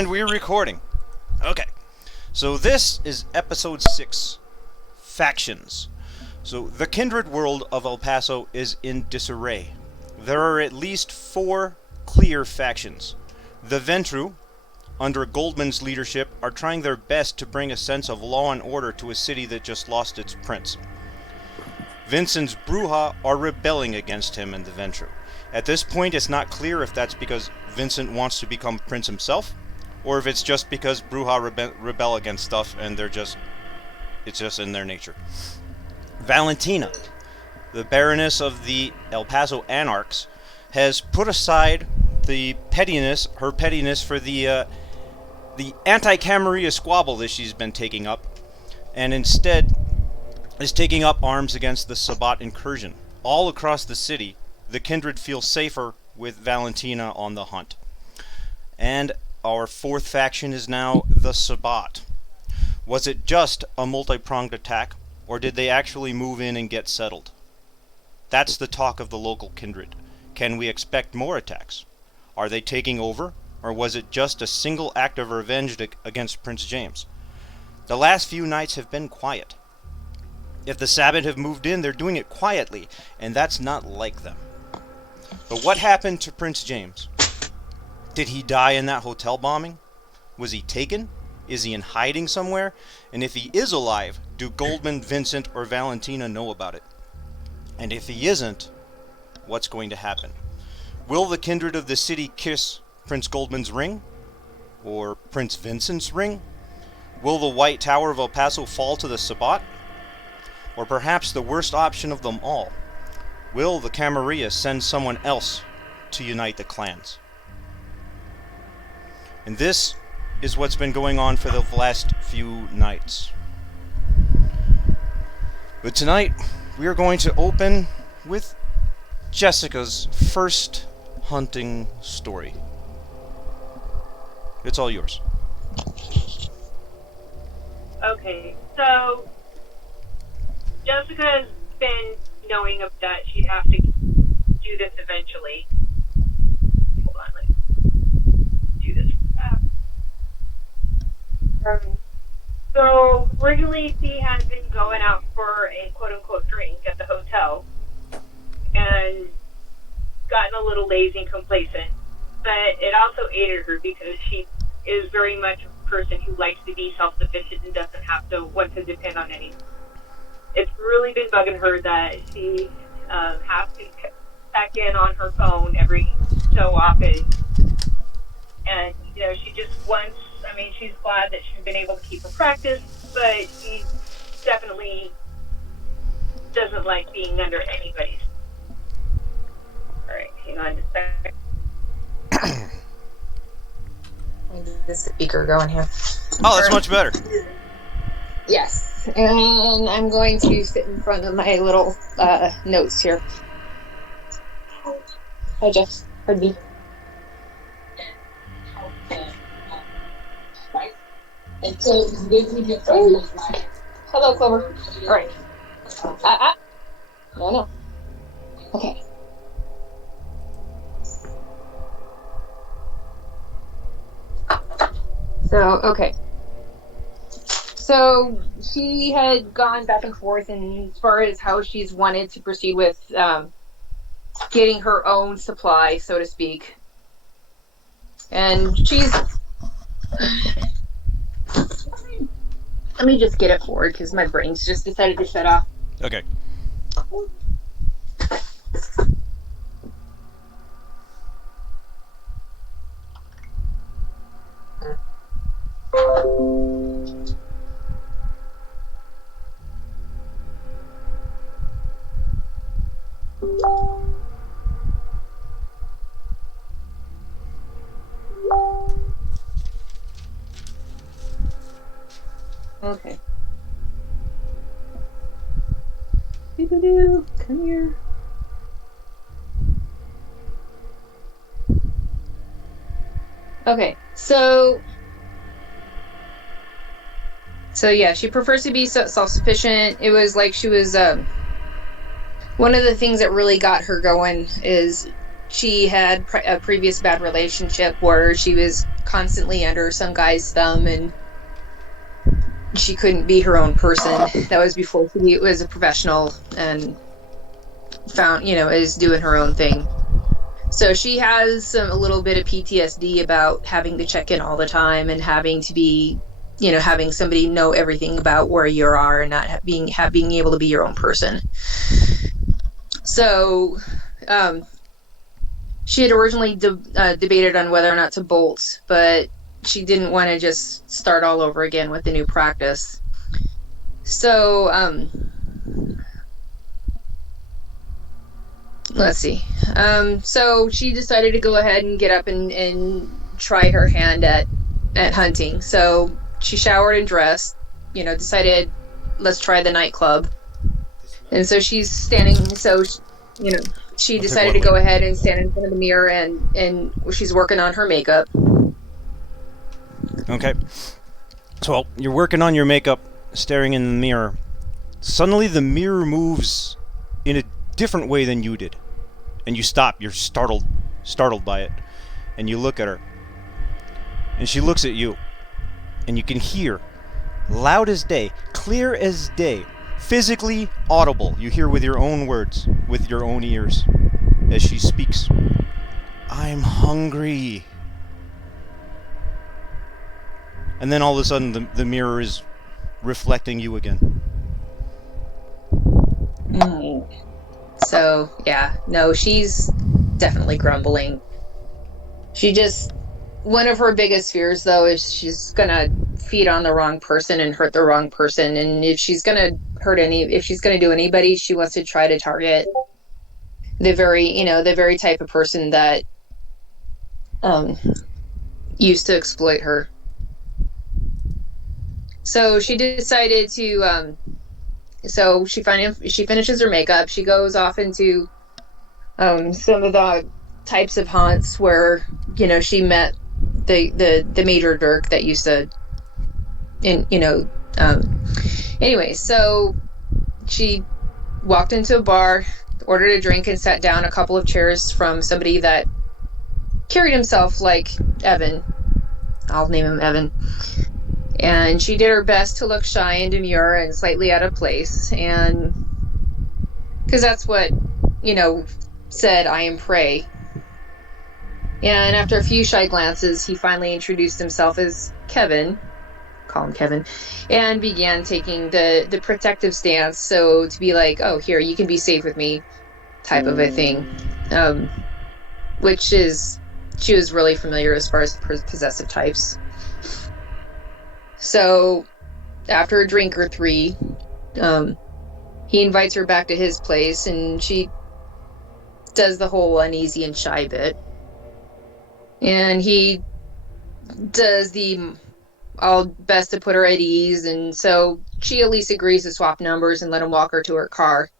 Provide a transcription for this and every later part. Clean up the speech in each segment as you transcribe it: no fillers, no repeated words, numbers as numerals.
And we're recording. Okay. So this is episode 6, Factions. So the kindred world of El Paso is in disarray. There are at least 4 clear factions. The Ventru, under Goldman's leadership, are trying their best to bring a sense of law and order to a city that just lost its prince. Vincent's Bruja are rebelling against him and the Ventru. At this point, it's not clear if that's because Vincent wants to become prince himself, or if it's just because Bruja rebel against stuff and it's just in their nature. Valentina, the Baroness of the El Paso Anarchs, has put aside her pettiness for the anti-Camarilla squabble that she's been taking up, and instead is taking up arms against the Sabbat incursion. All across the city, the kindred feel safer with Valentina on the hunt. And our 4th faction is now the Sabbat. Was it just a multi-pronged attack, or did they actually move in and get settled? That's the talk of the local kindred. Can we expect more attacks? Are they taking over, or was it just a single act of revenge against Prince James? The last few nights have been quiet. If the Sabbat have moved in, they're doing it quietly, and that's not like them. But what happened to Prince James? Did he die in that hotel bombing? Was he taken? Is he in hiding somewhere? And if he is alive, do Goldman, Vincent, or Valentina know about it? And if he isn't, what's going to happen? Will the kindred of the city kiss Prince Goldman's ring? Or Prince Vincent's ring? Will the White Tower of El Paso fall to the Sabbat? Or perhaps the worst option of them all, will the Camarilla send someone else to unite the clans? And this is what's been going on for the last few nights. But tonight, we are going to open with Jessica's first hunting story. It's all yours. Okay, so Jessica's been knowing of that she'd have to do this eventually. Hold on, let's do this. So originally she had been going out for a quote-unquote drink at the hotel and gotten a little lazy and complacent, but it also aided her because she is very much a person who likes to be self-sufficient and doesn't have to want to depend on anyone. It's really been bugging her that she has to check in on her phone every so often. And, she just wants, she's glad that she's been able to keep her practice, but she definitely doesn't like being under anybody's. Alright, hang on just a second. Let me get the speaker going here. Oh, that's much better. Yes, and I'm going to sit in front of my little notes here. Hi, Jeff. Pardon me. Hello, Clover. All right. No. Okay. Okay. So she had gone back and forth as far as how she's wanted to proceed with getting her own supply, so to speak. And she's... Let me just get it forward because my brain's just decided to shut off. Okay. Okay. Come here. Okay, so yeah, she prefers to be self-sufficient. It was like she was one of the things that really got her going is she had a previous bad relationship where she was constantly under some guy's thumb, and she couldn't be her own person. That was before she was a professional and is doing her own thing. So she has a little bit of PTSD about having to check in all the time and having to be, having somebody know everything about where you are and not being able to be your own person. So she had originally debated on whether or not to bolt, but she didn't want to just start all over again with the new practice. So let's see. So she decided to go ahead and get up and try her hand at hunting. So she showered and dressed, decided, let's try the nightclub. And so she's standing, she decided to go ahead and stand in front of the mirror and she's working on her makeup. Okay. So you're working on your makeup, staring in the mirror. Suddenly the mirror moves in a different way than you did. And you stop. You're startled by it. And you look at her. And she looks at you. And you can hear, loud as day, clear as day, physically audible. You hear with your own words, with your own ears, as she speaks. I'm hungry. And then all of a sudden the mirror is reflecting you again. So, yeah, no, she's definitely grumbling. One of her biggest fears, though, is she's gonna feed on the wrong person and hurt the wrong person. And if she's gonna do anybody, she wants to try to target the very type of person that used to exploit her. So she decided to so she finishes her makeup. She goes off into some of the types of haunts where she met the major Dirk that used to, anyway. So she walked into a bar, ordered a drink, and sat down a couple of chairs from somebody that carried himself like Evan. I'll name him Evan. And she did her best to look shy and demure and slightly out of place. And because that's what, said, I am prey. And after a few shy glances, he finally introduced himself as Kevin. Call him Kevin. And began taking the protective stance. So to be like, oh, here, you can be safe with me type of a thing. Which is, she was really familiar as far as possessive types. So, after a drink or three, he invites her back to his place, and she does the whole uneasy and shy bit. And he does the all best to put her at ease, and so she at least agrees to swap numbers and let him walk her to her car.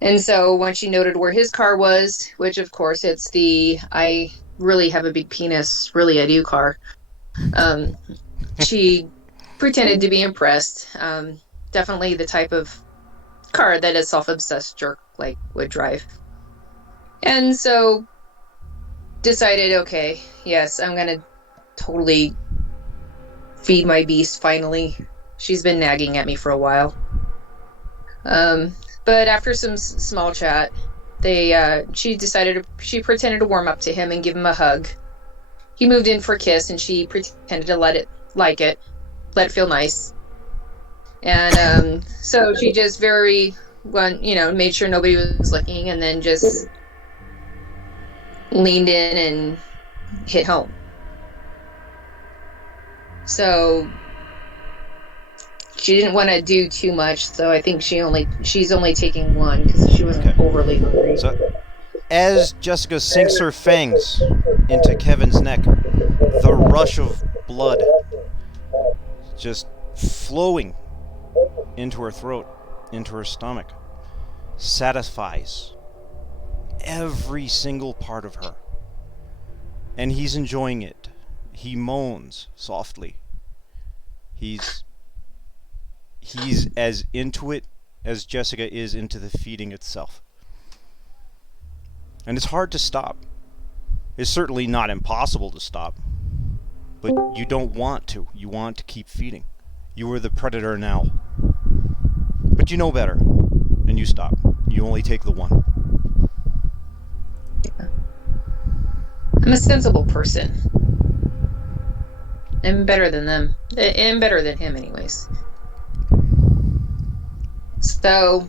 And so, when she noted where his car was, which of course it's the I really have a big penis, really I do car, she pretended to be impressed. Definitely the type of car that a self-obsessed jerk would drive. And so decided, okay, yes, I'm gonna totally feed my beast finally. She's been nagging at me for a while. But after some small chat, she pretended to warm up to him and give him a hug. He moved in for a kiss, and she pretended to let it feel nice. And so she just made sure nobody was looking, and then just leaned in and hit home. So she didn't want to do too much, so I think she's only taking one because she wasn't overly hungry. So, as Jessica sinks her fangs into Kevin's neck, the rush of blood just flowing into her throat, into her stomach, satisfies every single part of her. And he's enjoying it. He moans softly. He's as into it as Jessica is into the feeding itself. And it's hard to stop. It's certainly not impossible to stop. But you don't want to. You want to keep feeding. You are the predator now. But you know better. And you stop. You only take the one. I'm a sensible person. I'm better than them. I'm better than him, anyways. So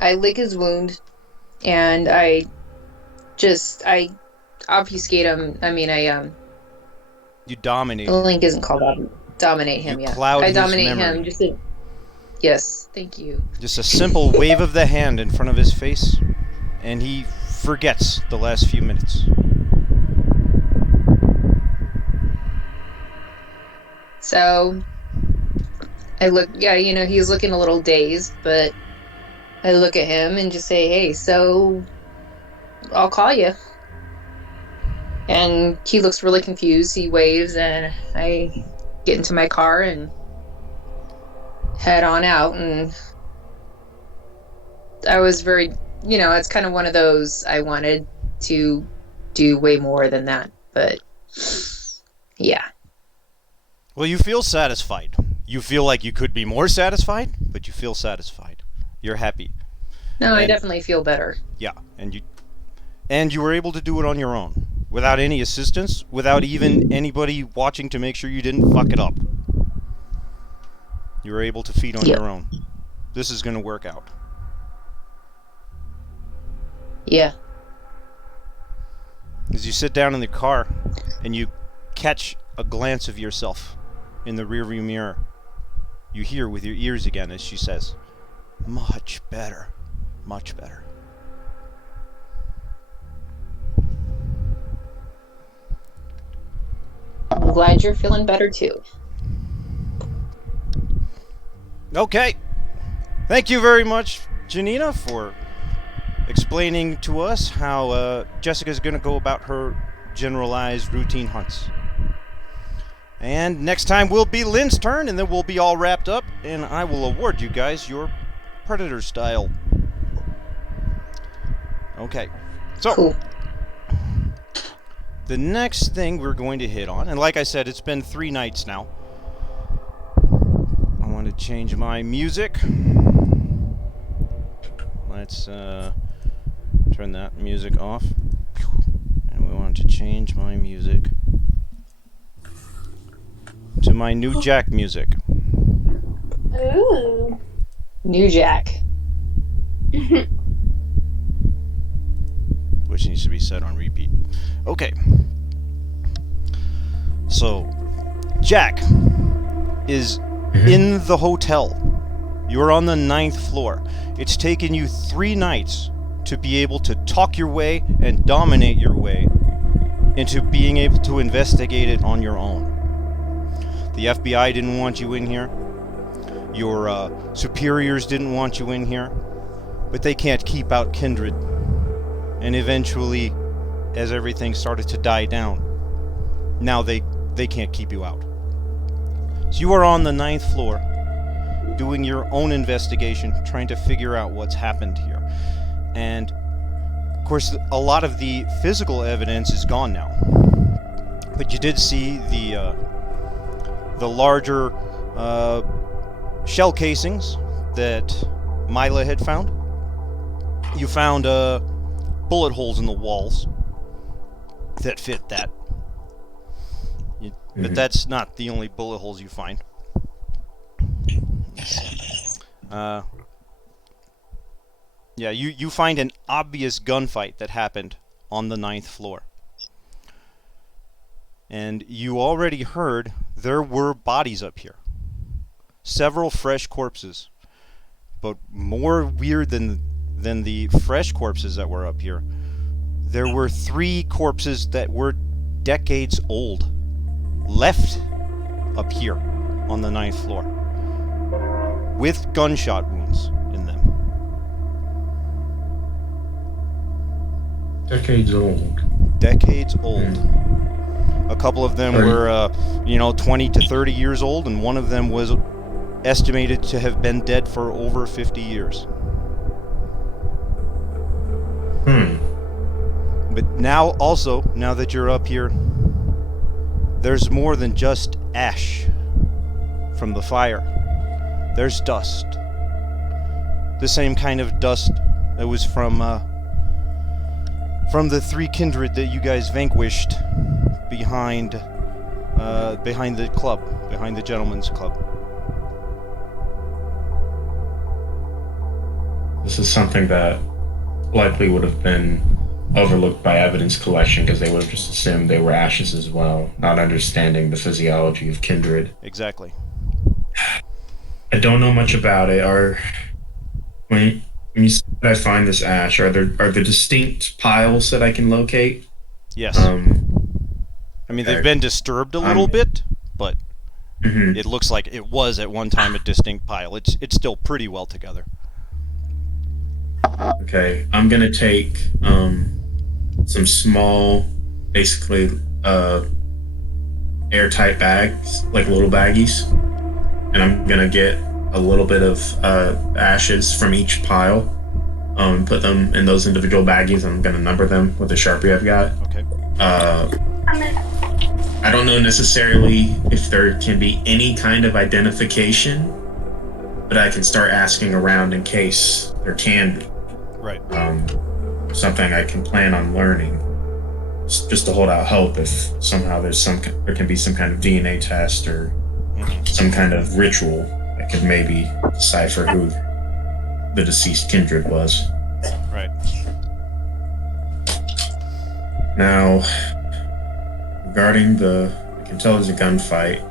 I lick his wound, and I obfuscate him. You dominate The him. link isn't called dominate him. You Yeah, cloud I his dominate memory. him. Yes, thank you. Just a simple wave of the hand in front of his face, and he forgets the last few minutes. So I look. Yeah, he's looking a little dazed, but I look at him and just say, "Hey, so I'll call you." And he looks really confused. He waves, and I get into my car and head on out. And I was very, it's kind of one of those, I wanted to do way more than that. But yeah. Well, you feel satisfied. You feel like you could be more satisfied, but you feel satisfied. You're happy. No, I And- definitely feel better. Yeah, and you were able to do it on your own, without any assistance, without even anybody watching to make sure you didn't fuck it up. You were able to feed on Yep. your own. This is going to work out. Yeah. As you sit down in the car and you catch a glance of yourself in the rearview mirror, you hear with your ears again as she says, "Much better, much better." I'm glad you're feeling better too. Okay. Thank you very much, Janina, for explaining to us how Jessica's going to go about her generalized routine hunts. And next time will be Lynn's turn, and then we'll be all wrapped up, and I will award you guys your Predator style. Okay. So, Cool. the next thing we're going to hit on, and like I said, it's been 3 nights now. I want to change my music. Let's turn that music off. And we want to change my music to my new Jack music. Ooh. New Jack. Which needs to be set on repeat. Okay. So, Jack is in the hotel. You're on the 9th floor. It's taken you 3 nights to be able to talk your way and dominate your way into being able to investigate it on your own. The FBI didn't want you in here. Your superiors didn't want you in here. But they can't keep out kindred. And eventually, as everything started to die down, now they can't keep you out. So you are on the 9th floor, doing your own investigation, trying to figure out what's happened here. And, of course, a lot of the physical evidence is gone now. But you did see the larger shell casings that Mila had found. You found bullet holes in the walls that fit that. But that's not the only bullet holes you find. Yeah, you find an obvious gunfight that happened on the 9th floor. And you already heard there were bodies up here. Several fresh corpses. But more weird than the fresh corpses that were up here, there were 3 corpses that were decades old left up here on the 9th floor with gunshot wounds in them. Decades old. Decades old. A couple of them were 20 to 30 years old, and one of them was estimated to have been dead for over 50 years. But now that you're up here, there's more than just ash from the fire. There's dust. The same kind of dust that was from the 3 kindred that you guys vanquished behind the club, behind the gentleman's club. This is something that likely would have been overlooked by evidence collection because they would have just assumed they were ashes as well, not understanding the physiology of kindred. Exactly. I don't know much about it. When you said I find this ash, are there distinct piles that I can locate? Yes. I mean, they've been disturbed a little bit, but it looks like it was at one time a distinct pile. It's still pretty well together. Okay, I'm gonna take some small, basically airtight bags, like little baggies, and I'm gonna get a little bit of ashes from each pile, put them in those individual baggies, and I'm gonna number them with the Sharpie I've got. Okay. I don't know necessarily if there can be any kind of identification, but I can start asking around in case there can be. Right. Something I can plan on learning, just to hold out hope if somehow there can be some kind of DNA test or some kind of ritual that could maybe decipher who the deceased kindred was. Right. Now, regarding I can tell there's a gunfight.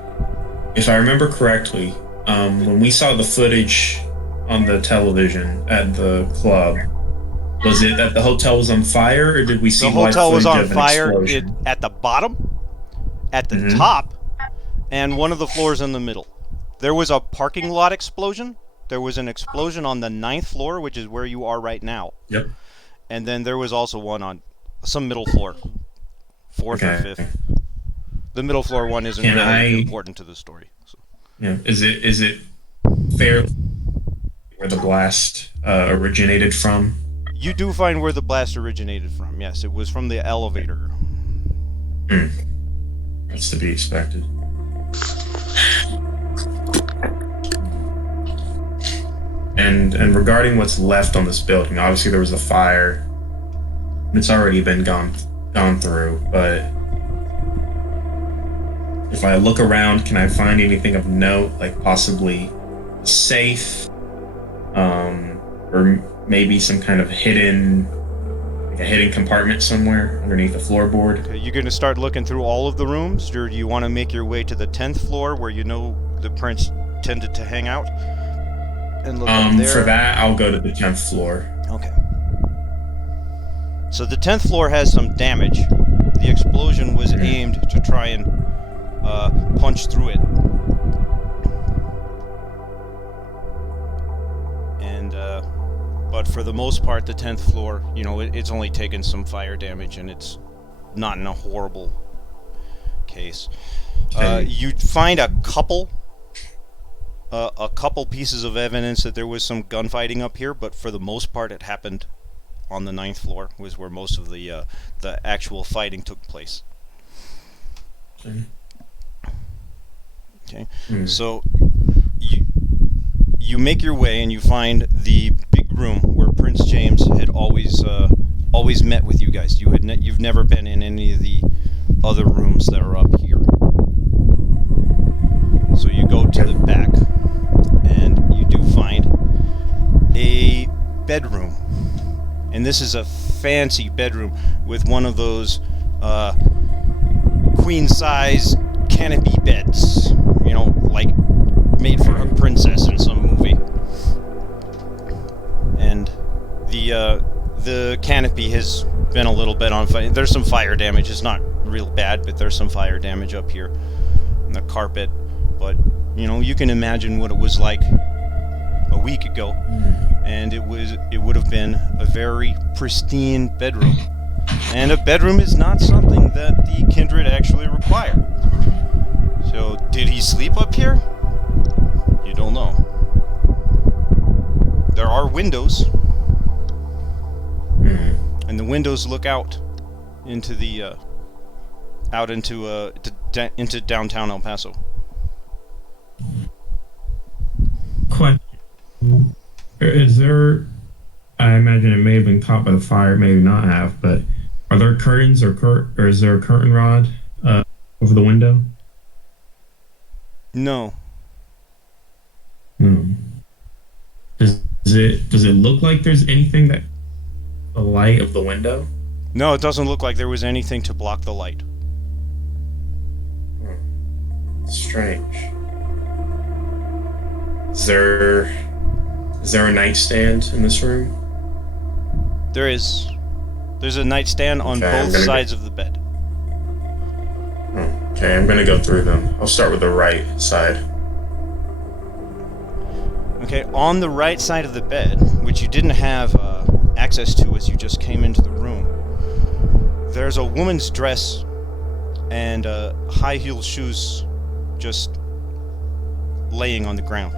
If I remember correctly, when we saw the footage on the television at the club, was it that the hotel was on fire, or did we see the hotel was on fire explosion? at the bottom, at the top, and one of the floors in the middle. There was a parking lot explosion. There was an explosion on the 9th floor, which is where you are right now. Yep. And then there was also one on some middle floor, 4th or 5th. The middle floor one isn't really important to the story. So. Yeah. Is it fair where the blast originated from? You do find where the blast originated from. Yes, it was from the elevator. That's to be expected. And regarding what's left on this building, obviously there was a fire. It's already been gone through, but if I look around, can I find anything of note, like possibly a safe, or maybe some kind of hidden compartment somewhere underneath the floorboard? Okay, you're going to start looking through all of the rooms, or do you want to make your way to the 10th floor where you know the prince tended to hang out? And look up there? For that, I'll go to the 10th floor. Okay. So the 10th floor has some damage. The explosion was aimed to try and punch through it. And, but for the most part, the 10th floor, you know, it's only taken some fire damage, and it's not in a horrible case. You'd find a couple pieces of evidence that there was some gunfighting up here, but for the most part, it happened on the 9th floor, was where most of the actual fighting took place. Okay, so you make your way and you find the big room where Prince James had always met with you guys. You've never been in any of the other rooms that are up here. So you go to the back and you do find a bedroom. And this is a fancy bedroom with one of those queen-size canopy beds, you know, like made for a princess in some movie. And the canopy has been a little bit on fire. There's some fire damage. It's not real bad, but there's some fire damage up here on the carpet. But, you know, you can imagine what it was like a week ago. And it would have been a very pristine bedroom. And a bedroom is not something that the kindred actually require. So, did he sleep up here? You don't know. There are windows. And the windows look out into the into downtown El Paso. Question: Is there? I imagine it may have been caught by the fire, maybe not have, but are there curtains or is there a curtain rod over the window? No. Hmm. Does it look like there's anything that the light of the window? No, it doesn't look like there was anything to block the light. Strange. Is there a nightstand in this room? There's a nightstand on both sides of the bed. Okay, I'm gonna go through them. I'll start with the right side. Okay, on the right side of the bed, which you didn't have access to as you just came into the room, there's a woman's dress and high-heeled shoes just laying on the ground.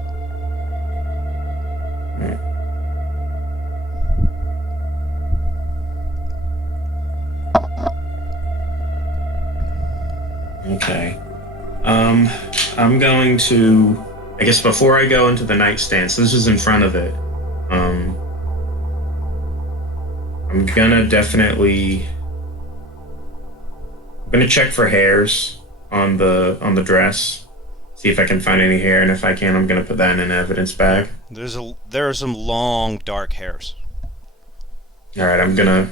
Okay. I'm going to, I guess before I go into the nightstand, so this is in front of it, I'm gonna check for hairs on the dress, see if I can find any hair, and if I can, I'm gonna put that in an evidence bag. There are some long dark hairs. All right, I'm gonna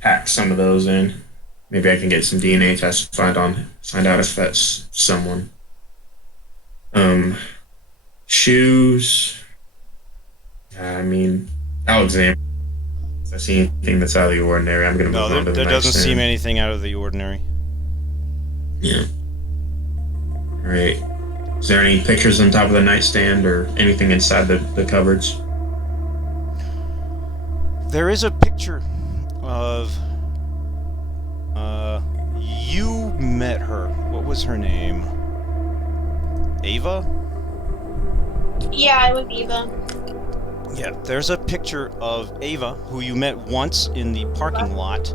pack some of those in. Maybe I can get some DNA tests to find out if that's someone. Shoes. I mean, I'll examine. If I see anything that's out of the ordinary, I'm gonna move on to the there nightstand. doesn't seem anything out of the ordinary. Yeah. All right. Is there any pictures on top of the nightstand or anything inside the cupboards? There is a picture of you met her. What was her name? Ava? Yeah, it was Eva. Yeah, there's a picture of Ava, who you met once in the parking lot,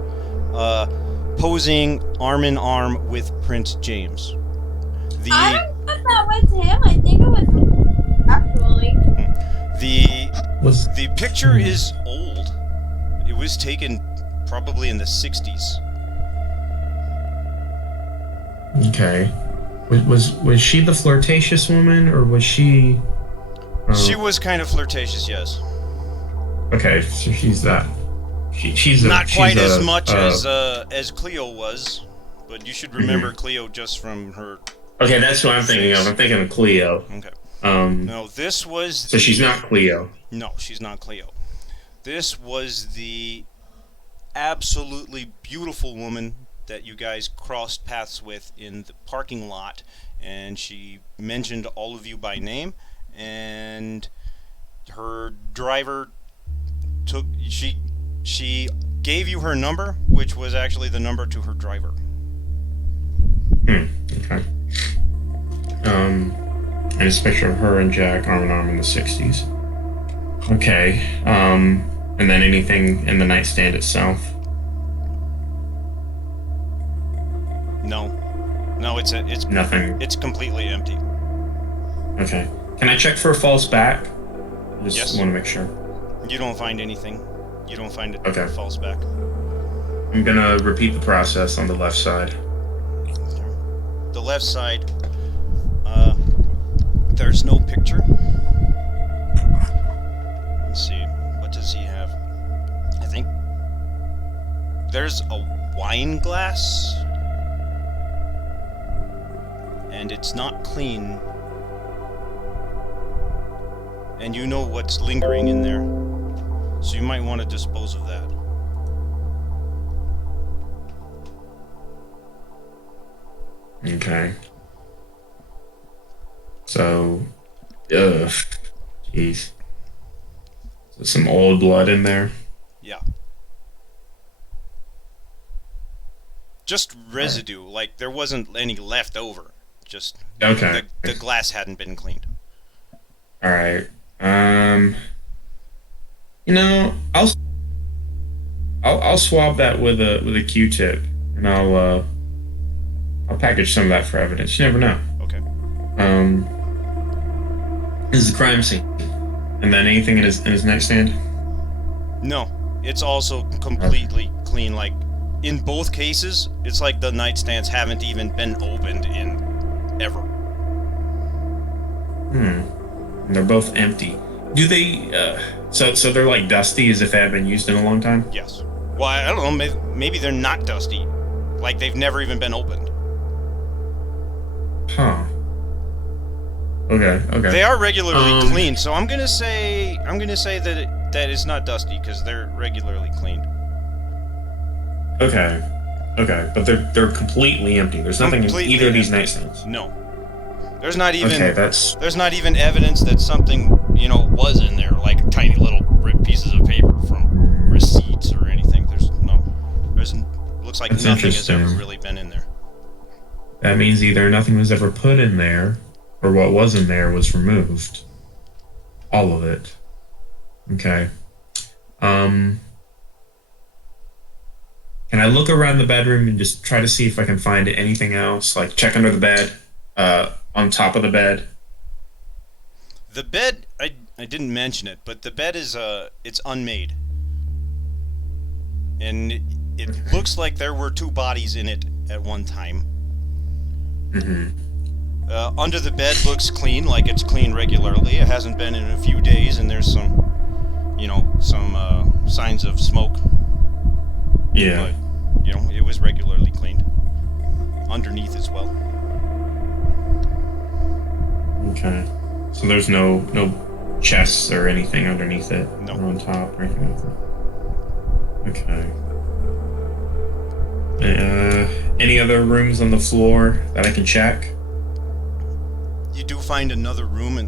posing arm in arm with Prince James. I don't know if that was him. I think it was actually. The picture is old. It was taken probably in the 60s. Okay. Was she the flirtatious woman, or was she? She was kind of flirtatious, yes. Okay, so she's that. She's not quite as much as Cleo was, but you should remember Cleo just from her. Okay, that's what I'm thinking of. I'm thinking of Cleo. Okay. No, this was. So she's not Cleo. No, she's not Cleo. This was the absolutely beautiful woman that you guys crossed paths with in the parking lot, and she mentioned all of you by name, and her driver she gave you her number, which was actually the number to her driver. Okay. And it's a picture of her and Jack arm in arm in the 60s. Okay. And then anything in the nightstand itself? No, it's nothing. It's completely empty. Okay. Can I check for a false back? Yes. Want to make sure. You don't find anything. You don't find it. Okay. Falls back. I'm gonna repeat the process on the left side. The left side. There's no picture. Let's see. What does he have? I think there's a wine glass, and it's not clean. And you know what's lingering in there, so you might want to dispose of that. Okay. So, jeez. So some old blood in there. Yeah. Just residue, like there wasn't any left over. Just okay. The glass hadn't been cleaned. All right. You know, I'll swab that with a Q-tip, and I'll I'll package some of that for evidence. You never know. Okay. This is a crime scene. And then anything in his nightstand? No, it's also completely clean. Like, in both cases, it's like the nightstands haven't even been opened in ever. And they're both empty. Do they, so they're like dusty as if they had been used in a long time? Yes. Well, I don't know, maybe they're not dusty. Like, they've never even been opened. Huh. Okay. They are regularly cleaned, so I'm gonna say that it's not dusty because they're regularly cleaned. Okay, but they're completely empty. There's nothing in either of these nightstands. No, there's not even. Okay, there's not even evidence that something was in there, like tiny little pieces of paper from receipts or anything. Looks like nothing has ever really been in there. That means either nothing was ever put in there, or what was in there was removed. All of it. Okay. Can I look around the bedroom and just try to see if I can find anything else? Like check under the bed, on top of the bed? The bed, I didn't mention it, but the bed is it's unmade. And it looks like there were 2 bodies in it at one time. Under the bed looks clean, like it's cleaned regularly. It hasn't been in a few days, and there's some signs of smoke. Yeah. But, it was regularly cleaned. Underneath as well. Okay. So there's no chests or anything underneath it? No. Or on top or anything like that? Okay. Any other rooms on the floor that I can check? You do find another room in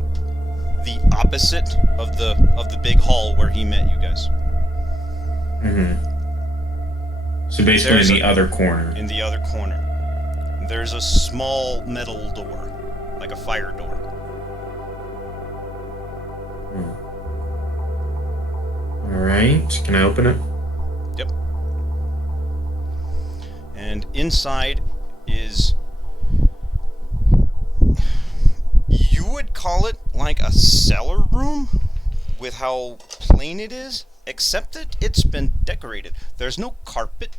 the opposite of the big hall where he met you guys. So basically in the other corner. In the other corner. There's a small metal door, like a fire door. Alright, can I open it? Yep. And inside is... You would call it like a cellar room, with how plain it is, except that it's been decorated. There's no carpet,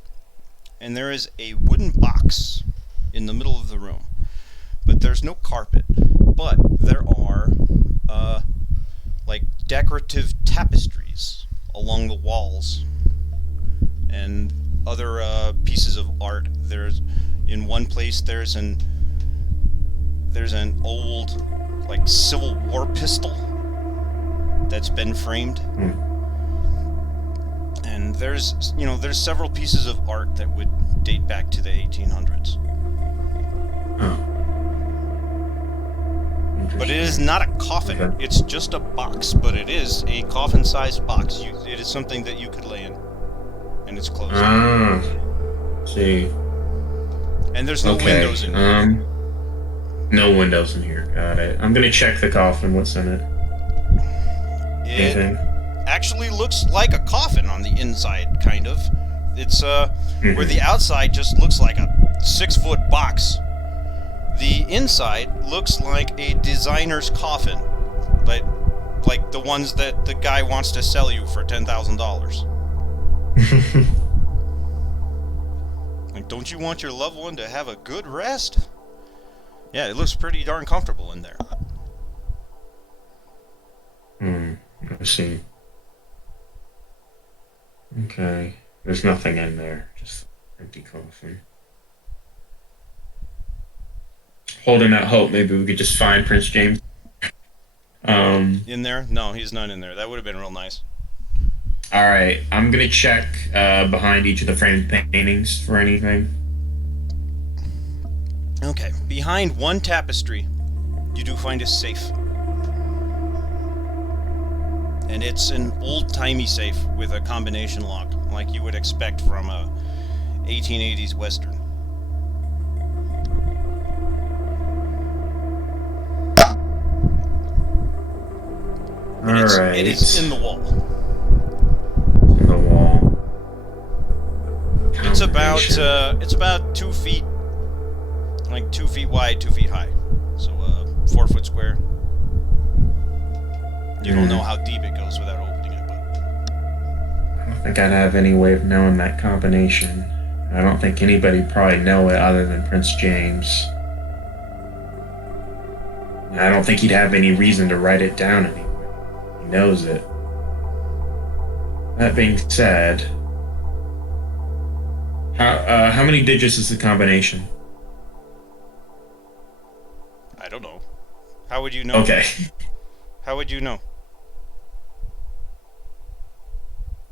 and there is a wooden box in the middle of the room. But there's no carpet. But there are, like, decorative tapestries along the walls, and other pieces of art. There's, in one place, there's an old, like, Civil War pistol that's been framed. And there's several pieces of art that would date back to the 1800s. But it is not a coffin. Okay. It's just a box, but it is a coffin-sized box. It is something that you could lay in. And it's closed. See. And there's no windows in here. No windows in here. Got it. I'm gonna check the coffin. What's in it? Anything? Actually looks like a coffin on the inside, kind of. It's where the outside just looks like a 6-foot box. The inside looks like a designer's coffin, like the ones that the guy wants to sell you for $10,000. Like, don't you want your loved one to have a good rest? Yeah, it looks pretty darn comfortable in there. I see. Okay. There's nothing in there. Just empty coffin. Holding out hope, maybe we could just find Prince James. In there? No, he's not in there. That would have been real nice. Alright, I'm gonna check behind each of the framed paintings for anything. Okay, behind one tapestry, you do find a safe. And it's an old-timey safe with a combination lock, like you would expect from a 1880s Western. Alright. It is in the wall. In the wall. It's about 2 feet, Like 2 feet wide, 2 feet high. So 4 foot square. You don't know how deep it goes without opening it, but I don't think I'd have any way of knowing that combination. I don't think anybody'd probably know it other than Prince James. I don't think he'd have any reason to write it down anyway. He knows it. That being said, how many digits is the combination? I don't know. How would you know? Okay. How would you know?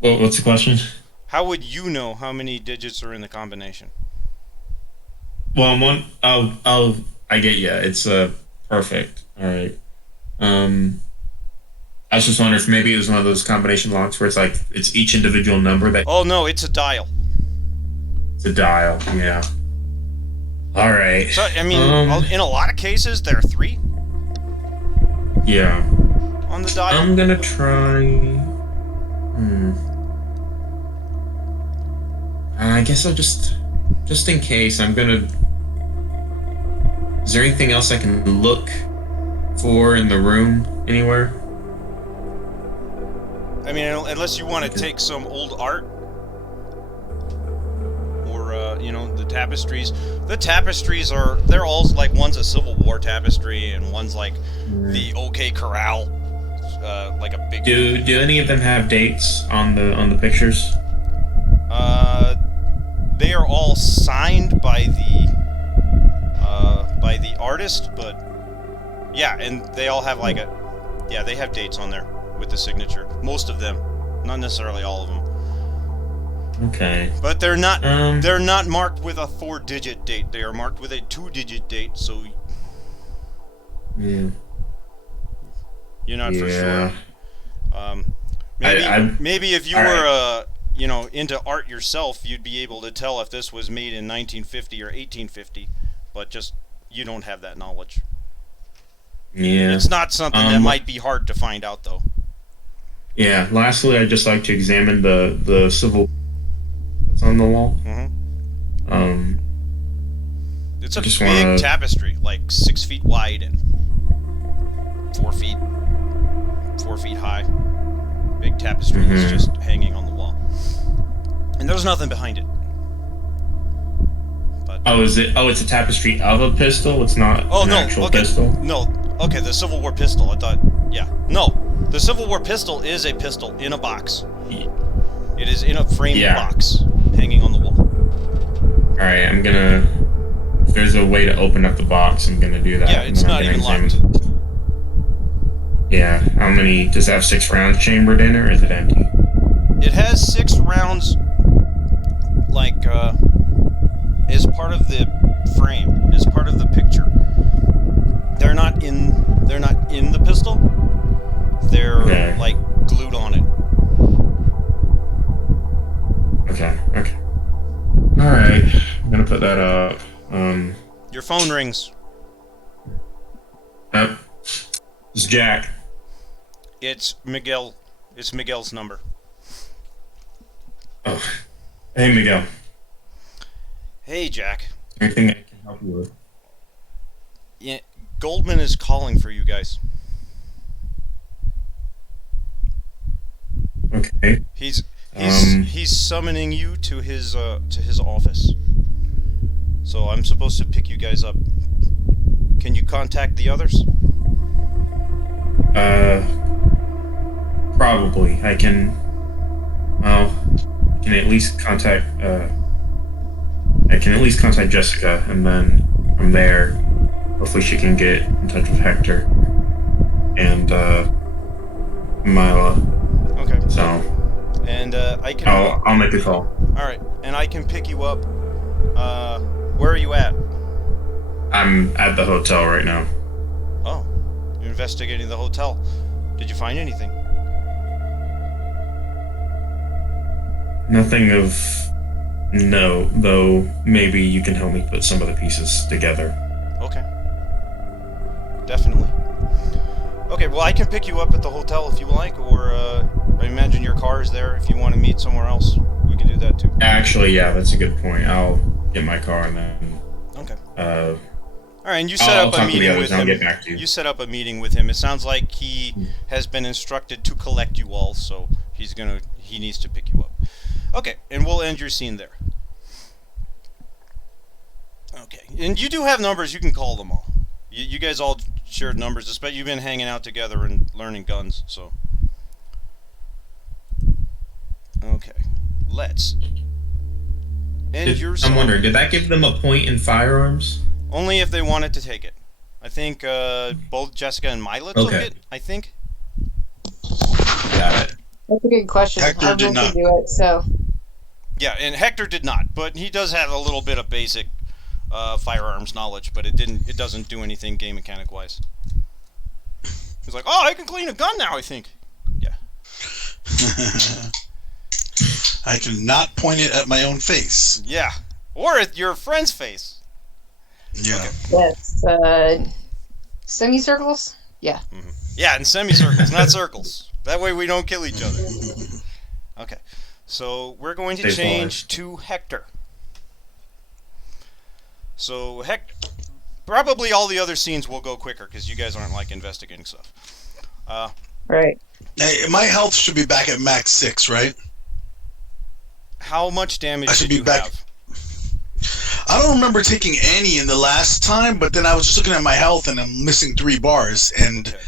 Well, what's the question? How would you know how many digits are in the combination? Well, I get you. It's perfect. All right. I was just wondering if maybe it was one of those combination locks where it's like it's each individual number that. Oh no, it's a dial. It's a dial. Yeah. All right. So I mean, in a lot of cases, there are 3 Yeah. on the dial. I'm gonna try. I guess I'll just in case, I'm gonna. Is there anything else I can look for in the room anywhere? I mean, unless you want to take some old art, or the tapestries. The tapestries they're all like, one's a Civil War tapestry and one's like the OK Corral, like a big. Do any of them have dates on the pictures? They are all signed by the artist, but yeah, and they all have like they have dates on there with the signature. Most of them, not necessarily all of them. Okay. But they're not marked with a 4-digit date. They are marked with a 2-digit date, so yeah. You're not for Yeah. sure. Maybe if you were into art yourself, you'd be able to tell if this was made in 1950 or 1850, but just you don't have that knowledge. Yeah. It's not something that might be hard to find out, though. Yeah. Lastly, I'd just like to examine the civil that's on the wall. Mm-hmm. It's a big wanna... tapestry, like 6 feet wide and 4 feet high. Big tapestry that's just hanging on the wall, and there's nothing behind it. But it's a tapestry of a pistol. It's not an actual pistol. No, okay, the Civil War pistol. I thought, yeah, no, the Civil War pistol is a pistol in a box. It is in a framed box, hanging on the wall. All right, I'm gonna. If there's a way to open up the box, I'm gonna do that. Yeah, it's not even locked. Yeah, how many? Does it have 6 rounds chambered in, or is it empty? It has 6 rounds, like, as part of the frame, as part of the picture. They're not in the pistol. They're like glued on it. Okay. All right, I'm gonna put that up. Your phone rings. It's Jack. It's Miguel. It's Miguel's number. Oh, hey Miguel. Hey Jack. Anything I can help you with? Yeah, Goldman is calling for you guys. Okay. He's summoning you to his office. So I'm supposed to pick you guys up. Can you contact the others? Probably. I can at least contact Jessica, and then from there, hopefully she can get in touch with Hector and Mila. Okay. So. And I can. I'll make the call. All right, and I can pick you up. Where are you at? I'm at the hotel right now. Oh, you're investigating the hotel. Did you find anything? Nothing of note, though maybe you can help me put some of the pieces together. Okay. Definitely. Okay, well, I can pick you up at the hotel if you like, or I imagine your car is there. If you want to meet somewhere else, we can do that too. Actually, yeah, that's a good point. I'll get my car and then okay. All right, and you set I'll up a talk to the meeting others with and I'll him. get back to you. You set up a meeting with him. It sounds like he has been instructed to collect you all, so he needs to pick you up. Okay, and we'll end your scene there. Okay, and you do have numbers. You can call them all. You guys all shared numbers. Despite you've been hanging out together and learning guns, so. Okay, let's end your scene. I'm wondering, did that give them a point in firearms? Only if they wanted to take it. I think both Jessica and Mila took Okay. it, I think. Got it. That's a good question. Hector I'd did love not. to do it, so. Yeah, and Hector did not, but he does have a little bit of basic firearms knowledge, but it doesn't do anything game mechanic wise. He's like, oh, I can clean a gun now, I think. Yeah. I cannot point it at my own face. Yeah. Or at your friend's face. Yeah. Okay. Yes. Semicircles? Yeah. Yeah, in semicircles, not circles. That way we don't kill each other. Okay. So we're going to Stay change to Hector. So probably all the other scenes will go quicker because you guys aren't like investigating stuff. Right. Hey, my health should be back at max 6, right? How much damage I should did be you back. have? I don't remember taking any in the last time, but then I was just looking at my health and I'm missing 3 bars, and Okay.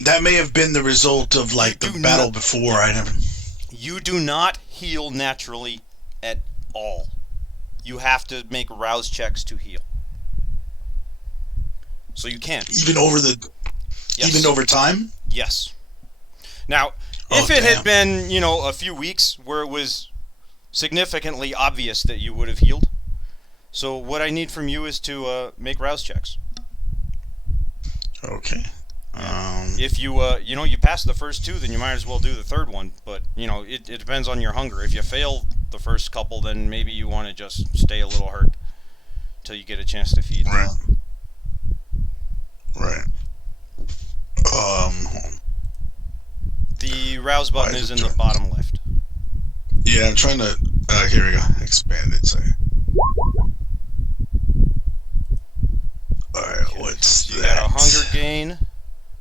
that may have been the result of like the do battle not- before. I never. You do not heal naturally at all. You have to make rouse checks to heal. So you can. Even over Yes. even over time. Yes. Now, Oh, if it damn. had been, a few weeks where it was significantly obvious that you would have healed. So what I need from you is to make rouse checks. Okay. If you pass the first 2, then you might as well do the third one. But, it depends on your hunger. If you fail the first couple, then maybe you want to just stay a little hurt till you get a chance to feed. Right. Right. Hold on. The rouse button Why is is it in the turned? bottom left. Yeah, I'm trying to. Here we go. Expand it. Say. All right. What's You that? got a hunger gain.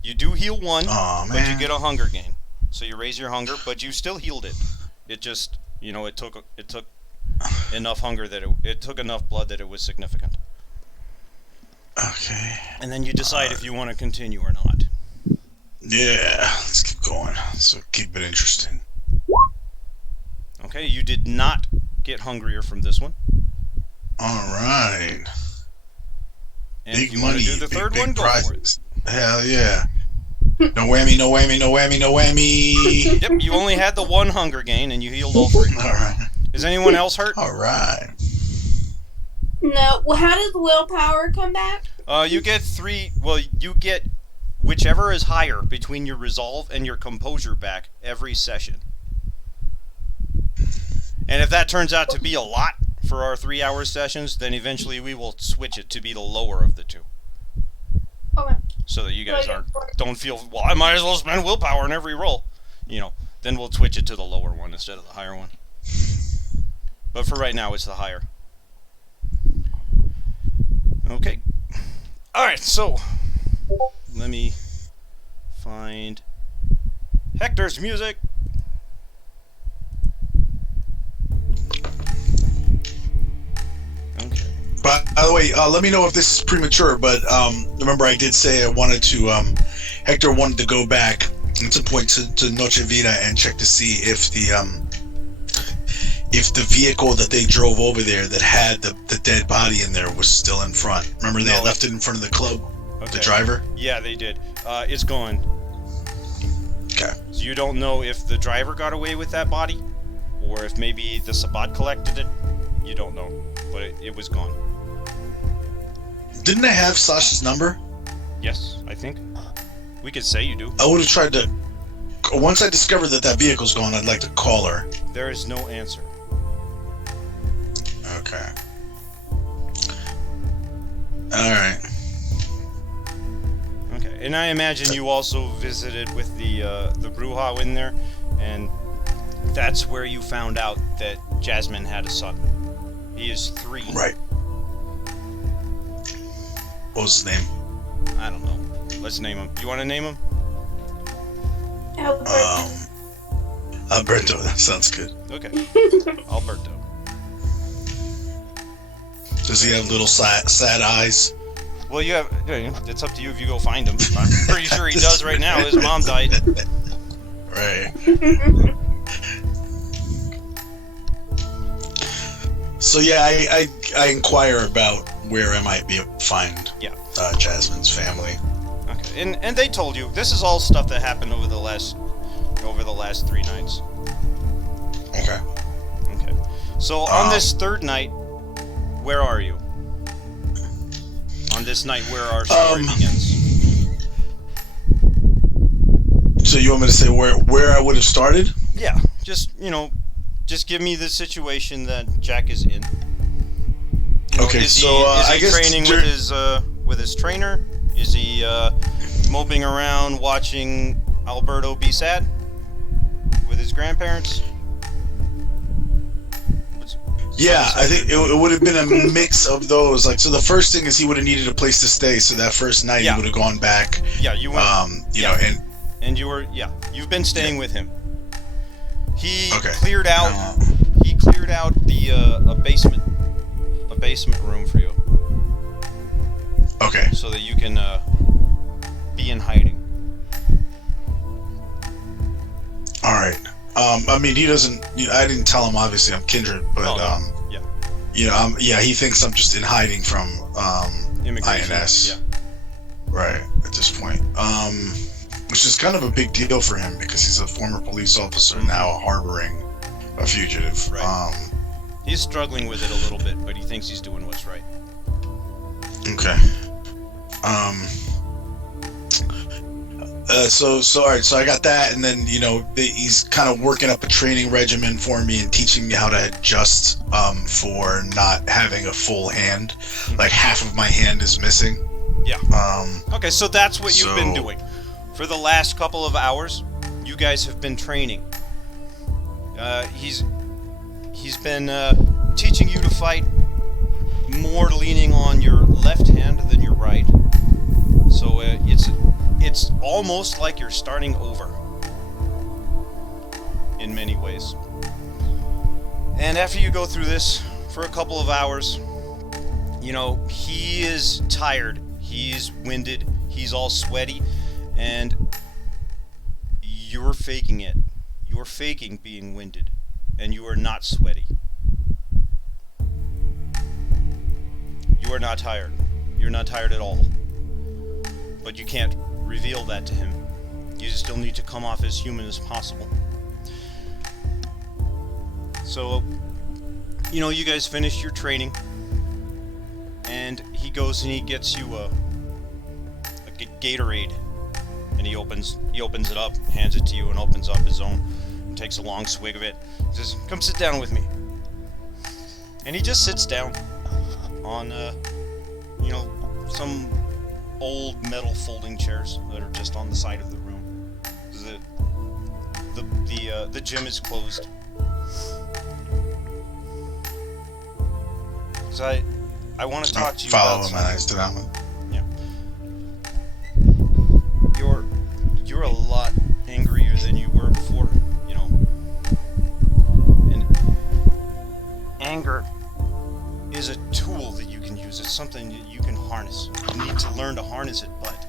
You do heal 1, Aw, but you man. get a hunger gain. So you raise your hunger, but you still healed it. It just, it took enough hunger that it took enough blood that it was significant. Okay. And then you decide if you want to continue or not. Yeah. Let's keep going. So keep it interesting. Okay, you did not get hungrier from this one. All right. And Big if you want money. to do the third big one, go for it. prizes. Hell yeah. No whammy. No whammy. No whammy. No whammy. Yep, you only had the 1 hunger gain and you healed all 3. All right. Is anyone else hurt? All right. No. Well, how does willpower come back? You get 3. Well, you get whichever is higher between your resolve and your composure back every session. And if that turns out to be a lot for our 3-hour sessions, then eventually we will switch it to be the lower of the 2. Okay. So that you guys don't feel, well, I might as well spend willpower in every roll. Then we'll switch it to the lower one instead of the higher one. But for right now, it's the higher. Okay. Alright, so let me find Hector's music. Okay. By the way, let me know if this is premature, but remember I did say I wanted to, Hector wanted to go back at some point to Noche Vida and check to see if the vehicle that they drove over there that had the dead body in there was still in front. Remember they had left it in front of the club, the driver? Yeah, they did. It's gone. Okay. So you don't know if the driver got away with that body, or if maybe the Sabat collected it. You don't know, but it was gone. Didn't I have Sasha's number? Yes, I think. We could say you do. I would have tried to, once I discovered that vehicle's gone, I'd like to call her. There is no answer. Okay. Alright. Okay, and I imagine you also visited with the Bruja in there, and that's where you found out that Jasmine had a son. He is 3. Right. What was his name? I don't know. Let's name him. You want to name him? Alberto. That sounds good. Okay. Alberto. Does he have little sad eyes? Well, it's up to you if you go find him. I'm pretty sure he does right now. His mom died. Right. So yeah, I inquire about where I might be able to find Jasmine's family. Okay, and they told you this is all stuff that happened over the last 3 nights. Okay. Okay. So on this third night, where are you? On this night where our story begins. So you want me to say where I would have started? Yeah. Just give me the situation that Jack is in. Okay. Is he I guess training with his trainer? Is he moping around watching Alberto be sad with his grandparents? Yeah, I think it would have been a mix of those. Like, so the first thing is he would have needed a place to stay. So that first night he would have gone back. Yeah, you went. You know, and you were. Yeah, you've been staying with him. He Okay. cleared out. He cleared out the a basement room for you. Okay. So that you can be in hiding. All right. I mean, he doesn't. I didn't tell him. Obviously, I'm kindred, but yeah. You know, he thinks I'm just in hiding from Immigration. INS. Yeah. Right at this point. Which is kind of a big deal for him because he's a former police officer now harboring a fugitive. Right. He's struggling with it a little bit, but he thinks he's doing what's right. Okay. So all right. So I got that, and then he's kind of working up a training regimen for me and teaching me how to adjust for not having a full hand. Like half of my hand is missing. Yeah. Okay, so that's what you've been doing. For the last couple of hours, you guys have been training. He's been teaching you to fight, more leaning on your left hand than your right. So it's almost like you're starting over in many ways. And after you go through this for a couple of hours, he is tired, he's winded, he's all sweaty, and you're faking it. You're faking being winded, and you are not sweaty. You are not tired. You're not tired at all. But you can't reveal that to him. You still need to come off as human as possible. So, you guys finish your training, and he goes and he gets you a Gatorade, and he opens it up, hands it to you, and opens up his own, and takes a long swig of it. He says, "Come sit down with me." And he just sits down on, some old metal folding chairs that are just on the side of the room. The gym is closed. So I want to talk to you Follow about him and I sit down with him. You're a lot angrier than you were before, And anger is a tool that you can use. It's something that you can harness. You need to learn to harness it, but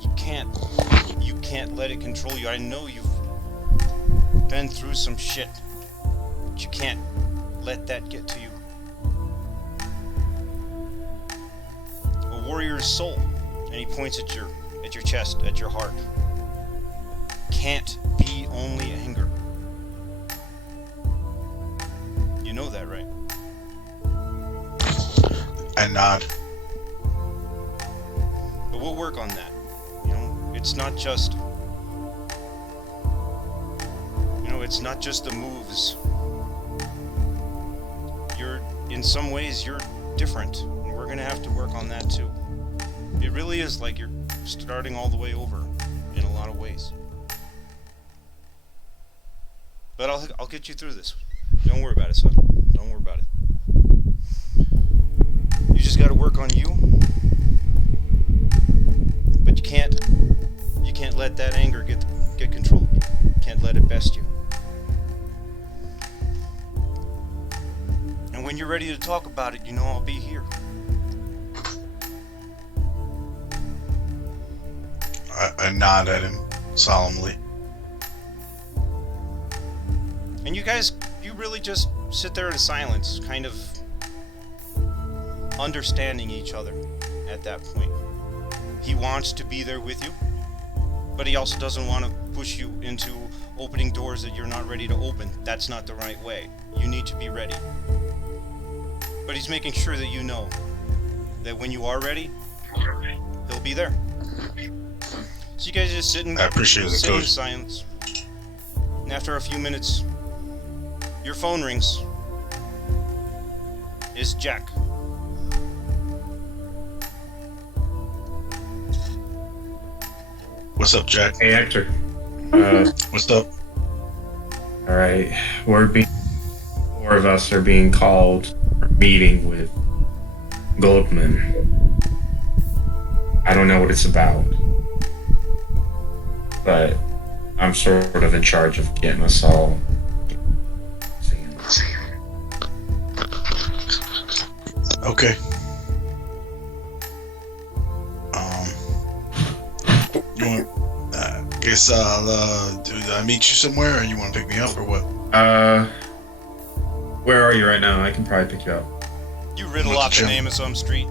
you can't let it control you. I know you've been through some shit, but you can't let that get to you. A warrior's soul, and he points at your chest, at your heart, can't be only anger. You know that, right? I nod. But we'll work on that. It's not just the moves. In some ways you're different, and we're gonna have to work on that too. It really is like you're starting all the way over in a lot of ways. But I'll get you through this. Don't worry about it, son. Don't worry about it. You just gotta work on you ready to talk about it, you know I'll be here. I nod at him solemnly. And you guys, you really just sit there in silence, kind of understanding each other at that point. He wants to be there with you, but he also doesn't want to push you into opening doors that you're not ready to open. That's not the right way. You need to be ready. But he's making sure that you know that when you are ready, he'll be there. So you guys just I appreciate it, sit in Coach. silence. And after a few minutes, your phone rings. It's Jack. What's up, Jack? Hey, Hector. What's up? All right, four of us are being called for a meeting with Goldman. I don't know what it's about, but I'm sort of in charge of getting us all. Okay. You want? Guess I'll. Do I meet you somewhere, or you want to pick me up, or what? Where are you right now? I can probably pick you up. You riddle off the name of some street.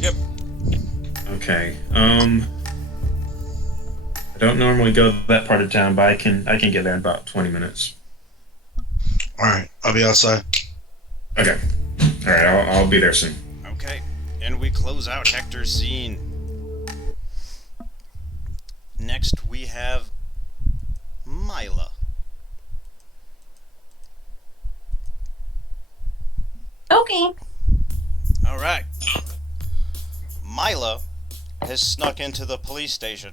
Yep. Okay. I don't normally go to that part of town, but I can get there in about 20 minutes. All right, I'll be outside. Okay. All right, I'll be there soon. Okay. And we close out Hector's scene. Next we have Mila. Okay. All right. Mila has snuck into the police station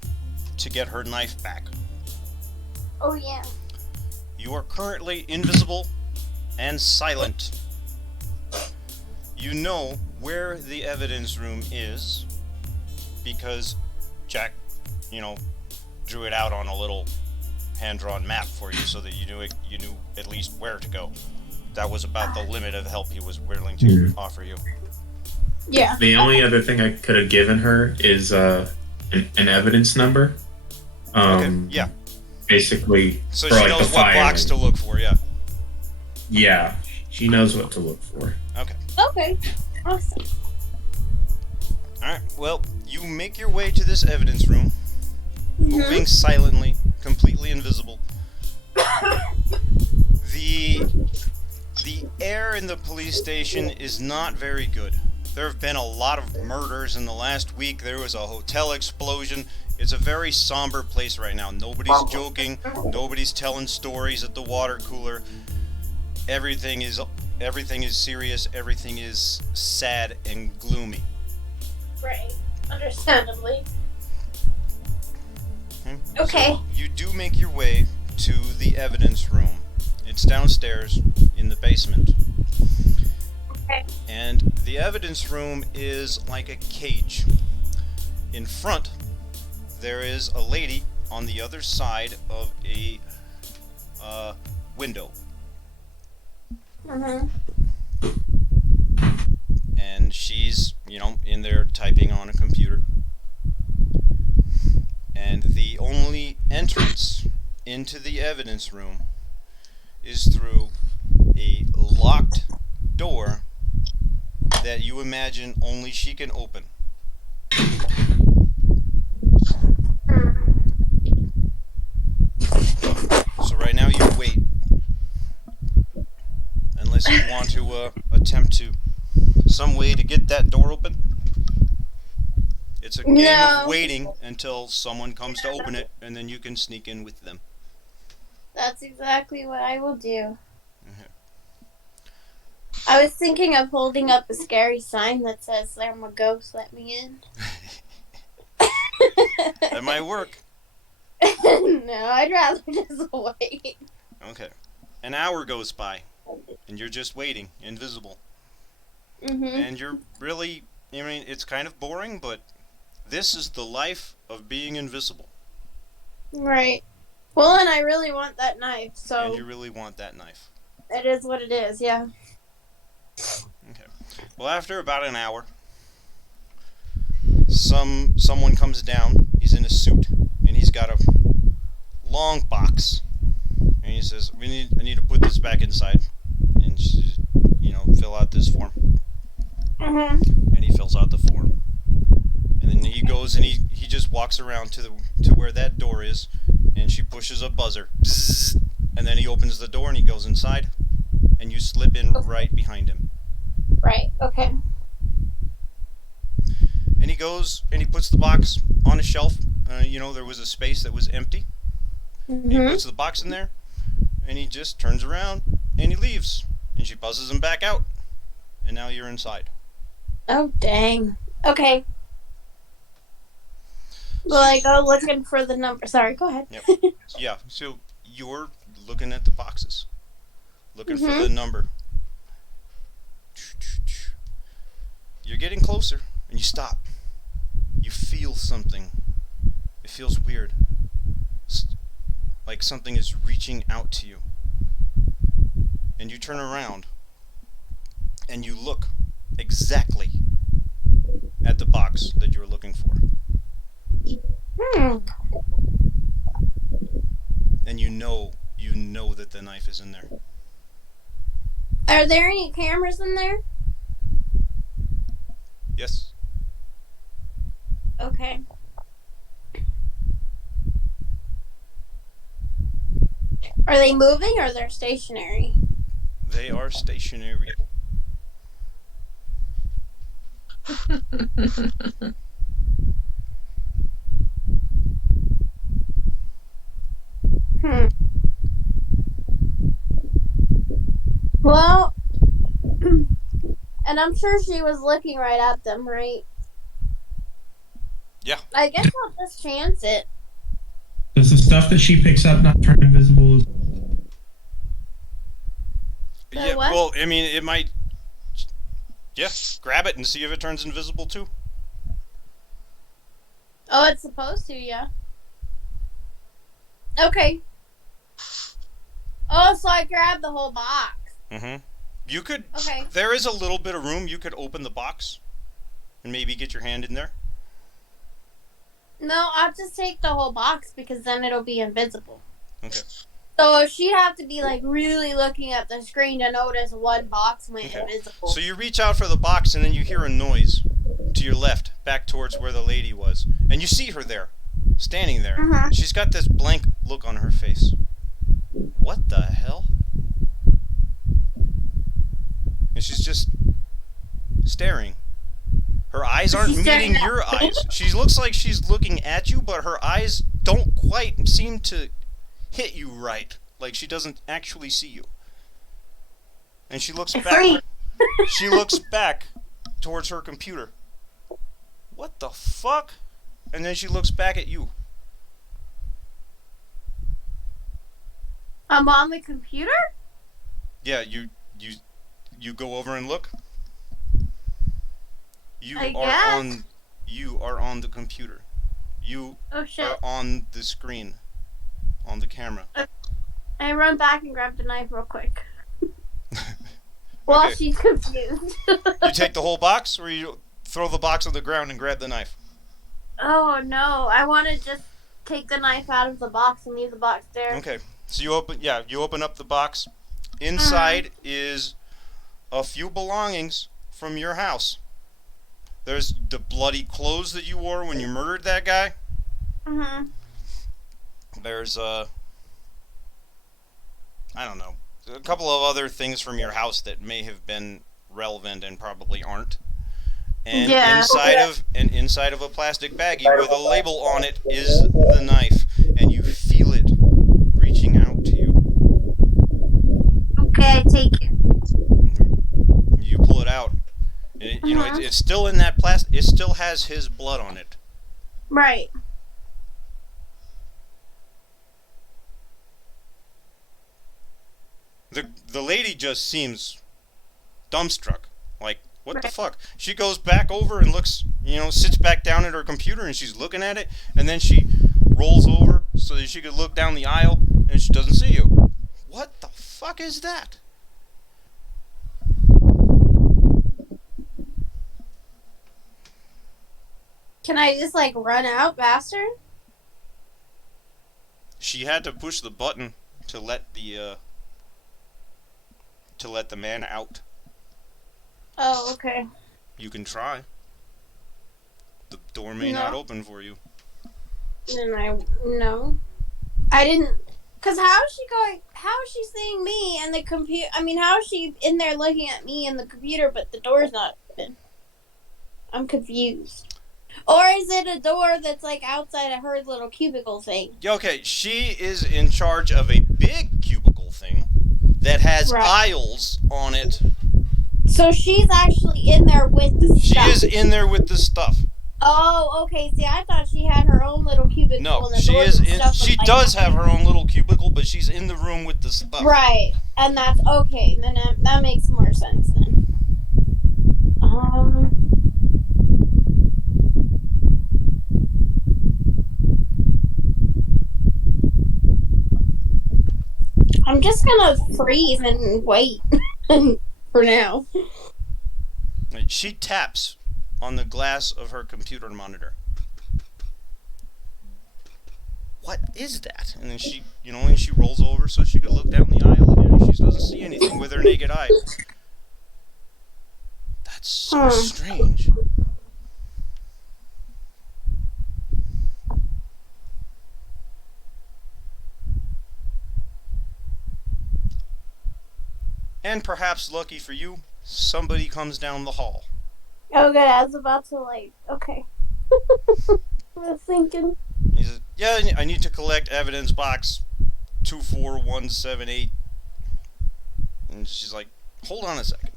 to get her knife back. Oh yeah. You are currently invisible and silent. You know where the evidence room is because Jack, drew it out on a little hand-drawn map for you so that you knew at least where to go. That was about the limit of help he was willing to offer you. Yeah. The only other thing I could have given her is an evidence number. Okay, yeah. Basically, So for she like knows the what firing. box to look for, yeah. Yeah, she knows what to look for. Okay. Okay. Awesome. Alright, well, you make your way to this evidence room, Mm-hmm. moving silently, completely invisible. The air in the police station is not very good. There have been a lot of murders in the last week. There was a hotel explosion. It's a very somber place right now. Nobody's joking. Nobody's telling stories at the water cooler. Everything is serious. Everything is sad and gloomy. Right. Understandably. Okay. So you do make your way to the evidence room. It's downstairs in the basement. Okay. And the evidence room is like a cage. In front, there is a lady on the other side of a window. Mm-hmm. And she's, in there typing on a computer. And the only entrance into the evidence room is through a locked door that you imagine only she can open. So right now you wait. Unless you want to attempt to some way to get that door open. It's a game of waiting until someone comes to open it, and then you can sneak in with them. That's exactly what I will do. Mhm. I was thinking of holding up a scary sign that says, "I'm a ghost, let me in." That might work. No, I'd rather just wait. Okay. An hour goes by, and you're just waiting, invisible. Mm-hmm. And you're really, it's kind of boring, but this is the life of being invisible. Right. Well, and I really want that knife, so... And you really want that knife. It is what it is, yeah. Okay. Well, after about an hour, someone comes down. He's in a suit, and he's got a long box. And he says, I need to put this back inside. And she, fill out this form. Mm-hmm. And he fills out the form. And then he goes and he just walks around to where that door is, and she pushes a buzzer. Bzzz, and then he opens the door and he goes inside, and you slip in right behind him. Right, okay. And he goes and he puts the box on a shelf. There was a space that was empty. And he puts the box in there, and he just turns around and he leaves. And she buzzes him back out. And now you're inside. Oh, dang. Okay. Well, I go looking for the number. Sorry, go ahead. Yep. Yeah, so you're looking at the boxes. Looking for the number. You're getting closer, and you stop. You feel something. It feels weird. Like something is reaching out to you. And you turn around, and you look exactly at the box that you were looking for. And you know that the knife is in there. Are there any cameras in there? Yes. Okay. Are they moving or they're stationary? They are stationary. Well, and I'm sure she was looking right at them, right? Yeah. I guess I'll just chance it. Does the stuff that she picks up not turn invisible? Yeah, what? well, I mean, it might... Yeah, grab it and see if it turns invisible, too. Oh, it's supposed to, yeah. Okay. Oh, so I grabbed the whole box. Mm-hmm. You could... Okay. There is a little bit of room. You could open the box and maybe get your hand in there. No, I'll just take the whole box because then it'll be invisible. Okay. So she'd have to be like really looking at the screen to notice one box went Okay. invisible. So you reach out for the box and then you hear a noise to your left, back towards where the lady was. And you see her there, standing there. Mhm. She's got this blank look on her face. What the hell? And she's just staring. Her eyes aren't She's staring meeting at your me. eyes. She looks like she's looking at you, but her eyes don't quite seem to hit you right. Like she doesn't actually see you. And she looks back. She looks back towards her computer. What the fuck? And then she looks back at you. I'm on the computer? Yeah, you go over and look. I guess. You are on the computer. You Oh shit. are on the screen. On the camera. I run back and grab the knife real quick. While Okay. she's confused. You take the whole box, or you throw the box on the ground and grab the knife? Oh no, I want to just take the knife out of the box and leave the box there. Okay. So you open up the box. Inside is a few belongings from your house. There's the bloody clothes that you wore when you murdered that guy. Mm-hmm. There's I don't know, a couple of other things from your house that may have been relevant and probably aren't. And Yeah. inside of a plastic baggie with a label on it is the knife, and you feel it reaching out to you. Okay, I take it. You pull it out. It's still in that plastic. It still has his blood on it. Right. The lady just seems dumbstruck. Like, what the fuck? She goes back over and looks, sits back down at her computer and she's looking at it, and then she rolls over so that she could look down the aisle and she doesn't see you. What the fuck is that? Can I just like run out faster? She had to push the button to let the man out. Oh, okay. You can try. The door may not open for you. Then I didn't. Cause how is she going? How is she seeing me and the computer? I mean, how is she in there looking at me and the computer, but the door's not open? I'm confused. Or is it a door that's like outside of her little cubicle thing? Okay, she is in charge of a big cubicle thing that has aisles on it. So she's actually in there with the stuff. She is in there with the stuff. Oh, okay. See, I thought she had her own little cubicle. No, and the she doors is and in. stuff She was does have her own little cubicle, but she's in the room with the stuff. Right, and that's okay. Then that makes more sense then. I'm just gonna freeze and wait for now. She taps on the glass of her computer monitor. What is that? And then she, and she rolls over so she could look down the aisle again, and she doesn't see anything with her naked eye. That's so strange. And perhaps lucky for you, somebody comes down the hall. Oh, good. I was about to okay. I was thinking. He says, yeah, I need to collect evidence box 24178. And she's like, hold on a second.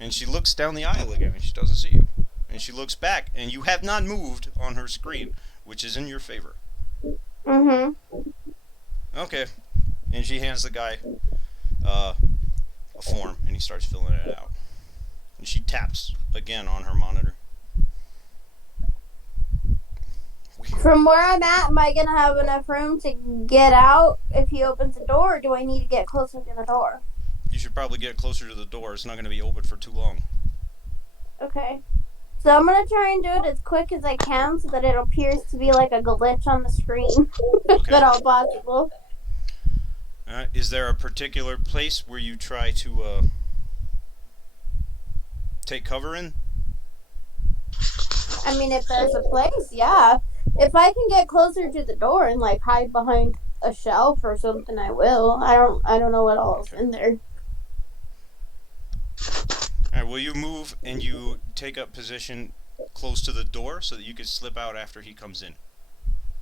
And she looks down the aisle again, and she doesn't see you. And she looks back, and you have not moved on her screen, which is in your favor. Mm-hmm. Okay. And she hands the guy a form, and he starts filling it out. And she taps again on her monitor. Weird. From where I'm at, am I gonna have enough room to get out if he opens the door, or do I need to get closer to the door? You should probably get closer to the door. It's not going to be open for too long. Okay. So I'm gonna try and do it as quick as I can so that it appears to be like a glitch on the screen. If at all possible. Is there a particular place where you try to take cover in? I mean, if there's a place, yeah. If I can get closer to the door and like hide behind a shelf or something, I will. I don't know what all's in there. Alright, will you move and you take up position close to the door so that you can slip out after he comes in?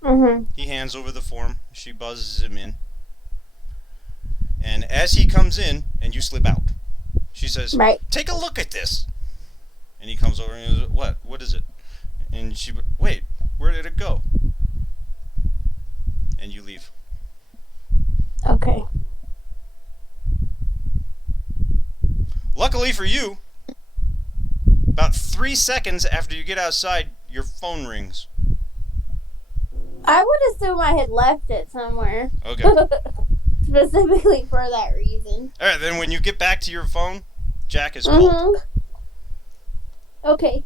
Mm-hmm. He hands over the form. She buzzes him in. And as he comes in and you slip out, she says, take a look at this. And he comes over and he goes, what? What is it? And she, wait, where did it go? And you leave. Okay. Luckily for you, about 3 seconds after you get outside, your phone rings. I would assume I had left it somewhere. Okay. Specifically for that reason. Alright, then when you get back to your phone, Jack is called. Okay.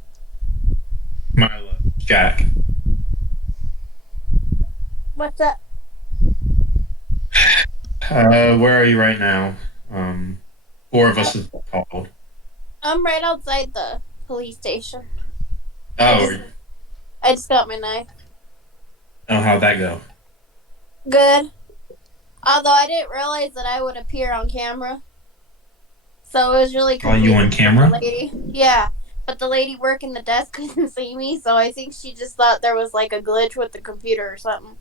Mila, Jack. What's up? Where are you right now? 4 of us have called. I'm right outside the police station. Oh. I just got my knife. Oh, how'd that go? Good. Although I didn't realize that I would appear on camera. So it was really cool. Are you on camera? Lady. Yeah. But the lady working the desk couldn't see me, so I think she just thought there was like a glitch with the computer or something.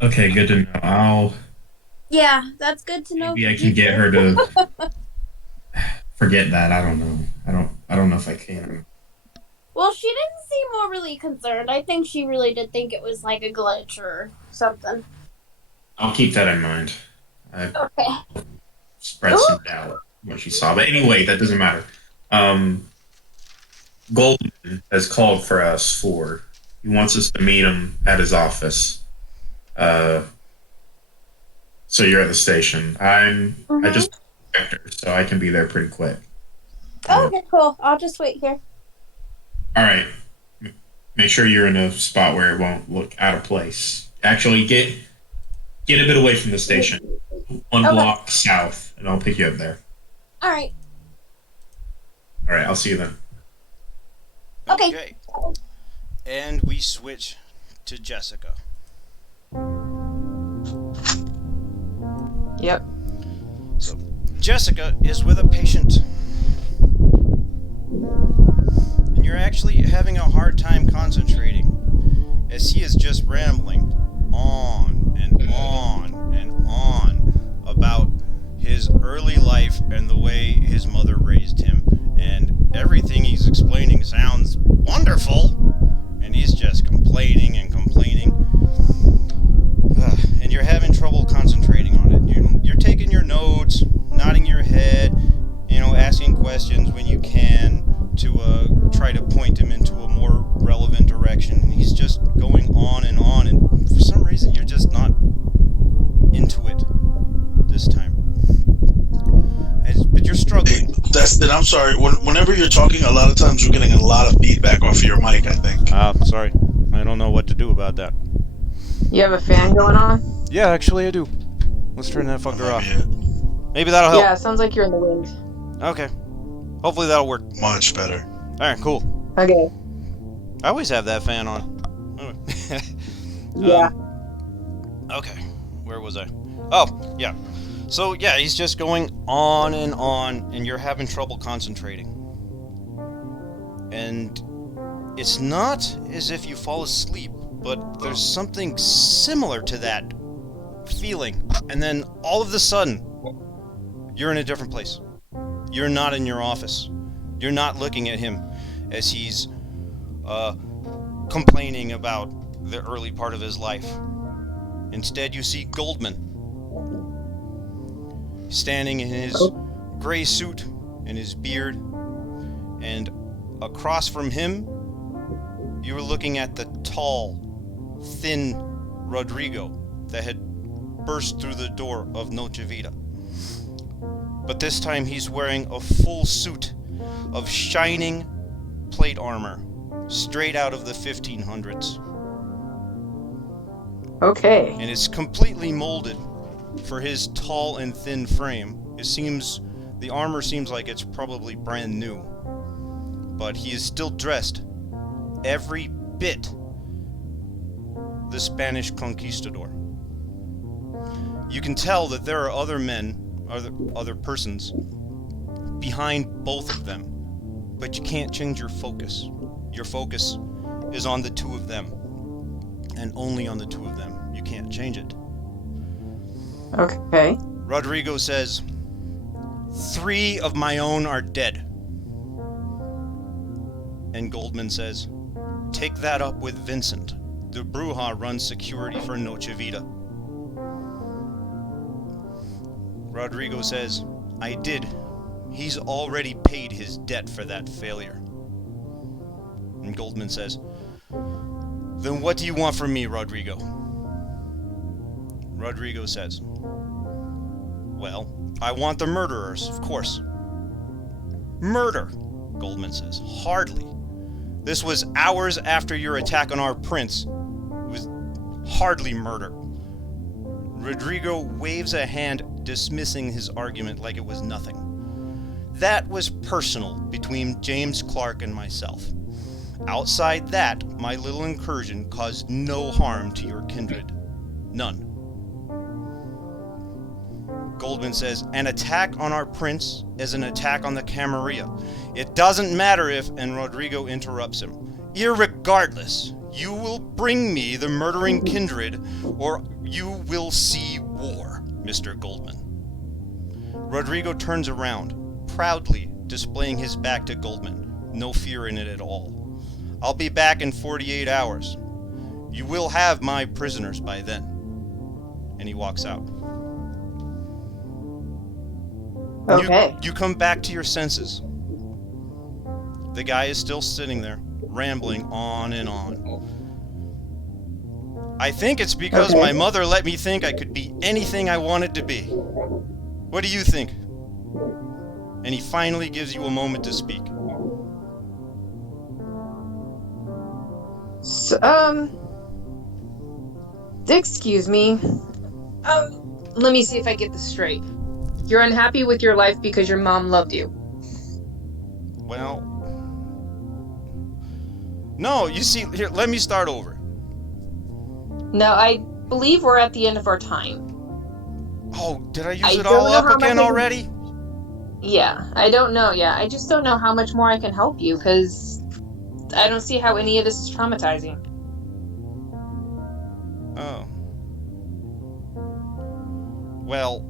Okay, good to know. Yeah, that's good to know. Maybe I can get her to forget that. I don't know. I don't know if I can. Well, she didn't seem overly concerned. I think she really did think it was like a glitch or something. I'll keep that in mind. Okay. Spread some doubt what she saw. But anyway, that doesn't matter. Golden has called for us he wants us to meet him at his office. So you're at the station. I just so I can be there pretty quick. Oh, okay, cool. I'll just wait here. All right. Make sure you're in a spot where it won't look out of place. Actually, get a bit away from the station. One block south, and I'll pick you up there. All right. All right, I'll see you then. Okay. And we switch to Jessica. Yep. So, Jessica is with a patient. And you're actually having a hard time concentrating, as he is just rambling on and on and on about his early life and the way his mother raised him. And everything he's explaining sounds wonderful, and he's just complaining and complaining. And you're having trouble concentrating on it. You're taking your notes, nodding your head, asking questions when you can to try to point him into a more relevant direction. And he's just going on, and for some reason you're just not into it this time. But you're struggling. Hey, Sestonn, I'm sorry. Whenever you're talking, a lot of times we're getting a lot of feedback off of your mic, I think. Sorry. I don't know what to do about that. You have a fan going on? Yeah, actually I do. Let's turn that fucker off. Maybe that'll help. Yeah, sounds like you're in the wind. Okay. Hopefully that'll work. Much better. Alright, cool. Okay. I always have that fan on. Yeah. Okay. Where was I? Oh, yeah. So, yeah, he's just going on, and you're having trouble concentrating. And it's not as if you fall asleep, but there's something similar to that feeling. And then, all of a sudden, you're in a different place. You're not in your office. You're not looking at him as he's complaining about the early part of his life. Instead, you see Goldman standing in his gray suit and his beard, and across from him, you were looking at the tall, thin Rodrigo that had burst through the door of Noche Vida. But this time he's wearing a full suit of shining plate armor, straight out of the 1500s. Okay. And it's completely molded for his tall and thin frame. The armor seems like it's probably brand new. But he is still dressed every bit the Spanish conquistador. You can tell that there are other men, other persons, behind both of them. But you can't change your focus. Your focus is on the two of them. And only on the two of them. You can't change it. Okay. Rodrigo says, 3 of my own are dead. And Goldman says, take that up with Vincent. The Bruja runs security for Noche Vida. Rodrigo says, I did. He's already paid his debt for that failure. And Goldman says, then what do you want from me, Rodrigo? Rodrigo says, well, I want the murderers, of course. Murder, Goldman says. Hardly. This was hours after your attack on our prince. It was hardly murder. Rodrigo waves a hand, dismissing his argument like it was nothing. That was personal between James Clark and myself. Outside that, my little incursion caused no harm to your kindred. None. Goldman says, an attack on our prince is an attack on the Camarilla. It doesn't matter if, and Rodrigo interrupts him, irregardless, you will bring me the murdering kindred, or you will see war, Mr. Goldman. Rodrigo turns around, proudly displaying his back to Goldman, no fear in it at all. I'll be back in 48 hours. You will have my prisoners by then. And he walks out. Okay. You come back to your senses. The guy is still sitting there, rambling on and on. I think it's because my mother let me think I could be anything I wanted to be. What do you think? and he finally gives you a moment to speak. So, excuse me. Let me see if I get this straight. You're unhappy with your life because your mom loved you. Well, no, you see, here, let me start over. No, I believe we're at the end of our time. Oh, did I use I it don't all know up how much again I- already? Yeah, I don't know. Yeah, I just don't know how much more I can help you because I don't see how any of this is traumatizing. Oh. Well,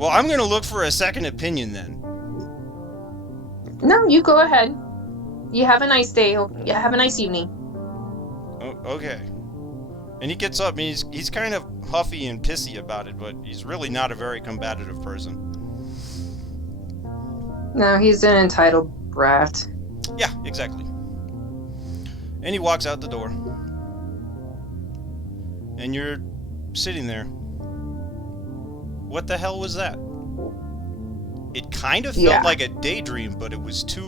I'm gonna look for a second opinion then. No, you go ahead. You have a nice day. Yeah, have a nice evening. Oh, okay. And he gets up and he's kind of huffy and pissy about it, but he's really not a very combative person. No, he's an entitled brat. Yeah, exactly. And he walks out the door. And you're sitting there. What the hell was that? It kind of felt like a daydream, but it was too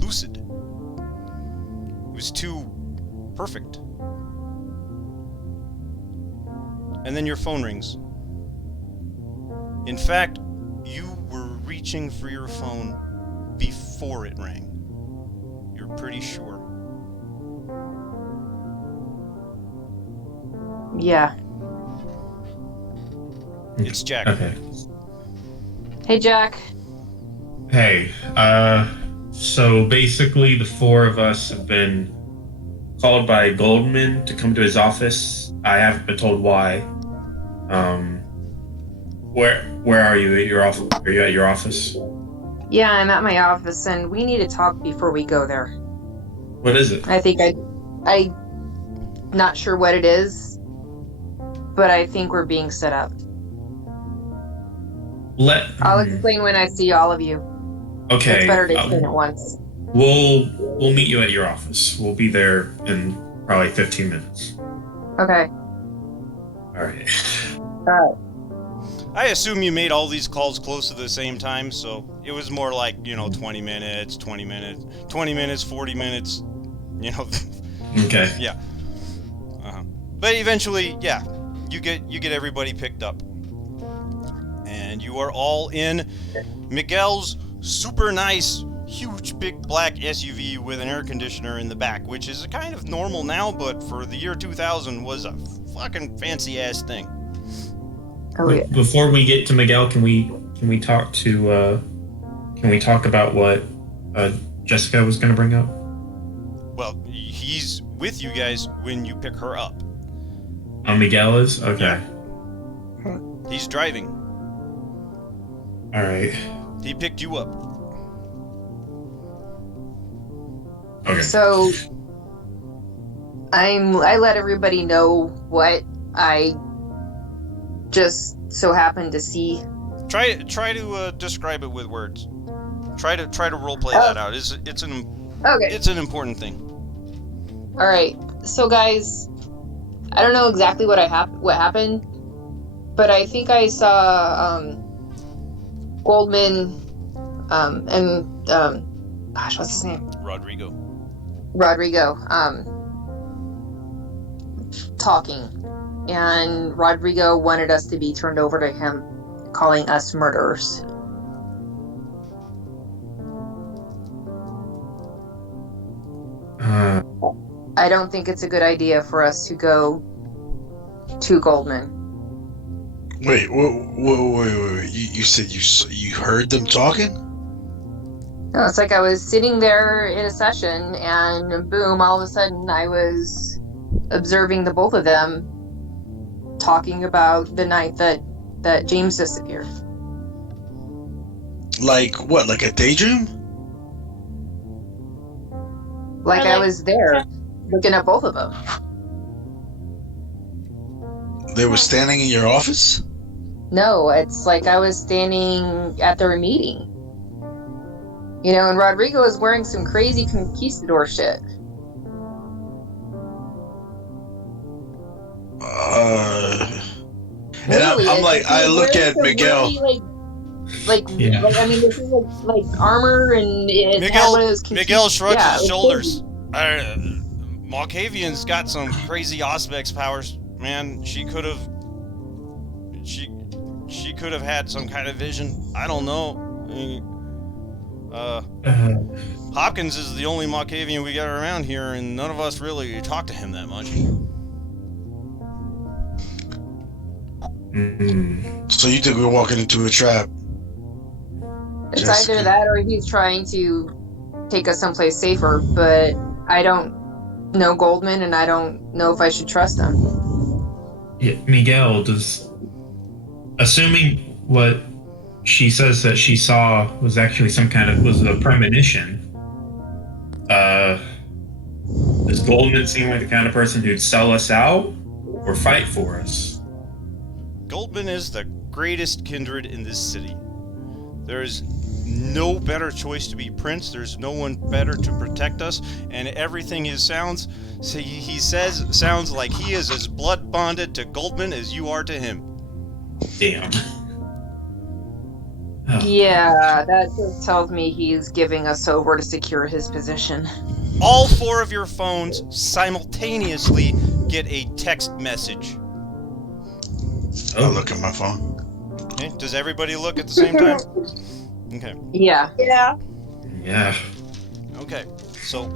lucid. It was too perfect. And then your phone rings. In fact, you were reaching for your phone before it rang. You're pretty sure. Yeah. It's Jack. Okay. Hey, Jack. Hey, so basically the four of us have been called by Goldman to come to his office. I haven't been told why. Where are you at your office? Are you at your office? Yeah, I'm at my office, and we need to talk before we go there. What is it? I think I'm not sure what it is, but I think we're being set up. I'll explain when I see all of you. Okay. It's better to explain it once. We'll meet you at your office. We'll be there in probably 15 minutes. Okay. All right. I assume you made all these calls close to the same time, so it was more like, 20 minutes, 20 minutes, 20 minutes, 40 minutes, Okay. Yeah. But eventually, yeah, you get everybody picked up. And you are all in Miguel's super nice, huge, big black SUV with an air conditioner in the back, which is kind of normal now, but for the year 2000 was a fucking fancy ass thing. Oh, yeah. Before we get to Miguel, can we talk about what Jessica was going to bring up? Well, he's with you guys when you pick her up. Oh, Miguel is? Okay. Yeah. He's driving. All right. He picked you up. Okay. So I let everybody know what I just so happened to see. Try to describe it with words. Try to roleplay that out. It's an important thing. All right. So guys, I don't know exactly what happened, but I think I saw Goldman and gosh, what's his name? Rodrigo. Talking, and Rodrigo wanted us to be turned over to him, calling us murderers. I don't think it's a good idea for us to go to Goldman. Wait. You said you heard them talking? No, it's like I was sitting there in a session, and boom, all of a sudden I was observing the both of them talking about the night that James disappeared. Like what? Like a daydream? Like I was there looking at both of them. They were standing in your office? No, it's like I was standing at their meeting. And Rodrigo is wearing some crazy conquistador shit. And I'm like, I look at Miguel. Really, Yeah. I mean, this is like armor, and it had one of those Miguel shrugs yeah, his it's shoulders. Malkavian's got some crazy Auspex powers, man. She could have had some kind of vision. I don't know. I mean, Hopkins is the only Malkavian we got around here, and none of us really talk to him that much. So you think we're walking into a trap? It's Jessica. either that or he's trying to take us someplace safer, but I don't know Goldman, and I don't know if I should trust him. Yeah, Miguel, assuming what she says that she saw was actually was a premonition, does Goldman seem like the kind of person who'd sell us out or fight for us? Goldman is the greatest kindred in this city. There's no better choice to be prince. There's no one better to protect us, and everything he says sounds like he is as blood bonded to Goldman as you are to him. Damn. Oh. Yeah, that just tells me he's giving us over to secure his position. All 4 of your phones simultaneously get a text message. I'll look at my phone. Okay, does everybody look at the same time? Okay. Yeah. Yeah. Yeah. Okay, so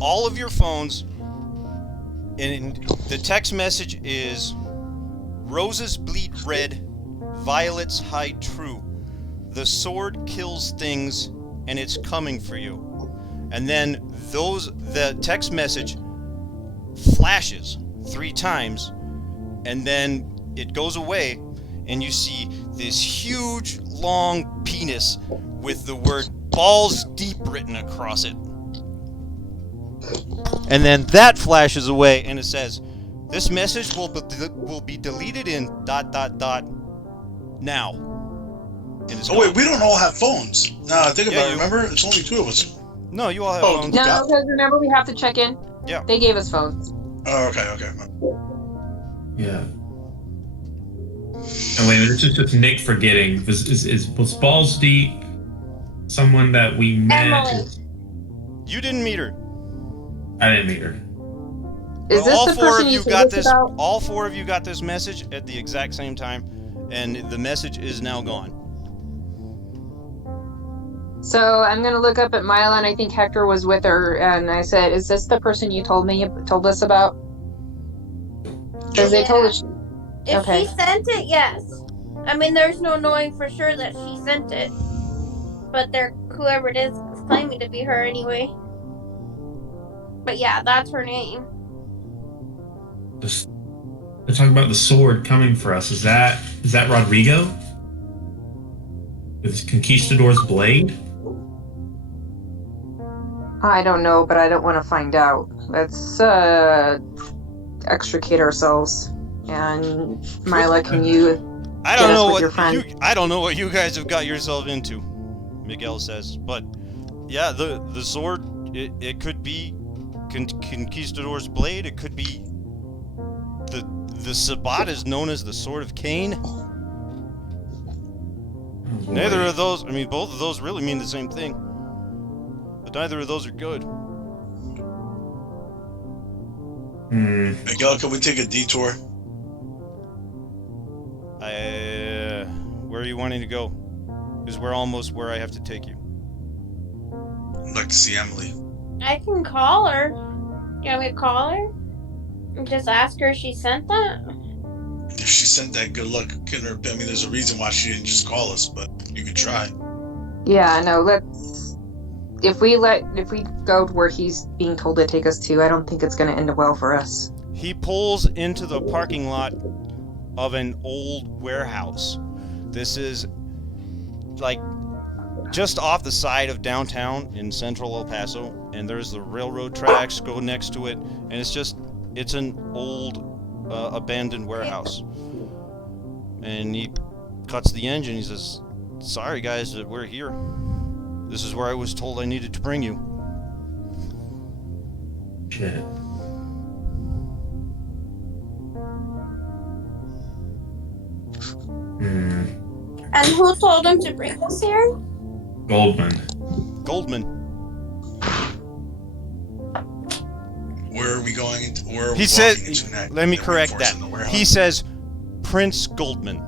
all of your phones, and the text message is roses bleed red, violets hide true. The sword kills things, and it's coming for you. And then the text message flashes 3 times, and then it goes away, and you see this huge, long penis with the word balls deep written across it. And then that flashes away, and it says, this message will be deleted in ... now. Oh wait, we don't all have phones. Nah, think about it. you- Remember, it's only 2 of us. No, you all have Oh, phones. No, because remember we have to check in. Yeah. They gave us phones. Oh, okay. Yeah. And wait, this is just Nick forgetting. Was Balls Deep someone that we met? Emily. You didn't meet her. I didn't meet her. Is this the person you told us about? All 4 of you got this message at the exact same time, and the message is now gone. So I'm gonna look up at Mila, and I think Hector was with her, and I said, "Is this the person you told us about?" Because they told us. If Okay. she sent it, yes. I mean, there's no knowing for sure that she sent it, but whoever it is claiming to be her anyway. But yeah, that's her name. They're talking about the sword coming for us. Is that Rodrigo? With Conquistador's blade? I don't know, but I don't want to find out. Let's extricate ourselves. And Mila, can you I don't get know us with what your friend? I don't know what you guys have got yourself into, Miguel says. But yeah, the sword, it could be Conquistador's blade. It could be the Sabbat is known as the Sword of Cain. Neither of those, I mean, both of those really mean the same thing. But neither of those are good. Miguel, can we take a detour? Where are you wanting to go? Because we're almost where I have to take you. I'd like to see Emily. I can call her. You want me to call her? And just ask her if she sent that? If she sent that, good luck getting her. I mean, there's a reason why she didn't just call us, but you could try. Yeah, no, if we go to where he's being told to take us to, I don't think it's going to end well for us. He pulls into the parking lot of an old warehouse. This is like just off the side of downtown in central El Paso, and there's the railroad tracks go next to it, and it's an old abandoned warehouse. And he cuts the engine. He says, "Sorry guys, that we're here. This is where I was told I needed to bring you." Shit. And who told him to bring us here? Goldman. Where are we going into? Where are we He said, walking into next? let me The correct that. reinforcing the warehouse? He says Prince Goldman.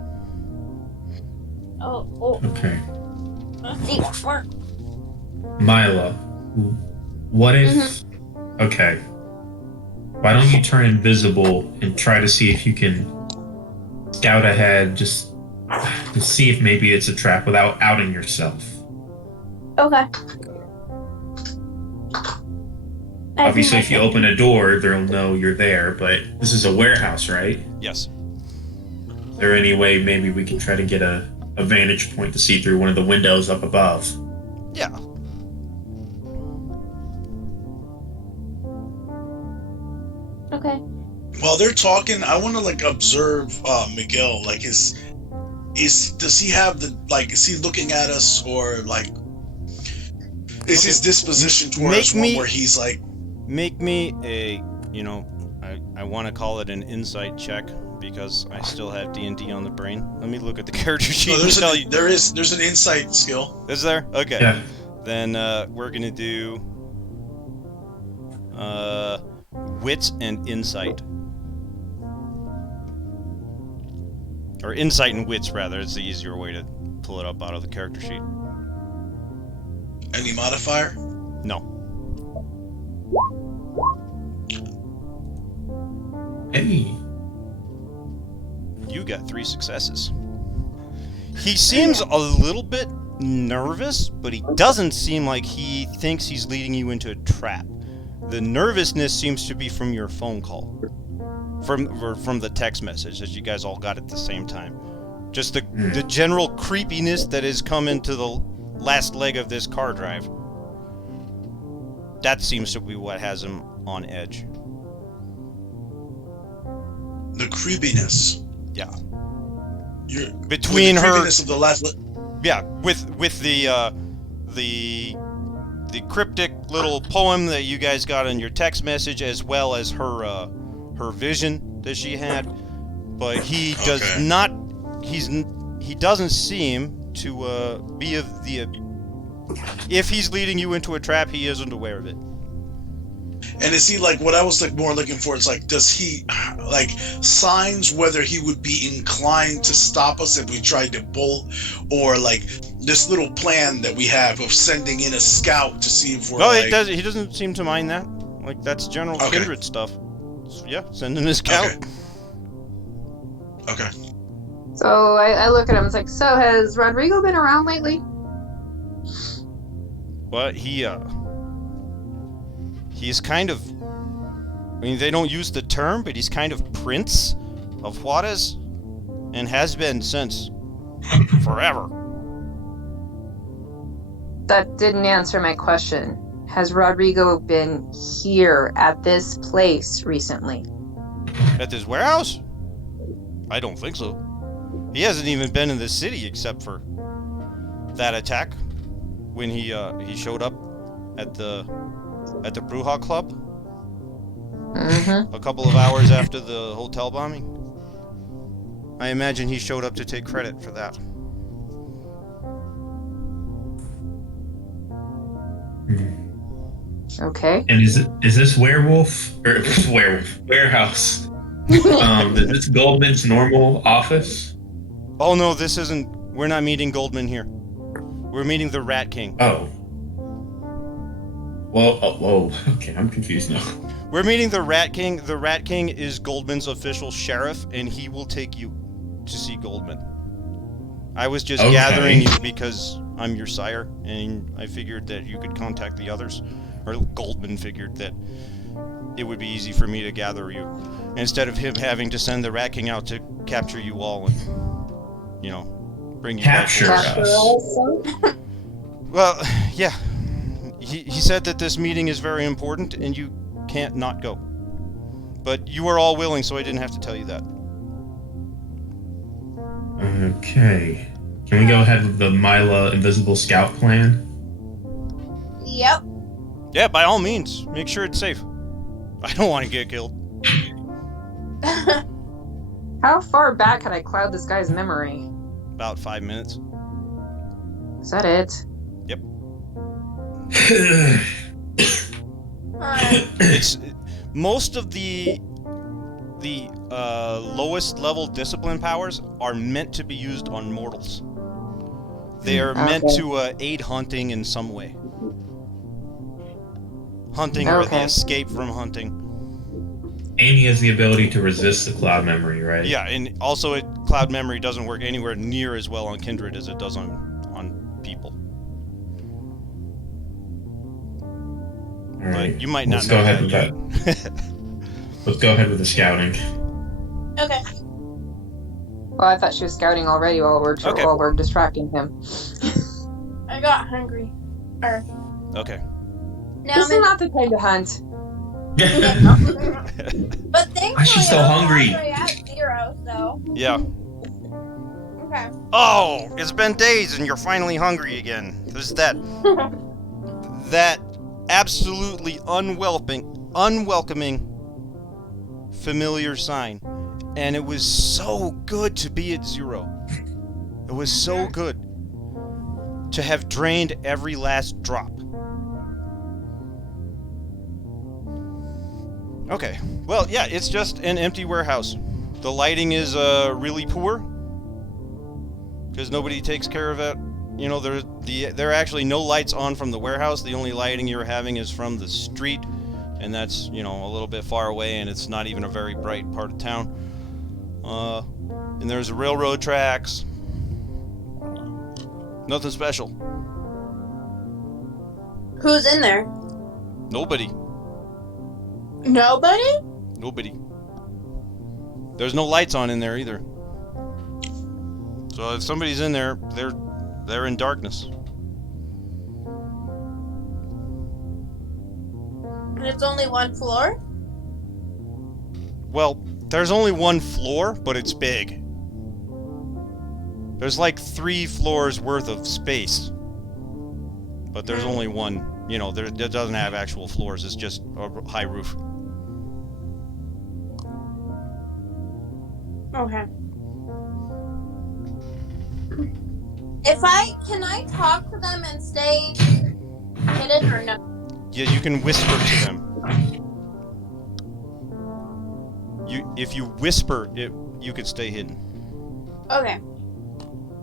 Oh. Okay. Let's see. Where? Mila, what if... Okay. Why don't you turn invisible and try to see if you can scout ahead, just to see if maybe it's a trap without outing yourself. Okay. Obviously, if you open a door, they'll know you're there, but this is a warehouse, right? Yes. Is there any way maybe we can try to get a vantage point to see through one of the windows up above? Yeah. Okay. While they're talking, I want to like observe Miguel. Like, does he have the is he looking at us, or like is his disposition towards us one where he's like? Make me a, I want to call it an insight check because I still have D&D on the brain. Let me look at the character sheet and tell you. There's an insight skill. Is there? Okay. Yeah. Then we're gonna do wits and insight. Or insight and wits, rather. It's the easier way to pull it up out of the character sheet. Any modifier? No. Hey. You got 3 successes. He seems a little bit nervous, but he doesn't seem like he thinks he's leading you into a trap. The nervousness seems to be from your phone call. From the text message that you guys all got at the same time. Just the general creepiness that has come into the last leg of this car drive. That seems to be what has him on edge. The creepiness. Yeah. Between the creepiness of the last. Yeah, with the cryptic little poem that you guys got in your text message, as well as her vision that she had, but he does not. He doesn't seem to be of the. If he's leading you into a trap, he isn't aware of it. And is he like what I was like more looking for? It's like, does he like signs whether he would be inclined to stop us if we tried to bolt, or like this little plan that we have of sending in a scout to see if we're. No, he does. He doesn't seem to mind that. Like that's general kindred stuff. So, yeah, send in a scout. Okay. So I look at him. It's like, so has Rodrigo been around lately? But he's kind of. I mean, they don't use the term, but he's kind of Prince of Juarez, and has been since forever. That didn't answer my question. Has Rodrigo been here at this place recently? At this warehouse? I don't think so. He hasn't even been in the city except for that attack when he showed up at the Brewhog Club. Mm-hmm. A couple of hours after the hotel bombing. I imagine he showed up to take credit for that. Okay. And is this warehouse? Is this Goldman's normal office? Oh no, this isn't. We're not meeting Goldman here. We're meeting the Rat King. Oh. Well, whoa. Okay, I'm confused now. We're meeting the Rat King. The Rat King is Goldman's official sheriff, and he will take you to see Goldman. I was just gathering you because I'm your sire, and I figured that you could contact the others. Or Goldman figured that it would be easy for me to gather you, instead of him having to send the Rat King out to capture you all and, bring you capture back. us. Well, yeah. He said that this meeting is very important and you can't not go. But you were all willing, so I didn't have to tell you that. Okay. Can we go ahead with the Mila Invisible Scout plan? Yep. Yeah, by all means. Make sure it's safe. I don't want to get killed. How far back can I cloud this guy's memory? about 5 minutes. Is that it? Alright. It's most of the lowest level discipline powers are meant to be used on mortals. They are meant Okay. to aid hunting in some way. Hunting or the Okay. escape from hunting. And he has the ability to resist the cloud memory, right? Yeah, and also cloud memory doesn't work anywhere near as well on kindred as it does on people. All right. But you might Let's not know go ahead that with yet. that. Let's go ahead with the scouting. Okay. Well, I thought she was scouting already while Okay. we're distracting him. I got hungry. Okay. Now This I'm is not the time to hunt. But thankfully, Why is she so I'm hungry? already at 0, so. Yeah. Okay. Oh, it's been days and you're finally hungry again. There's that absolutely unwelcoming familiar sign. And it was so good to be at 0. It was so good to have drained every last drop. Okay, well, yeah, it's just an empty warehouse. The lighting is really poor because nobody takes care of it. You know, there are actually no lights on from the warehouse. The only lighting you're having is from the street, and that's, you know, a little bit far away, and it's not even a very bright part of town. And there's railroad tracks. Nothing special. Who's in there? Nobody. Nobody? Nobody. There's no lights on in there either. So if somebody's in there, they're in darkness. And it's only 1 floor? Well, there's only 1 floor, but it's big. There's like 3 floors worth of space. But there's only 1, you know, it doesn't have actual floors, it's just a high roof. Okay. Can I talk to them and stay hidden or no? Yeah, you can whisper to them. If you whisper, you can stay hidden. Okay.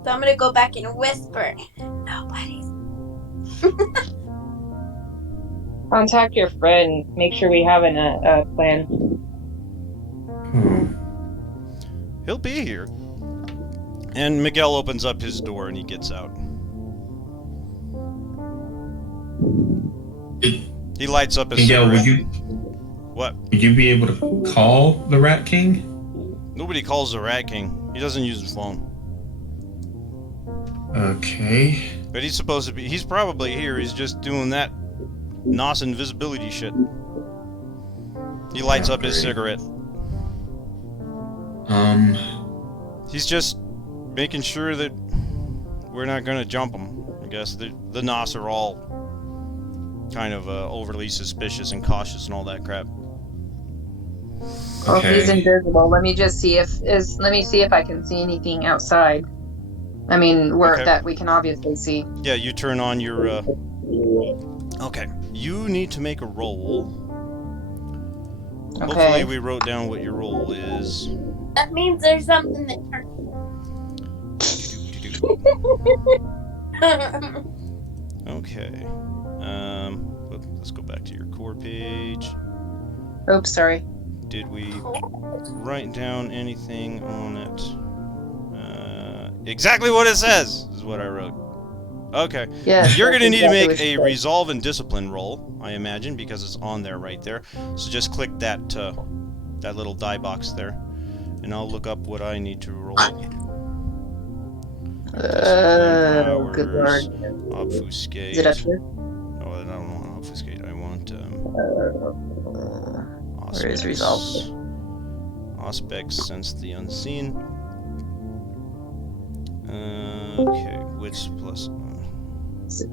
So I'm gonna go back and whisper. Nobody's. Contact your friend. Make sure we have a plan. He'll be here. And Miguel opens up his door and he gets out. He lights up his Miguel, cigarette. What? would you be able to call the Rat King? Nobody calls the Rat King. He doesn't use his phone. Okay. But he's supposed to be. He's probably here. He's just doing that NOS invisibility shit. He lights up his great. cigarette. He's just making sure that we're not gonna jump him. I guess the NOS are all kind of overly suspicious and cautious and all that crap. Oh, he's Okay. invisible. Let me just see if I can see anything outside. I mean, Okay. that we can obviously see. Yeah, you turn on your. Okay, you need to make a roll. Hopefully, Okay. we wrote down what your roll is. That means there's something there. Okay. Let's go back to your core page. Oops, sorry. Did we write down anything on it? Exactly what it says is what I wrote. Okay. Yeah. You're gonna need to exactly make what she a said. resolve and discipline roll, I imagine, because it's on there right there. So just click that little die box there, and I'll look up what I need to roll. Good lord. Obfuscate. Is it up here? Oh, I don't want obfuscate. I want Where is resolve? Aspects sense the unseen. Okay, which plus. So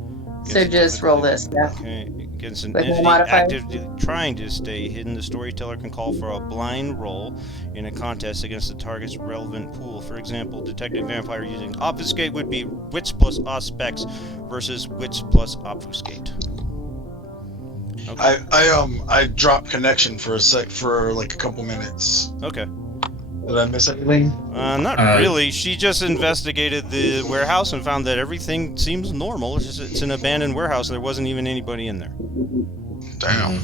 just roll this, yeah. Okay, Against an With no entity modifier? actively trying to stay hidden, the storyteller can call for a blind roll in a contest against the target's relevant pool. For example, detecting vampire using obfuscate would be wits plus auspex versus wits plus obfuscate. Okay. I dropped connection for like a couple minutes. Okay. Did I miss anything? Not really. She just investigated the warehouse and found that everything seems normal. It's an abandoned warehouse. There wasn't even anybody in there. Damn.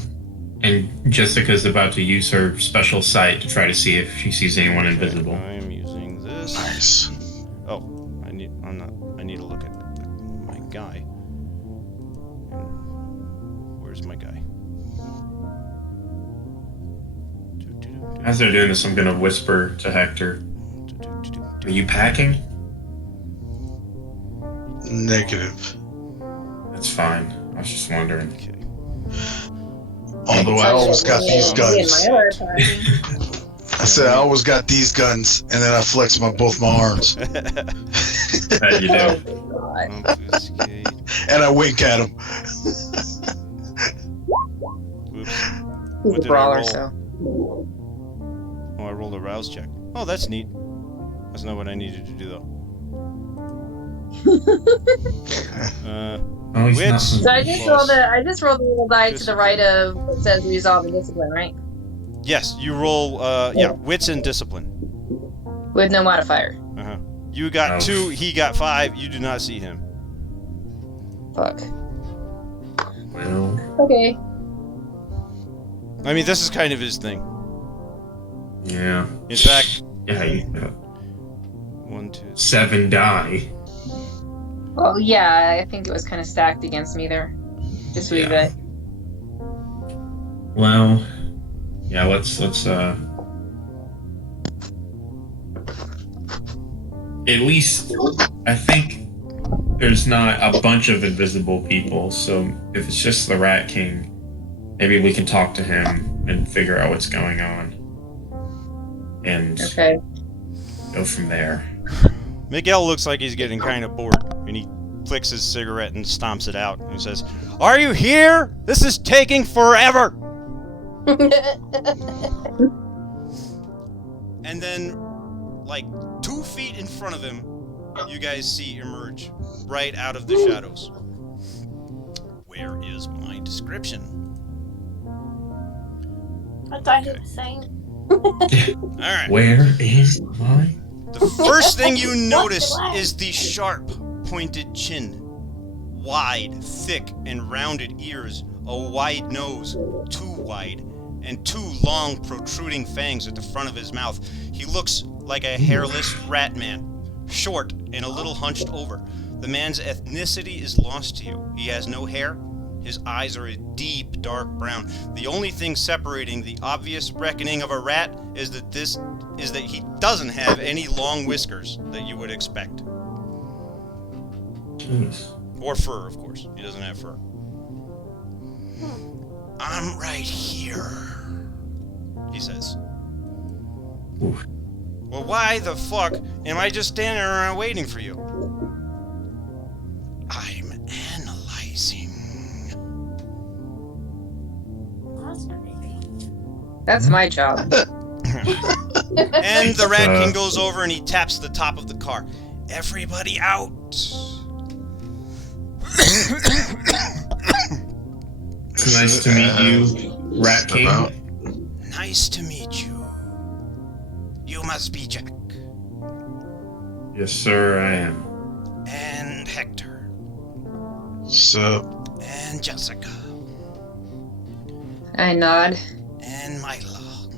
And Jessica's about to use her special sight to try to see if she sees anyone invisible. I'm using this. Nice. Oh, I need to look at my guy. Where's my guy? As they're doing this, I'm gonna whisper to Hector. Are you packing? Negative. That's fine. I was just wondering. Okay. Although I always got these guns. I said I always got these guns, and then I flex both my arms. You do. Obfuscate. And I wink at them. Oops. He's What a did I brawler, roll? so. Oh, I rolled a rouse check. Oh, that's neat. That's not what I needed to do, though. Oh, he's Wits. not. So I just Plus- rolled the little die to the right of it says resolve and discipline, right? Yes, you roll, wits and discipline. With no modifier. Uh-huh. You got Oh. 2, he got 5, you do not see him. Fuck. Well, Okay. I mean, this is kind of his thing. yeah. In fact, Yeah, you got 1, 2, 7 die. Well, yeah, I think it was kind of stacked against me there. Just leave Yeah. it. Well, yeah, let's at least I think there's not a bunch of invisible people, so if it's just the Rat King, maybe we can talk to him and figure out what's going on. And Okay. go from there. Miguel looks like he's getting kind of bored, and he flicks his cigarette and stomps it out, and says, "Are you here? This is taking forever!" And then, like 2 feet in front of him, you guys see emerge right out of the shadows. Where is my description? I thought he was saying. Alright. Where is my? The first thing you notice is the sharp, pointed chin. Wide, thick, and rounded ears. A wide nose, too wide. And 2 long, protruding fangs at the front of his mouth. He looks like a hairless rat man. Short and a little hunched over. The man's ethnicity is lost to you. He has no hair. His eyes are a deep, dark brown. The only thing separating the obvious reckoning of a rat is that he doesn't have any long whiskers that you would expect. Jeez. Or fur, of course. He doesn't have fur. I'm right here, he says. Oof. Well, why the fuck am I just standing around waiting for you? I'm analyzing. That's my job. And the Rat King goes over and he taps the top of the car. Everybody out. It's nice to meet you, Rat King. Nice to meet you. You must be Jack. Yes, sir, I am. And Hector. Sup? And Jessica. I nod. And Mila.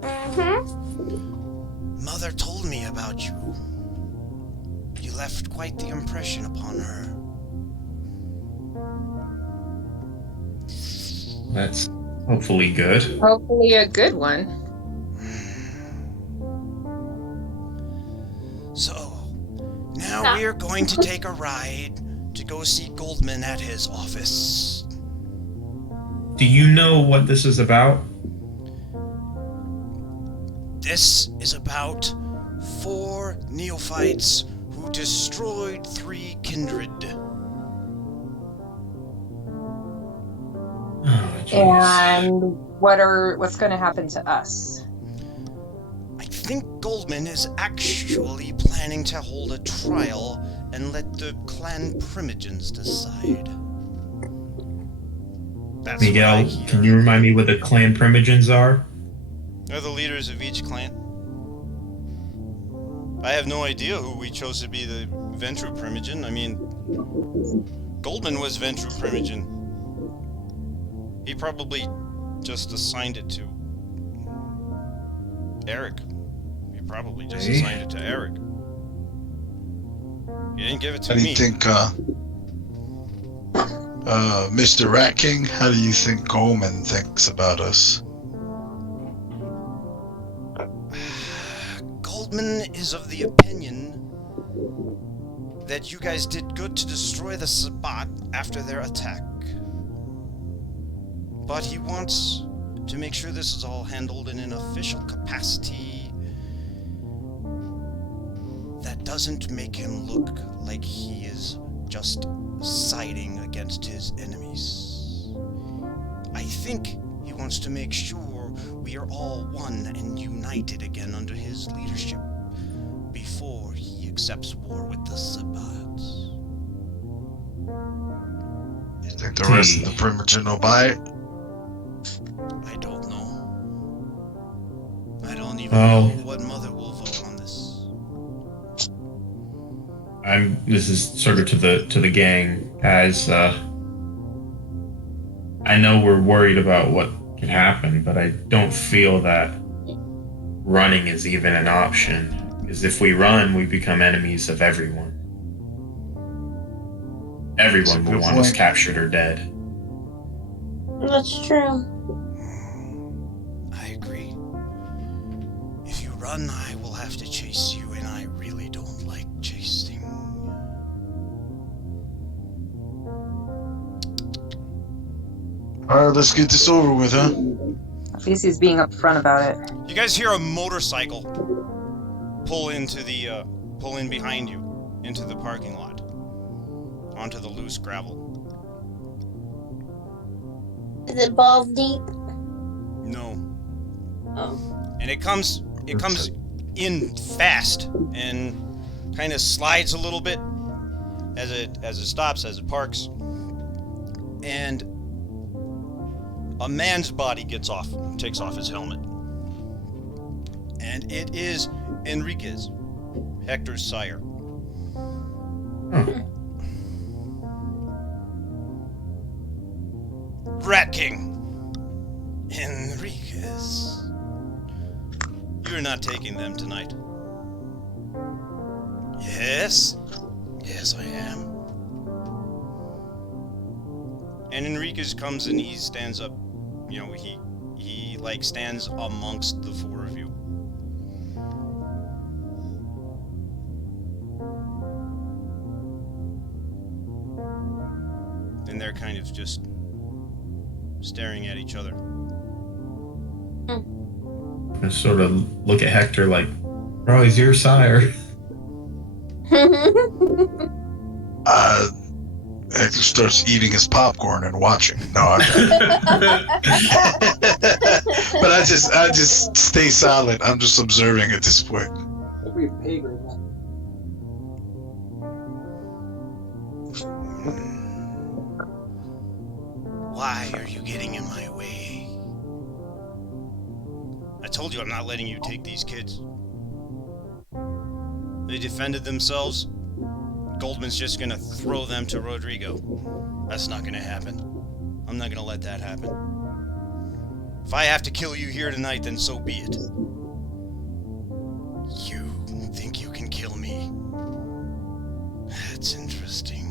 Mm-hmm. Mother told me about you. You left quite the impression upon her. That's hopefully good. Hopefully a good one. So, now we're going to take a ride to go see Goldman at his office. Do you know what this is about? This is about 4 neophytes who destroyed 3 kindred. And what's going to happen to us? I think Goldman is actually planning to hold a trial and let the clan primogens decide. That's what I Miguel, hear. can you remind me what the clan primogens are? They're the leaders of each clan. I have no idea who we chose to be the Ventru primogen. I mean, Goldman was Ventru primogen. He probably just assigned it to Eric. He probably just assigned it to Eric. He didn't give it to How do me. you think, Mr. Rat King, how do you think Goldman thinks about us? Goldman is of the opinion that you guys did good to destroy the Sabbat after their attack. But he wants to make sure this is all handled in an official capacity that doesn't make him look like he is just siding against his enemies. I think he wants to make sure we are all one and united again under his leadership before he accepts war with the Sabbat. You think the rest of the primogen will buy it? I don't know. I don't even know what mother will vote on this. This is sort of to the gang, as I know we're worried about what can happen, but I don't feel that running is even an option. Because if we run, we become enemies of everyone. Everyone will want us captured or dead. That's true. I agree. If you run, I will have to chase you, and I really don't like chasing. Alright, let's get this over with, huh? At least he's being upfront about it. You guys hear a motorcycle pull in behind you into the parking lot onto the loose gravel. Is it balls deep? No. Oh. And it comes in fast and kind of slides a little bit as it stops, as it parks. And a man's body takes off his helmet. And it is Enriquez, Hector's sire. Rat King. Enriquez. You're not taking them tonight. Yes? Yes, I am. And Enriquez comes and he stands up. You know, he stands amongst the four of you. And they're kind of just staring at each other. I sort of look at Hector like, bro, he's your sire. Hector starts eating his popcorn and watching. No, but I just stay silent. I'm just observing at this point. Why are you getting in my way? I told you I'm not letting you take these kids. They defended themselves. Goldman's just gonna throw them to Rodrigo. That's not gonna happen. I'm not gonna let that happen. If I have to kill you here tonight, then so be it. You think you can kill me? That's interesting.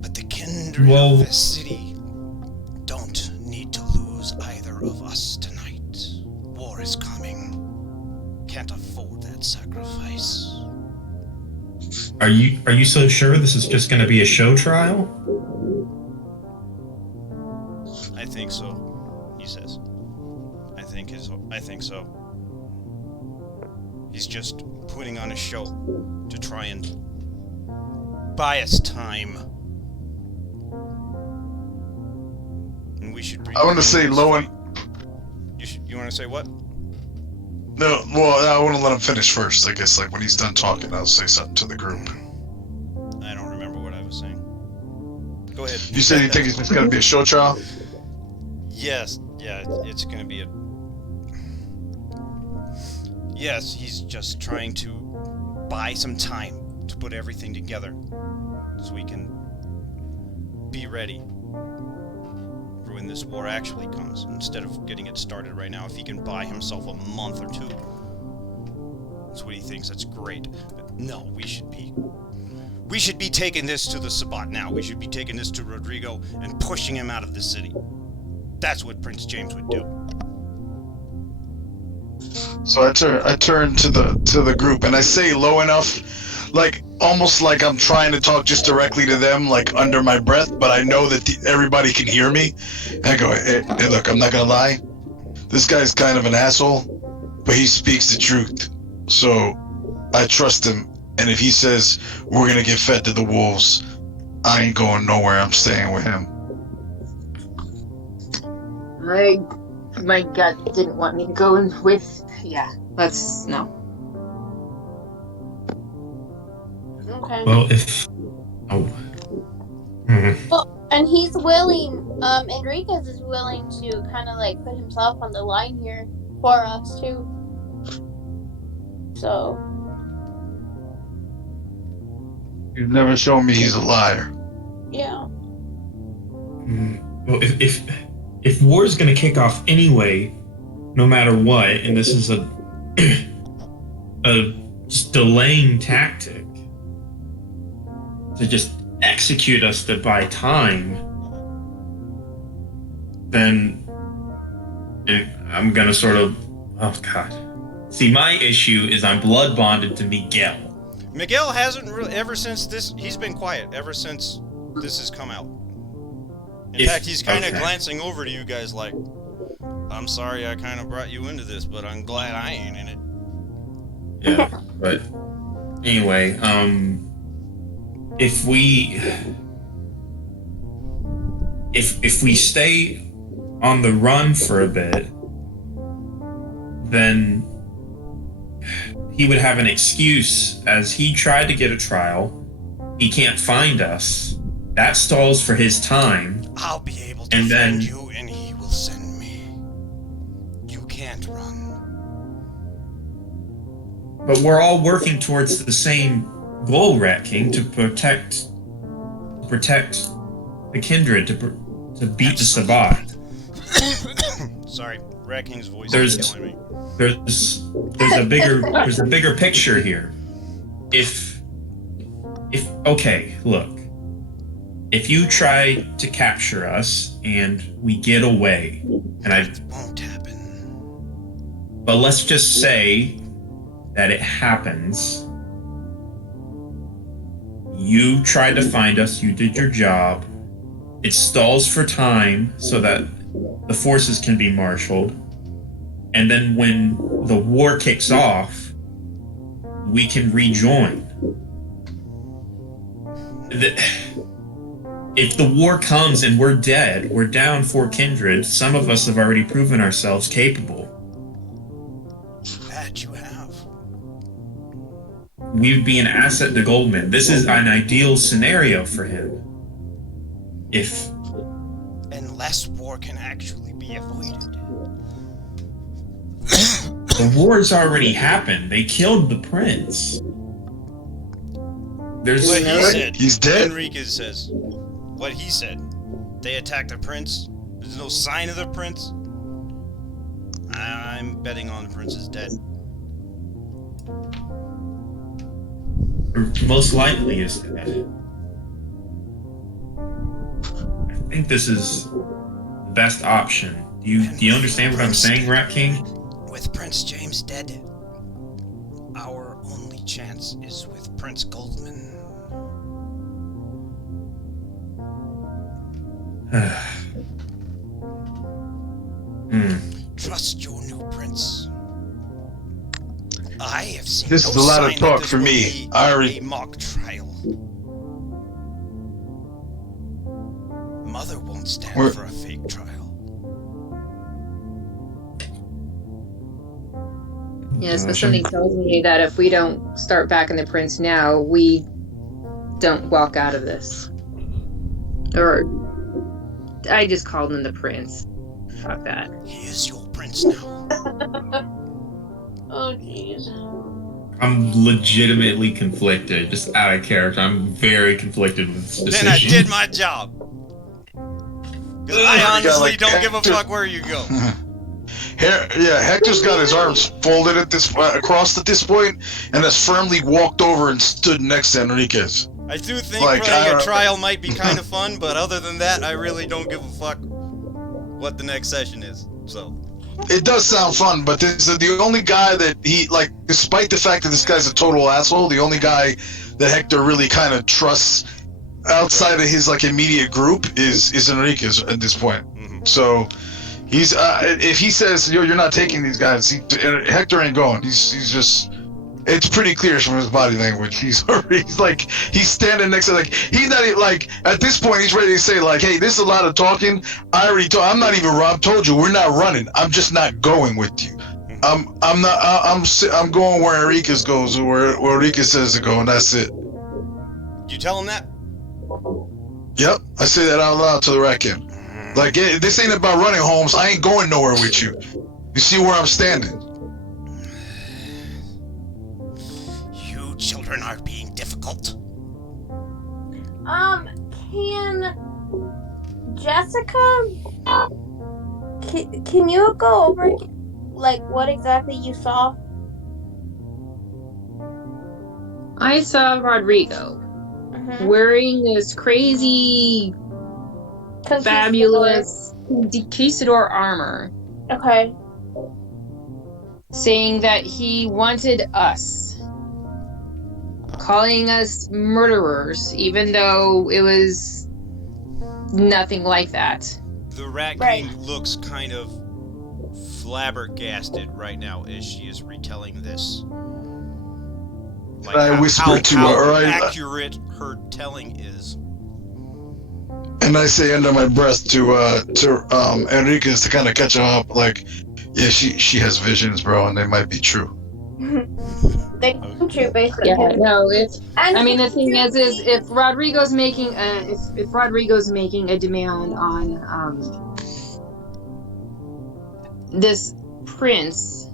But the kindred of this city don't need to lose either of us tonight. War is coming. Can't afford that sacrifice. Are you so sure this is just going to be a show trial? I think so, he says. I think so. He's just putting on a show to try and buy us time. And we should. I want to say low and. You want to say what? No, well, I want to let him finish first. I guess, like when he's done talking, I'll say something to the group. I don't remember what I was saying. Go ahead. You said you think it's just gonna be a show trial? Yes. Yeah. It's gonna be a. Yes, he's just trying to buy some time to put everything together, so we can be ready for when this war actually comes, instead of getting it started right now. If he can buy himself a month or two, that's what he thinks. That's great. But no, we should be taking this to the Sabbat now. We should be taking this to Rodrigo and pushing him out of the city. That's what Prince James would do. So I turn to the group and I say low enough, like almost like I'm trying to talk just directly to them, like under my breath, but I know that everybody can hear me. And I go, hey, look, I'm not gonna lie. This guy's kind of an asshole, but he speaks the truth. So I trust him. And if he says we're gonna get fed to the wolves, I ain't going nowhere. I'm staying with him. My gut didn't want me to go in with. Yeah, let's no. Okay. Well, if Well, and he's willing. Enriquez is willing to kind of like put himself on the line here for us too. So. You've never shown me he's a liar. Yeah. well, if war is going to kick off anyway, no matter what, and this is a just delaying tactic to just execute us to buy time, then I'm gonna sort of, oh god. See, my issue is I'm blood bonded to Miguel. Miguel hasn't really, ever since this, he's been quiet ever since this has come out. In fact, he's kind of glancing over to you guys like, I'm sorry I kind of brought you into this, but I'm glad I ain't in it. Yeah, but anyway, if we stay on the run for a bit, then he would have an excuse as he tried to get a trial. He can't find us. That stalls for his time. I'll be able to find you, and he will send me. You can't run. But we're all working towards the same goal, Rat King, to protect the kindred, to beat the Sabbat. Sorry, Rat King's voice There's- is killing me. There's a bigger picture here. If okay, look. If you try to capture us and we get away, and It won't happen. but let's just say that it happens. You tried to find us, you did your job. It stalls for time so that the forces can be marshaled. And then when the war kicks off, we can rejoin. If the war comes and we're dead, we're down for kindred, some of us have already proven ourselves capable. That you have. We would be an asset to Goldman. This is an ideal scenario for him. If Unless war can actually be avoided. the war's already happened, they killed the prince. There's What he said. He's dead. Enriquez says. What he said. They attacked the prince. There's no sign of the prince. I'm betting on the prince is dead. most likely is dead. I think this is the best option. Do you understand what I'm saying, Rat King? With Prince James dead, our only chance is with Prince Goldman. Trust your new prince. I have seen This no is a lot of sign talk that this for will me. be I already- a mock trial. mother won't stand We're- for a fake trial. Yes, but something tells me that if we don't start backing the prince now, we don't walk out of this. Or I just called him the prince. Fuck that. He is your prince now. Oh, jeez. I'm legitimately conflicted, just out of character. I'm very conflicted with this decision. Then I did my job. 'Cause I honestly don't give a fuck where you go. Hector's got his arms folded at this across at this point, and has firmly walked over and stood next to Enriquez. I do think Like, running a trial might be kind of fun, but other than that, I really don't give a fuck what the next session is. So. It does sound fun, but this is the only guy that he, like, despite the fact that this guy's a total asshole, the only guy that Hector really kind of trusts outside of his, like, immediate group is Enriquez at this point. Mm-hmm. So he's if he says you're not taking these guys, Hector ain't going. He's just. It's pretty clear from his body language. He's standing next to, like, he's not even, like, at this point he's ready to say, like, hey, this is a lot of talking. I'm not even. Rob told you we're not running. I'm just not going with you. I'm going where Enriquez goes, or where Enriquez says to go, and that's it. You tell him that? Yep, I say that out loud to the rat king. Like, this ain't about running, Holmes. I ain't going nowhere with you. You see where I'm standing? You children are being difficult. Can Jessica, can you go over, like, what exactly you saw? I saw Rodrigo wearing this crazy, fabulous conquistador armor. Okay. Saying that he wanted us. Calling us murderers, even though it was nothing like that. The Rat King looks kind of flabbergasted right now as she is retelling this. Like I whisper to how her, accurate her telling is. And I say under my breath to Enriquez to kind of catch him up, like, yeah, she has visions, bro, and they might be true. They come true, basically. Yeah, no, it's. And I mean, the thing is if Rodrigo's making if Rodrigo's making a demand on this prince,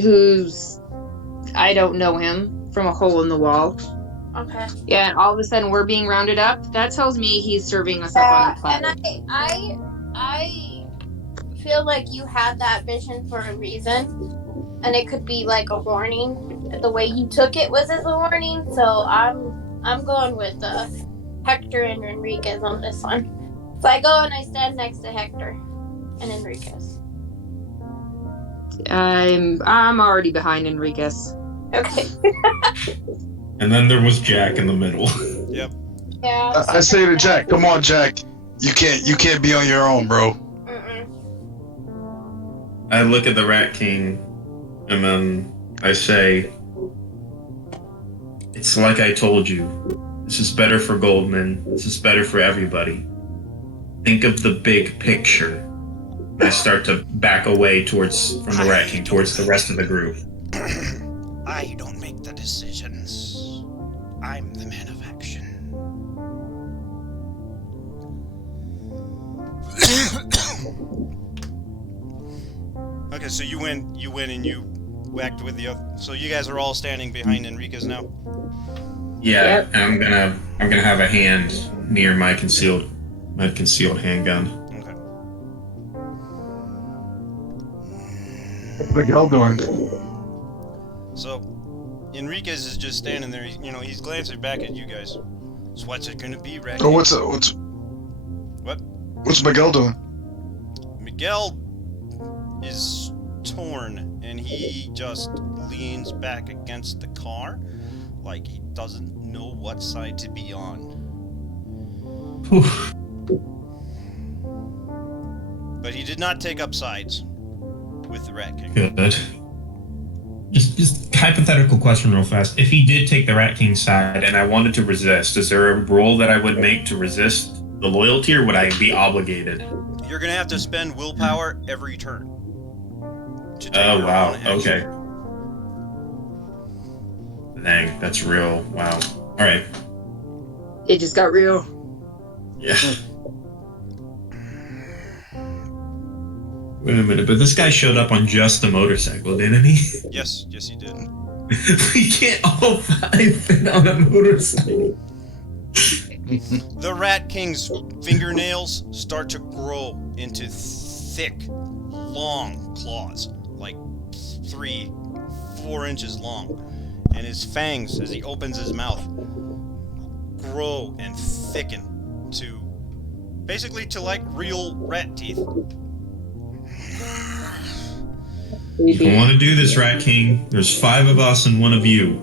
who's, I don't know him from a hole in the wall. Okay. Yeah, and all of a sudden we're being rounded up. That tells me he's serving us up on a platter. And I feel like you had that vision for a reason. And it could be like a warning. The way you took it was as a warning. So I'm going with Hector and Enriquez on this one. So I go and I stand next to Hector and Enriquez. I'm already behind Enriquez. Okay. And then there was Jack in the middle. Yep. Yeah. I say to Jack, come on, Jack. You can't be on your own, bro. Mm-mm. I look at the Rat King, and then I say, it's like I told you. This is better for Goldman. This is better for everybody. Think of the big picture. I start to back away from the Rat King, towards the rest of the group. I don't make the decisions. I'm the man of action. Okay, so you went and you whacked with the other. So you guys are all standing behind Enriquez now. Yeah, Yep. and I'm gonna have a hand near my concealed handgun. Okay. What's Miguel doing? So Enriquez is just standing there. He's glancing back at you guys. So what's it gonna be, Rat? Oh, King? what's Miguel doing? Miguel is torn, and he just leans back against the car like he doesn't know what side to be on. Whew. But he did not take up sides with the Rat King. Good. Just hypothetical question real fast. If he did take the Rat King's side and I wanted to resist, is there a roll that I would make to resist the loyalty, or would I be obligated? You're gonna have to spend willpower every turn. To take Oh, your wow. own action. Okay. Dang, that's real. Wow. Alright. It just got real. Yeah. Wait a minute, but this guy showed up on just a motorcycle, didn't he? Yes, he did. We can't all 5 fit on a motorcycle. The Rat King's fingernails start to grow into thick, long claws, like 3-4 inches long. And his fangs, as he opens his mouth, grow and thicken to basically to like real rat teeth. You don't want to do this, Rat King. There's 5 of us and 1 of you.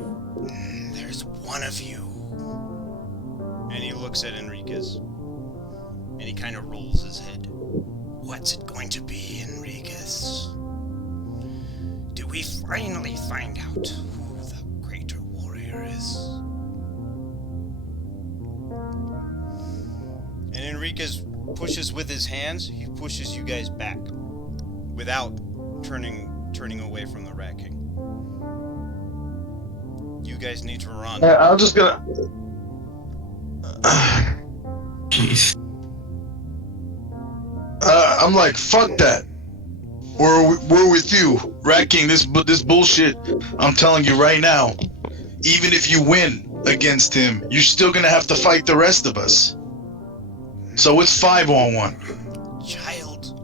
There's 1 of you. And he looks at Enriquez. And he kind of rolls his head. What's it going to be, Enriquez? Do we finally find out who the greater warrior is? And Enriquez pushes with his hands. He pushes you guys back without turning away from the Rat King. You guys need to run. Yeah, I'm just gonna. Jeez. I'm like, fuck that. We're with you, Rat King. This bullshit. I'm telling you right now. Even if you win against him, you're still gonna have to fight the rest of us. So it's 5-on-1. Child,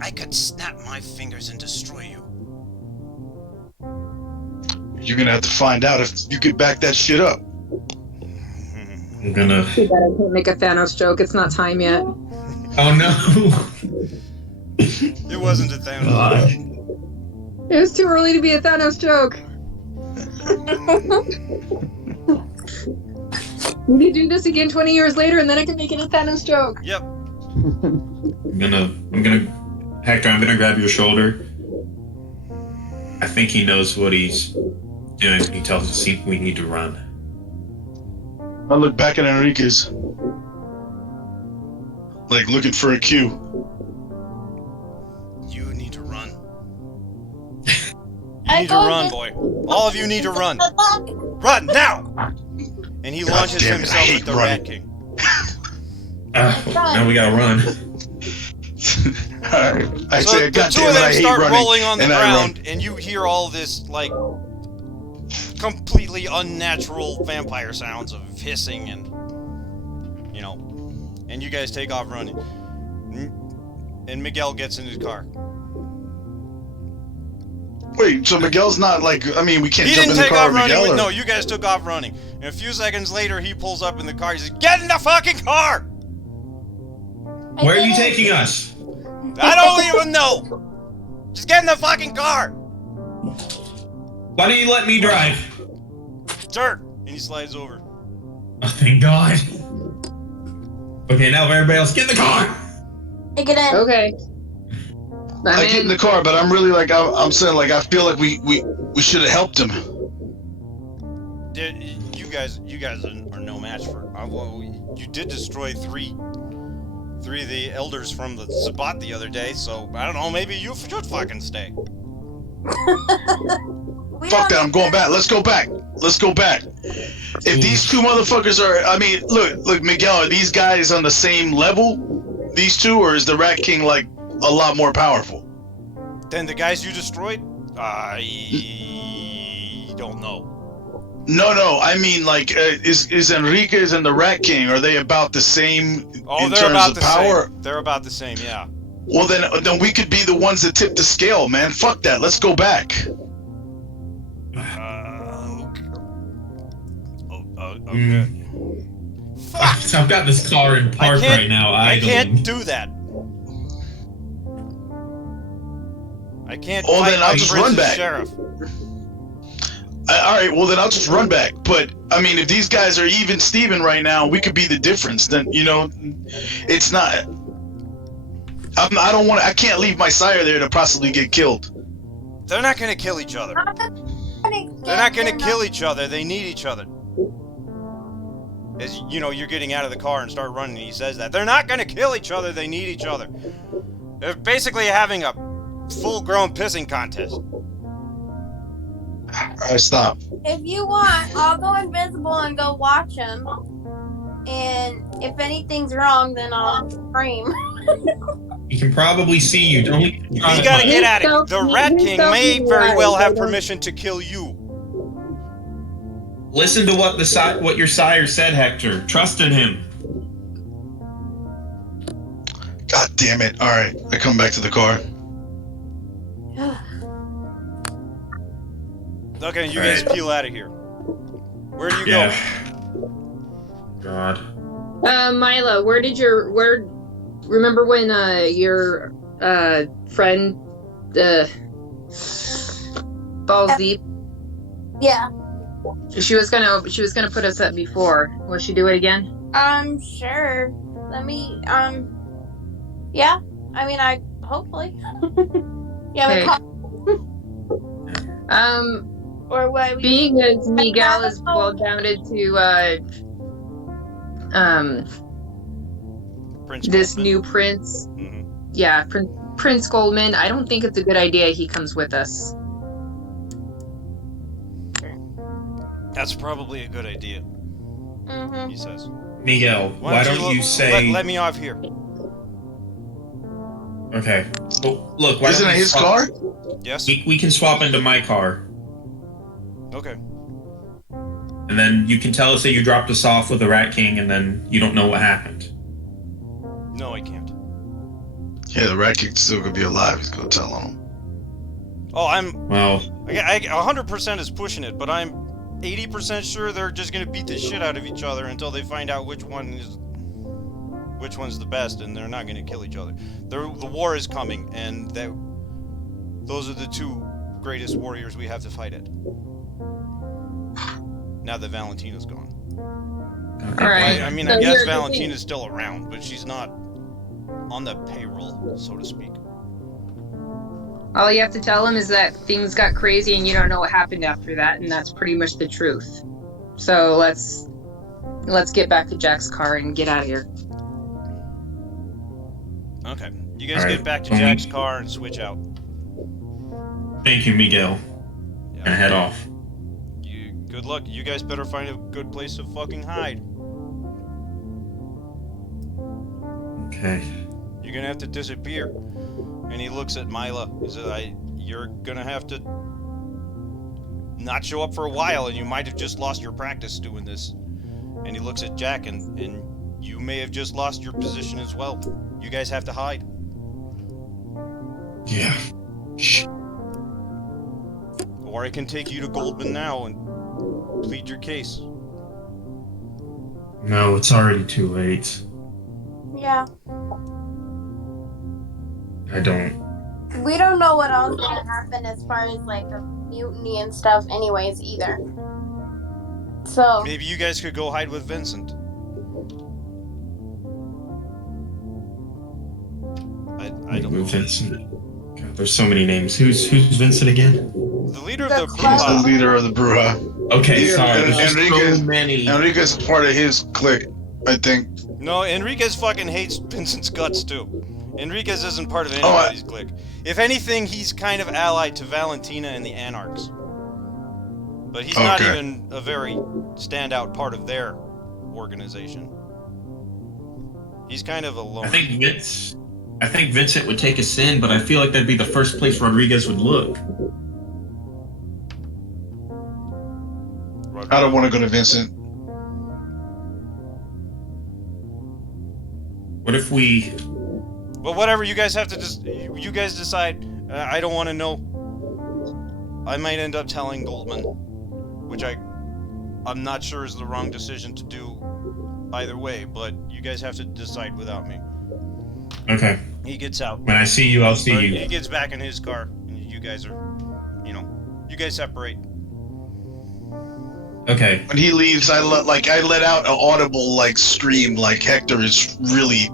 I could snap my fingers and destroy you. You're gonna have to find out if you could back that shit up. I'm gonna... Too bad I can't make a Thanos joke. It's not time yet. Oh no! It wasn't a Thanos. God. It was too early to be a Thanos joke. We need to do this again 20 years later, and then I can make it a Thanos joke. Yep. Hector, I'm gonna grab your shoulder. I think he knows what he's doing when he tells us we need to run. I look back at Enriquez. Like looking for a cue. You need to run. You I need to go run, with- boy. All of you need to run. Run now! And he launches damn it, I himself hate at the running. Rat King. Now we gotta run. Alright. I So say, the God two damn of it, I them hate start running. rolling on the and I run. ground, and you hear all this, like, completely unnatural vampire sounds of hissing and, you know, and you guys take off running. And Miguel gets in his car. Wait, so Miguel's not like, I mean, we can't He jump didn't in the take car off with running. Miguel? No, you guys took off running. And a few seconds later, he pulls up in the car. He says, "Get in the fucking car!" Where are you taking us? I don't even know. Just get in the fucking car. Why don't you let me drive? Sir. And he slides over. Oh, thank God. Okay, now everybody else, get in the car! Take it in. Okay. I get in the car, but I'm really like, I'm saying, like, I feel like we should have helped him. You guys are no match for. Well, you did destroy three of the elders from the Sabbat the other day, so I don't know. Maybe you should fucking stay. Fuck that! I'm going back. Let's go back. Let's go back. If these 2 motherfuckers are, I mean, look, Miguel, are these guys on the same level? These 2, or is the Rat King like a lot more powerful? Then the guys you destroyed, I don't know. No. I mean, like, is Enriquez and the Rat King, are they about the same in They're terms about of the power? same. They're about the same, yeah. Well, then we could be the ones that tip the scale, man. Fuck that. Let's go back. Okay. Fuck! I've got this car in park right now. I can't idling. do that. I can't. Well, fight then I'll like just Prince's run back. Sheriff. All right, well, then I'll just run back. But, I mean, if these guys are even Steven right now, we could be the difference. Then, you know, it's not... I can't leave my sire there to possibly get killed. They're not gonna kill each other. They're not gonna kill each other. They need each other. As you're getting out of the car and start running, he says that they're not going to kill each other. They need each other. They're basically having a full-grown pissing contest. Alright, stop. If you want, I'll go invisible and go watch him. And if anything's wrong, then I'll scream. He can probably see you. Don't We gotta get at it. The Rat King may very well have permission to kill you. Listen to what your sire said, Hector. Trust in him. God damn it. Alright, I come back to the car. Okay, you guys peel out of here. Where do you go? God. Mila, remember when your friend Balls Deep? Yeah. She was gonna put us up before. Will she do it again? Sure. Let me, yeah. I mean, hopefully. Yeah, Okay. Or what? Being as Miguel is well-bounded to this Goldman. new prince, Mm-hmm. yeah, Prince Goldman, I don't think it's a good idea he comes with us. That's probably a good idea, he says. Miguel, why don't you say... Let me off here. Okay. Well, look, why Isn't don't it we his swap- car? Yes? We can swap into my car. Okay. And then you can tell us that you dropped us off with the Rat King, and then you don't know what happened. No, I can't. Yeah, the Rat King's still gonna be alive. He's gonna tell on him. Oh, Well, I 100% is pushing it, but I'm 80% sure they're just gonna beat the shit out of each other until they find out which one's the best, and they're not gonna kill each other. The war is coming, and those are the two greatest warriors we have to fight it. Now that Valentina's gone. Alright. I mean, So I guess here's the Valentina's still around, but she's not on the payroll, so to speak. All you have to tell him is that things got crazy and you don't know what happened after that, and that's pretty much the truth. So let's get back to Jack's car and get out of here. Okay. You guys All right. get back to Jack's car and switch out. thank you, Miguel. Yeah. And head off. Good luck. You guys better find a good place to fucking hide. Okay. You're gonna have to disappear. And he looks at Mila. He says, you're gonna have to not show up for a while, and you might have just lost your practice doing this. And he looks at Jack, and you may have just lost your position as well. You guys have to hide. Yeah. Shh. Or I can take you to Goldman now and plead your case. No, it's already too late. Yeah. I don't... We don't know what else can happen as far as like a mutiny and stuff anyways either. So Maybe you guys could go hide with Vincent. I don't know. Vincent. God, there's so many names. Who's Vincent again? The leader of the He's the Prologue. leader of the Bruja. Okay, Yeah, sorry. There's just Enriquez- so many. Enriquez is part of his clique, I think. No, Enriquez fucking hates Vincent's guts too. Enriquez isn't part of anybody's clique. If anything, he's kind of allied to Valentina and the Anarchs. But he's not Okay. even a very standout part of their organization. He's kind of alone. I think Vincent would take us in, but I feel like that'd be the first place Rodriguez would look. I don't want to go to Vincent. What if we... But whatever, you guys have to just... You guys decide. I don't want to know. I might end up telling Goldman. Which I'm not sure is the wrong decision to do either way, but you guys have to decide without me. Okay. He gets out. When I see you, I'll see Or you. He gets back in his car, and you guys are, you guys separate. Okay. When he leaves, I let out an audible scream. Like Hector is really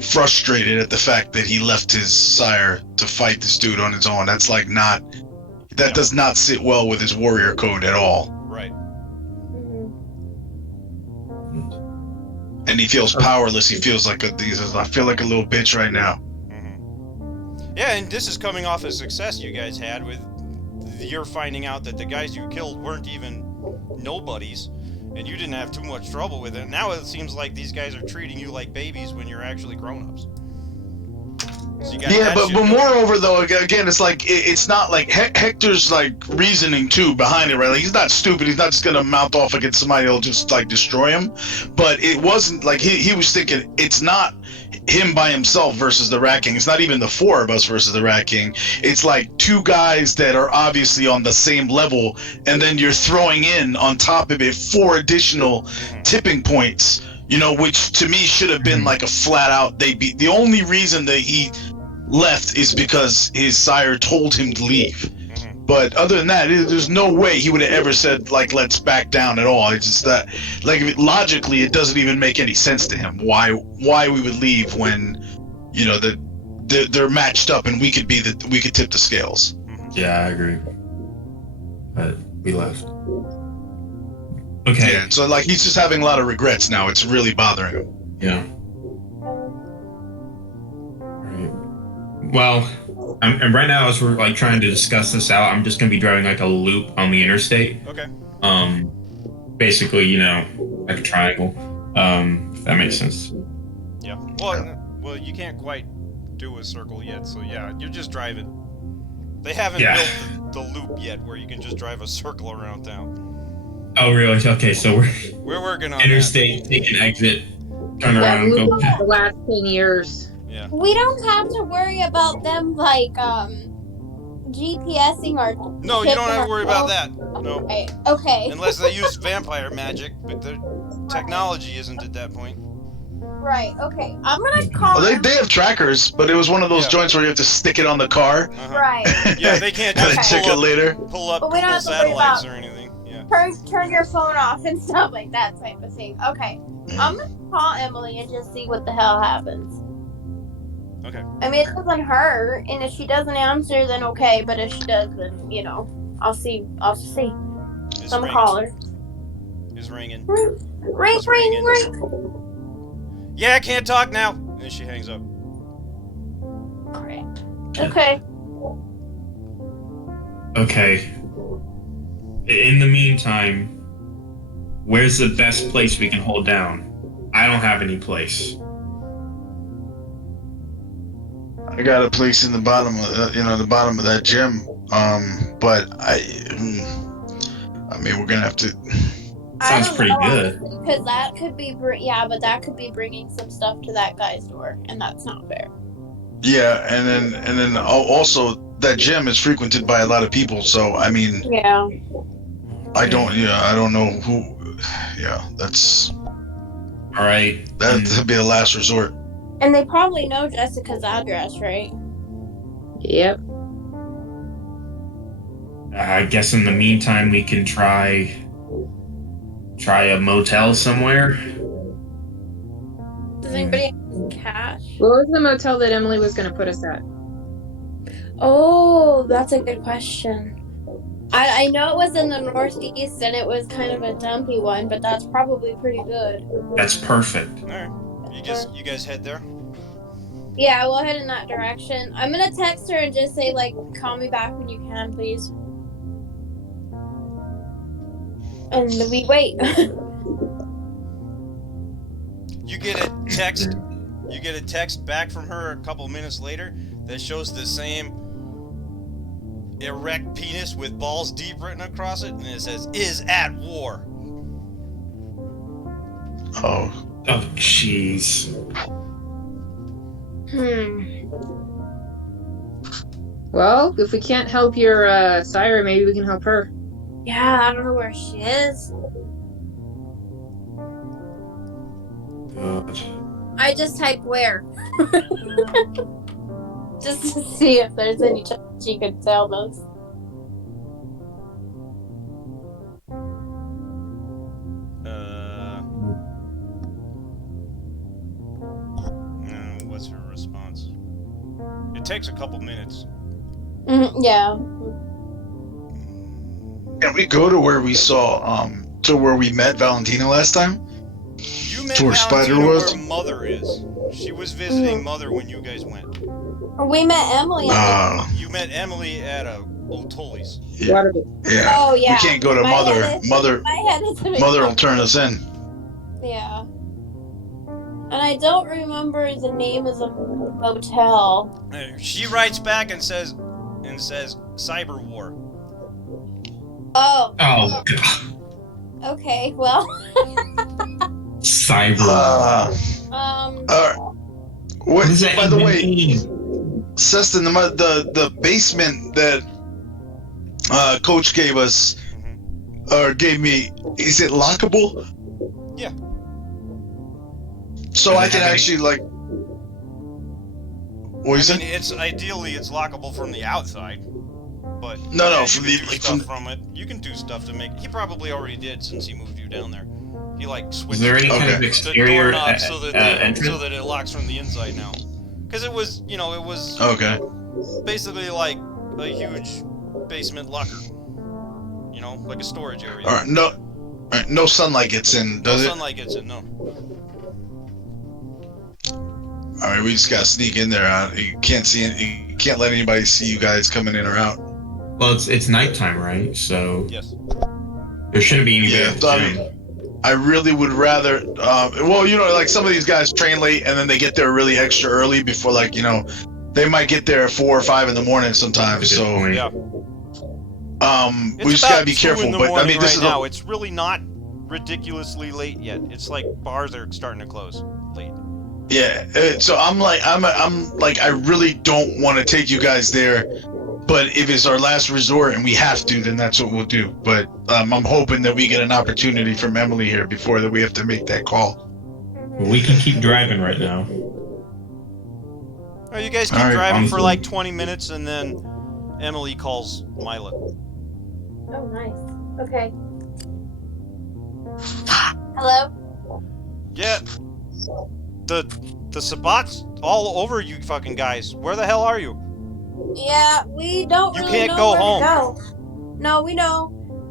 frustrated at the fact that he left his sire to fight this dude on his own. That's that does not sit well with his warrior code at all. Right. and he feels powerless. He feels like he says, I feel like a little bitch right now. Yeah, and this is coming off a success you guys had with you're finding out that the guys you killed weren't even nobodies, and you didn't have too much trouble with it. Now it seems like these guys are treating you like babies when you're actually grown-ups. So Yeah, but moreover, though, again, it's like it's not like Hector's like reasoning too behind it, right? Like he's not stupid. He's not just gonna mount off against somebody who'll just like destroy him. But it wasn't like he was thinking it's not him by himself versus the Rat King. It's not even the four of us versus the Rat King. It's like two guys that are obviously on the same level, and then you're throwing in on top of it 4 additional tipping points. You know, which to me should have been like a flat out. The only reason that he left is because his sire told him to leave. But other than that, there's no way he would have ever said like let's back down at all. It's just that like logically it doesn't even make any sense to him why we would leave when you know they're matched up and we could tip the scales. Yeah, I agree. But we left. Okay. Yeah, so like he's just having a lot of regrets now. It's really bothering him. Yeah. Right. Well, and right now as we're like trying to discuss this out, I'm just gonna be driving like a loop on the interstate. Okay. Basically, you know, like a triangle. If that makes sense. Yeah. Well, you can't quite do a circle yet, so yeah, you're just driving. They haven't built the loop yet, where you can just drive a circle around town. Oh, really? Okay, so we're working on interstate, take an exit, turn around, go back. The last 10 years. Yeah. We don't have to worry about them like GPSing our. No, you don't have to worry about that. No. Right. Okay. Unless they use vampire magic, but the technology isn't at that point. Right. Okay. I'm gonna call. Well, they have trackers, but it was one of those joints where you have to stick it on the car. Right. Yeah, they can't just check it later. Pull up but we don't have to worry satellites about or anything. Yeah. Turn your phone off and stuff like that type of thing. Okay. I'm gonna call Emily and just see what the hell happens. Okay. I mean, it doesn't hurt, and if she doesn't answer, then okay. But if she does, then you know, I'll see. It's I'm call her. Is ringing. Ring. Yeah, I can't talk now. And she hangs up. Correct. Okay. Okay. In the meantime, where's the best place we can hold down? I don't have any place. I got a place in the bottom of the bottom of that gym. But I mean, we're gonna have to. Sounds pretty good. Because that could be, but that could be bringing some stuff to that guy's door, and that's not fair. Yeah, and then also that gym is frequented by a lot of people. So I mean. Yeah. I don't know who. Yeah, that's. All right. That'd be a last resort. And they probably know Jessica's address, right? Yep. I guess in the meantime we can try a motel somewhere. Does anybody have cash? What was the motel that Emily was going to put us at? Oh, that's a good question. I know it was in the Northeast and it was kind of a dumpy one, but that's probably pretty good. That's perfect. All right. You guys head there. Yeah, we'll head in that direction. I'm gonna text her and just say like, call me back when you can, please. And we wait. You get a text back from her a couple minutes later that shows the same erect penis with balls deep written across it, and it says, "Is at war." Oh, jeez. Well, if we can't help your sire, maybe we can help her. Yeah, I don't know where she is. God. I just typed where. Just to see if there's any chance she could tell us. What's her response? It takes a couple minutes. Yeah. Can we go to where we saw, to where we met Valentina last time? You met To where Spider Valentina was? where Mother is. She was visiting Mother when you guys went. We met Emily. You met Emily at a Otoli's. Yeah. Yeah. Oh yeah. We can't go to My Mother. head is- Mother. My head is a bit Mother will turn us in. Yeah. And I don't remember the name of the motel. She writes back and says, Cyber War. Oh. Oh, God. Okay. Well. Cyber. What does that by the even way, mean? Sestonn, the basement that Coach gave us, or gave me, is it lockable? Yeah. So I can actually like. What is I mean, it? it's ideally it's lockable from the outside, but No, yeah, from you the can do like stuff from. from it. You can do stuff to make. He probably already did since he moved you down there. He like Is switched there any kind of Okay. the exterior doorknob so that entrance? it locks from the inside now. Because it was Okay. basically like a huge basement locker. You know, like a storage area. All right. No sunlight gets in, No does it? sunlight gets in. No. All right, we just gotta sneak in there. You can't see it. You can't let anybody see you guys coming in or out. Well, it's nighttime, right? So Yes. there shouldn't be anybody Yeah, at the I gym. mean, I really would rather. Well, like some of these guys train late and then they get there really extra early before, like, they might get there at 4 or 5 in the morning sometimes. That's a good So, point. Yeah. we just gotta be careful. In the But I morning mean, this right is now. It's really not ridiculously late yet. It's like bars are starting to close late. yeah. So I'm like, I really don't want to take you guys there. But if it's our last resort and we have to, then that's what we'll do. But I'm hoping that we get an opportunity from Emily here before that we have to make that call. Well, we can keep driving right now. Well, you guys keep All right, driving for awesome. like 20 minutes, and then Emily calls Mila. Oh, nice. Okay. Hello? Yeah. The Sabat's all over you fucking guys. Where the hell are you? Yeah, we don't You really can't know go where home. to go. No, we know.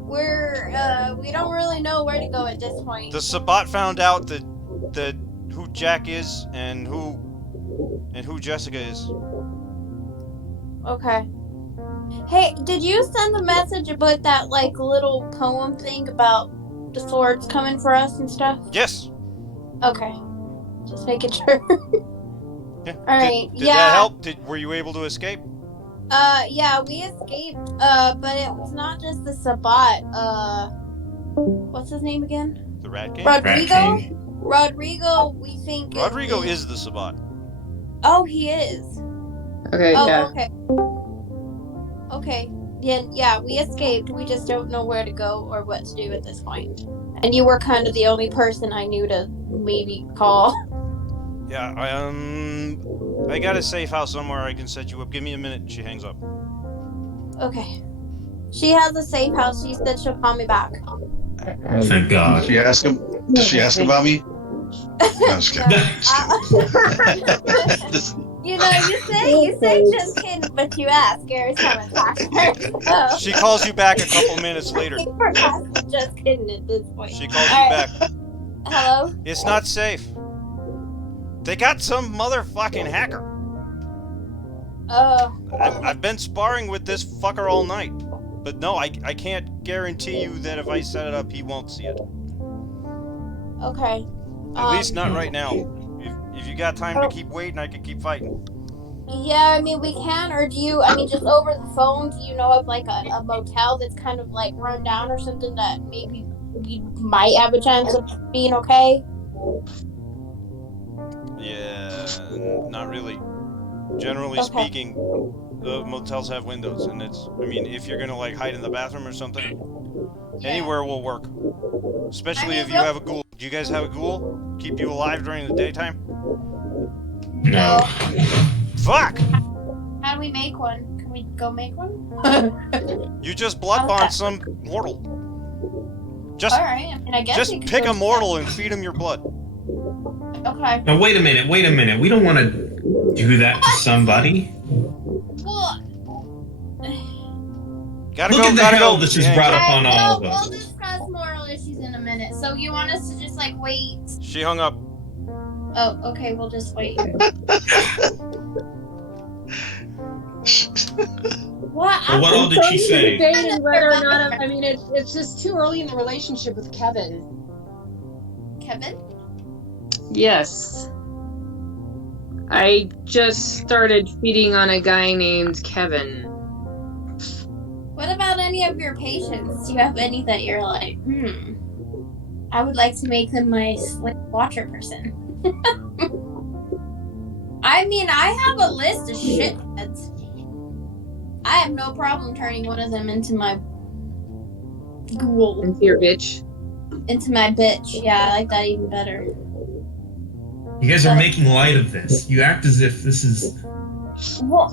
We don't really know where to go at this point. The Sabat found out that who Jack is and who Jessica is. Okay. Hey, did you send the message about that, like, little poem thing about the swords coming for us and stuff? Yes. Okay. Just making sure. Yeah. Alright, Did yeah. that help? Were you able to escape? Yeah, we escaped, but it was not just the Sabat, what's his name again? The Rat King? Rodrigo? Rat King. Rodrigo, we think Rodrigo is the Sabat. Oh, he is. Okay, Oh, yeah. okay. Okay. Yeah, we escaped. We just don't know where to go or what to do at this point. And you were kind of the only person I knew to maybe call. Yeah, I got a safe house somewhere I can set you up. Give me a minute. She hangs up. Okay. She has a safe house. She said she'll call me back. Thank God. Did she ask him? Did she ask about me? No, I'm just kidding. You know, you say just kidding, but you ask every time I talk to her. So. She calls you back a couple minutes later. We're asking just kidding at this point. She calls you Alright. back. Hello? It's not safe. They got some motherfucking hacker. I've been sparring with this fucker all night. But no, I can't guarantee you that if I set it up, he won't see it. Okay. At least not right now. If you got time to keep waiting, I could keep fighting. Yeah, I mean, we can, or do you, I mean, just over the phone, do you know of, like, a motel that's kind of, like, run down or something that maybe we might have a chance of being okay? Yeah, not really. Generally Okay. speaking, the motels have windows, and I mean, if you're gonna, like, hide in the bathroom or something, anywhere will work. Especially if you have a ghoul. Do you guys have a ghoul? Keep you alive during the daytime? No. Fuck! How do we make one? Can we go make one? You just blood Okay. bond some mortal. Just, Alright, I mean, I guess just we could pick go a do mortal and feed him your blood. that. Okay. Now wait a minute. We don't want to do that to somebody. Well, Gotta Look go, at the gotta hell go. this is Yeah, brought up on all of we'll us. discuss moral issues in a minute. So you want us to just, like, wait She hung up. Oh, okay, we'll just wait. What? Well, what all did she say? Debating whether or not I mean, it's just too early in the relationship with Kevin. Kevin? Yes. I just started feeding on a guy named Kevin. What about any of your patients? Do you have any that you're like, I would like to make them my slave watcher person? I mean, I have a list of shitheads. I have no problem turning one of them into my ghoul. Into your bitch. Into my bitch. Yeah, I like that even better. You guys are making light of this. You act as if this is... What?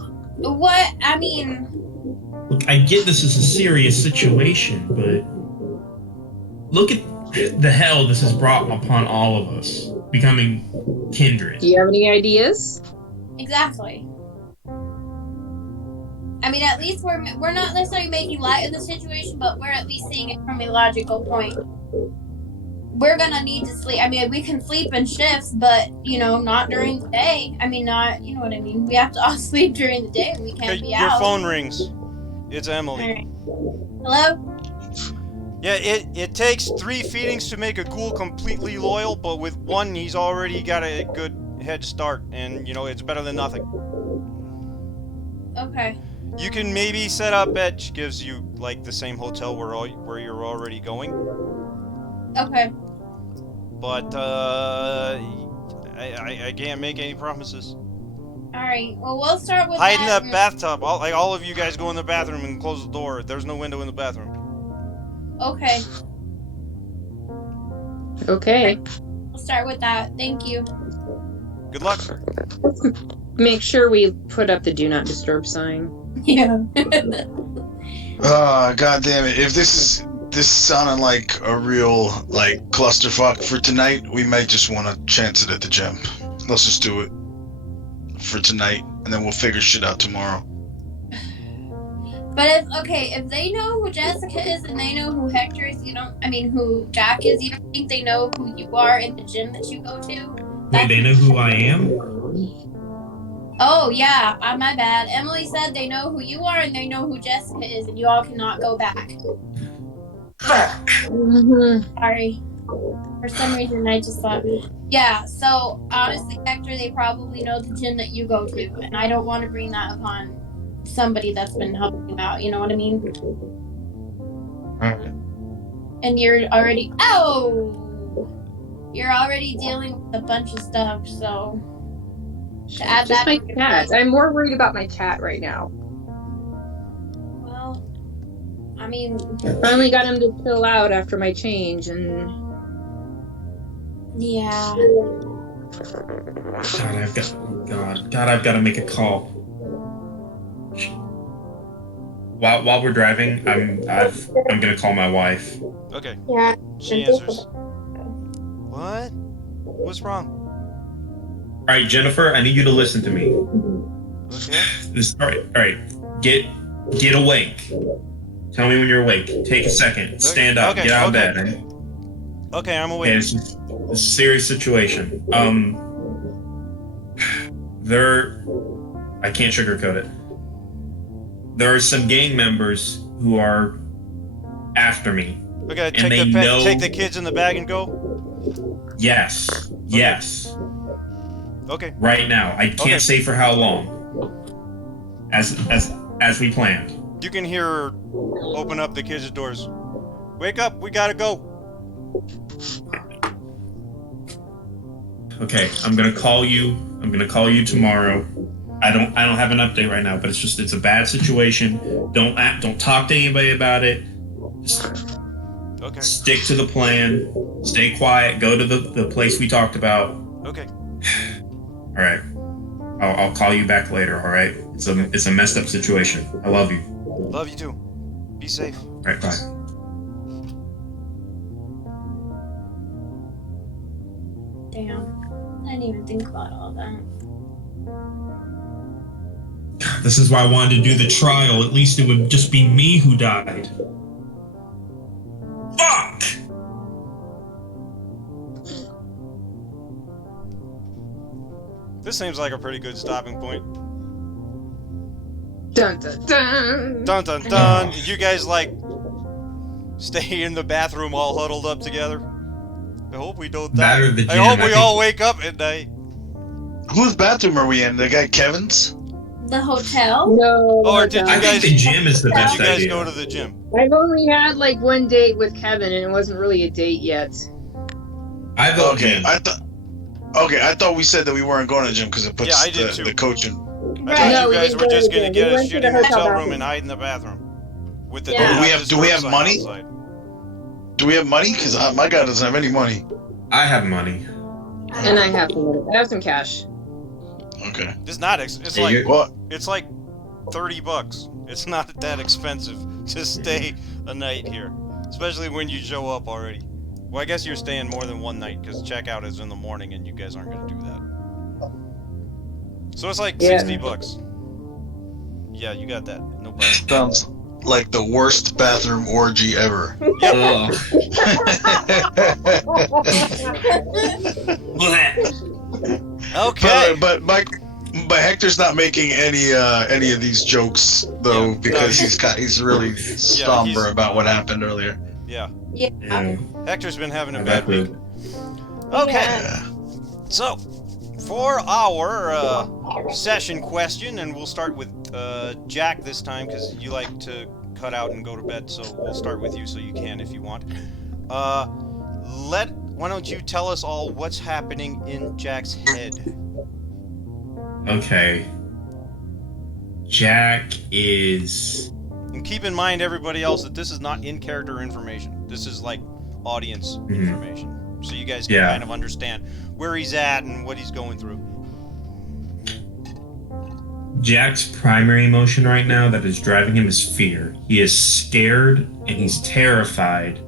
I mean... Look, I get this is a serious situation, but... Look at the hell this has brought upon all of us. Becoming kindred. Do you have any ideas? Exactly. I mean, at least we're not necessarily making light of the situation, but we're at least seeing it from a logical point. We're gonna need to sleep. I mean, we can sleep in shifts, but, not during the day. I mean, not, you know what I mean? We have to all sleep during the day and we can't be out. Your phone rings. It's Emily. Right. Hello? Yeah, it takes 3 feedings to make a ghoul completely loyal, but with 1, he's already got a good head start, and, it's better than nothing. Okay. You can maybe set up at, she gives you, like, the same hotel where you're already going. Okay. But, I can't make any promises. Alright, well, we'll start with Hide in that bathtub. All of you guys go in the bathroom and close the door. There's no window in the bathroom. Okay. Okay. We'll start with that. Thank you. Good luck. Make sure we put up the do not disturb sign. Yeah. God damn it. If this sounded like a real, clusterfuck for tonight, we might just want to chance it at the gym. Let's just do it for tonight, and then we'll figure shit out tomorrow. But if they know who Jessica is and they know who Hector is, who Jack is, you don't think they know who you are in the gym that you go to? Wait, they know who I am? Oh, yeah, my bad. Emily said they know who you are and they know who Jessica is, and you all cannot go back. Sorry. For some reason, I just thought... Yeah, so, honestly, Hector, they probably know the gym that you go to, and I don't want to bring that upon somebody that's been helping you out, you know what I mean? Alright. And you're already... Oh! You're already dealing with a bunch of stuff, so... To add Just that my cat. I'm more worried about my cat right now. Well, I mean... I finally got him to chill out after my change, and... Yeah. God, I've got to make a call. While we're driving, I'm gonna call my wife. Okay. Yeah. She answers. What? What's wrong? All right, Jennifer, I need you to listen to me. Okay. All right. Get awake. Tell me when you're awake. Take a second. Stand up. Okay, Get out of okay. bed. Okay, I'm awake. Okay, it's a serious situation. I can't sugarcoat it. There are some gang members who are after me. Okay, and they know... take the kids in the bag and go? Yes. Okay. Right now. I can't say for how long. As we planned. You can hear her open up the kids' doors. Wake up, we gotta go. Okay, I'm gonna call you tomorrow. I don't have an update right now, but it's a bad situation. Don't talk to anybody about it. Just stick to the plan. Stay quiet. Go to the place we talked about. Okay. All right. I'll call you back later. All right. It's a messed up situation. I love you. Love you too. Be safe. All right. Bye. Damn. I didn't even think about all that. This is why I wanted to do the trial. At least it would just be me who died. Fuck! This seems like a pretty good stopping point. Dun dun dun. Dun dun dun. You guys like stay in the bathroom all huddled up together. I hope we don't die. That or the I gym, hope I we think- all wake up at night. Whose bathroom are we in? The guy Kevin's? The hotel? No. Or did you I guys? think the gym is the Did best you guys idea. go to the gym? I've only had like one date with Kevin, and it wasn't really a date yet. I vote Okay, gym. I thought we said that we weren't going to the gym because it puts Yeah, I did too. the coach in. I Right. thought No, you we guys didn't were go just to the gonna gym. get We a went to shitty the hotel hotel room bathroom. and hide in the bathroom with the Yeah. Do we have sign money? outside. Do we have money? Because my guy doesn't have any money. I have money. And I have some cash. Okay. It's not. It's Yeah, like you're- Well, it's like $30. It's not that expensive to stay a night here, especially when you show up already. Well, I guess you're staying more than one night because checkout is in the morning, and you guys aren't gonna do that. So it's like Yeah. $60. Yeah, you got that. No problem. sounds like the worst bathroom orgy ever. Ugh. Okay. But Hector's not making any of these jokes though Yeah. because No, he's really somber he's- about what happened earlier. Yeah. Yeah. Yeah. Hector's been having a bad week. Exactly. Okay. Yeah. So, for our session question, and we'll start with Jack this time because you like to cut out and go to bed. So we'll start with you, so you can if you want. Why don't you tell us all what's happening in Jack's head? Okay. Jack is. And keep in mind, everybody else, that this is not in-character information. This is like audience information, so you guys can Yeah. kind of understand where he's at and what he's going through. Jack's primary emotion right now that is driving him is fear. He is scared and he's terrified.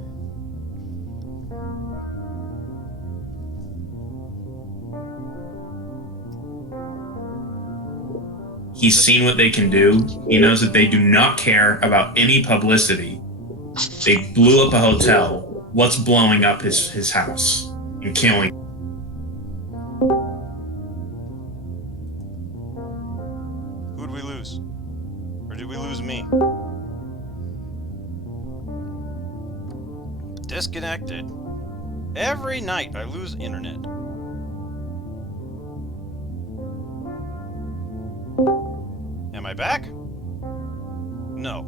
He's seen what they can do. He knows that they do not care about any publicity. They blew up a hotel. What's blowing up his house and killing? Who'd we lose? Or did we lose me? Disconnected. Every night I lose internet. Am I back? No.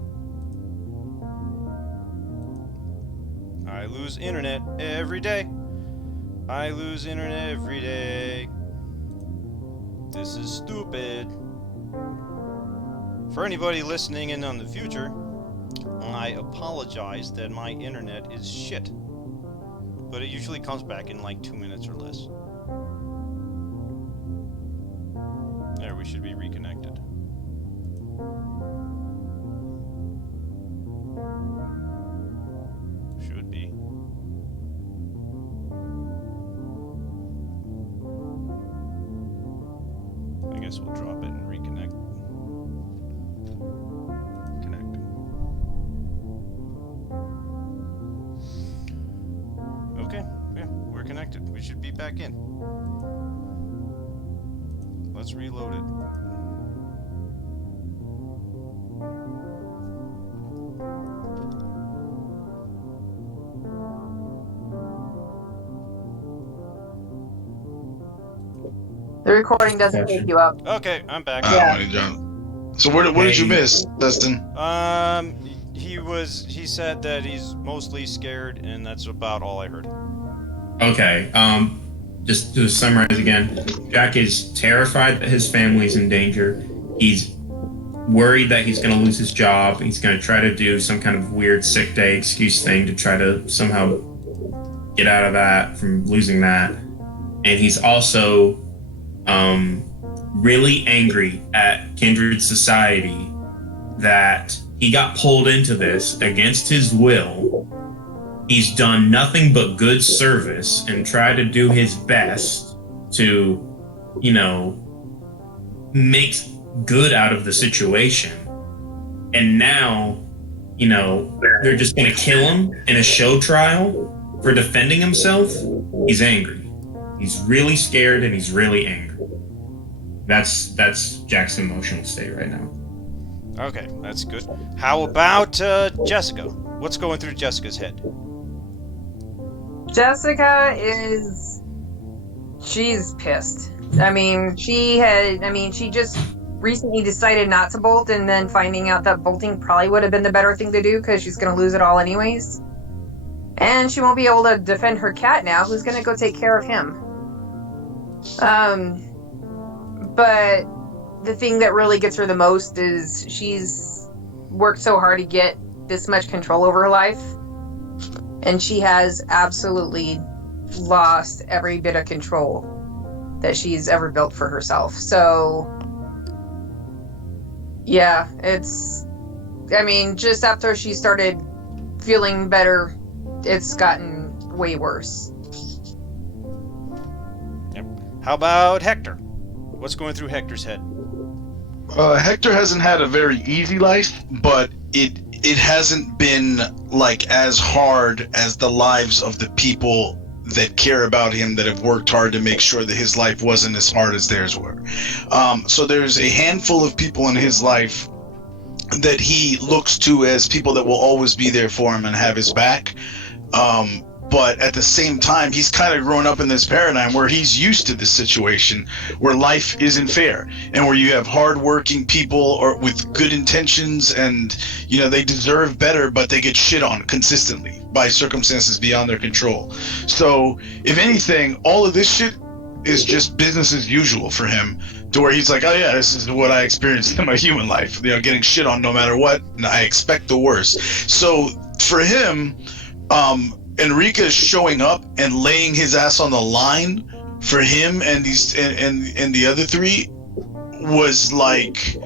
I lose internet every day. I lose internet every day. This is stupid. For anybody listening in on the future, I apologize that my internet is shit. But it usually comes back in like 2 minutes or less. There, we should be reconnected. Should be. I guess we'll drop it and reconnect. Connect. Okay, yeah, we're connected. We should be back in. Let's reload it. The recording doesn't pick you up. Okay, I'm back. Yeah. Money, John. So what did you miss, Dustin? He said that he's mostly scared, and that's about all I heard. Okay, just to summarize again, Jack is terrified that his family's in danger. He's worried that he's going to lose his job. He's going to try to do some kind of weird sick day excuse thing to try to somehow get out of that, from losing that. And he's also really angry at Kindred Society that he got pulled into this against his will. He's done nothing but good service and tried to do his best to, make good out of the situation. And now, they're just going to kill him in a show trial for defending himself. He's angry. He's really scared and he's really angry. That's Jack's emotional state right now. Okay, that's good. How about Jessica? What's going through Jessica's head? Jessica she's pissed. She just recently decided not to bolt, and then finding out that bolting probably would have been the better thing to do because she's going to lose it all anyways. And she won't be able to defend her cat now. Who's going to go take care of him? But the thing that really gets her the most is she's worked so hard to get this much control over her life, and she has absolutely lost every bit of control that she's ever built for herself. So yeah, just after she started feeling better, it's gotten way worse. Yep. How about Hector? What's going through Hector's head? Hector hasn't had a very easy life, but it hasn't been like as hard as the lives of the people that care about him, that have worked hard to make sure that his life wasn't as hard as theirs were. So there's a handful of people in his life that he looks to as people that will always be there for him and have his back. But at the same time, he's kind of grown up in this paradigm where he's used to this situation where life isn't fair, and where you have hardworking people or with good intentions, and they deserve better, but they get shit on consistently by circumstances beyond their control. So if anything, all of this shit is just business as usual for him, to where he's like, oh yeah, this is what I experienced in my human life, getting shit on no matter what, and I expect the worst. So for him, Enrique showing up and laying his ass on the line for him and these and the other three was like,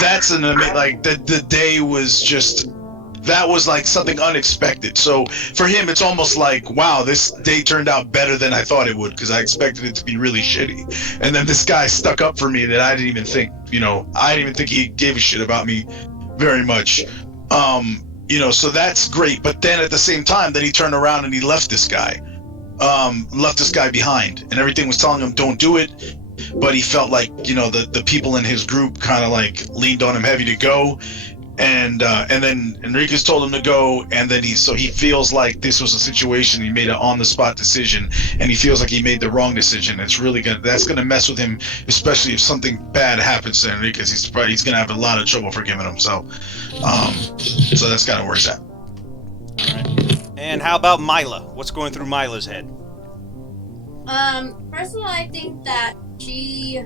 that's the day was just, that was like something unexpected. So for him, it's almost like, wow, this day turned out better than I thought it would, because I expected it to be really shitty. And then this guy stuck up for me that I didn't even think, I didn't even think he gave a shit about me very much. So that's great. But then at the same time, then he turned around and he left this guy behind, and everything was telling him, don't do it. But he felt like, the people in his group kind of like leaned on him heavy to go. And then Enriquez told him to go, and then he feels like this was a situation, he made an on-the-spot decision, and he feels like he made the wrong decision. That's gonna mess with him, especially if something bad happens to Enriquez. He's gonna have a lot of trouble forgiving himself. So that's kind of where it's at. All right. And how about Mila? What's going through Mila's head? First of all, I think that she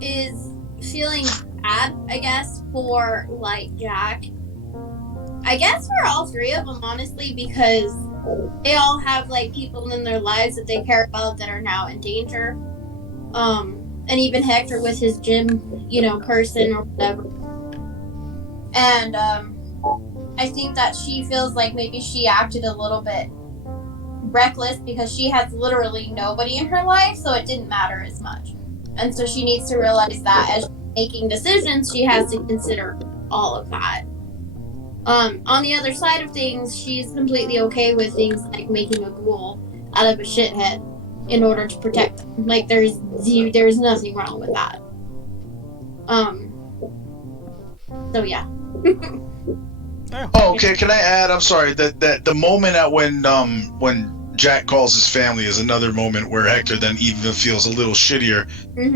is feeling bad, I guess, for like Jack. I guess for all three of them, honestly, because they all have like people in their lives that they care about that are now in danger. And even Hector with his gym, person or whatever. And I think that she feels like maybe she acted a little bit reckless because she has literally nobody in her life, so it didn't matter as much. And so she needs to realize that as making decisions, she has to consider all of that. On the other side of things, she's completely okay with things like making a ghoul out of a shithead in order to protect them. Like there's nothing wrong with that. So yeah. Oh, okay. Can I add? I'm sorry. That the moment at when Jack calls his family is another moment where Hector then even feels a little shittier,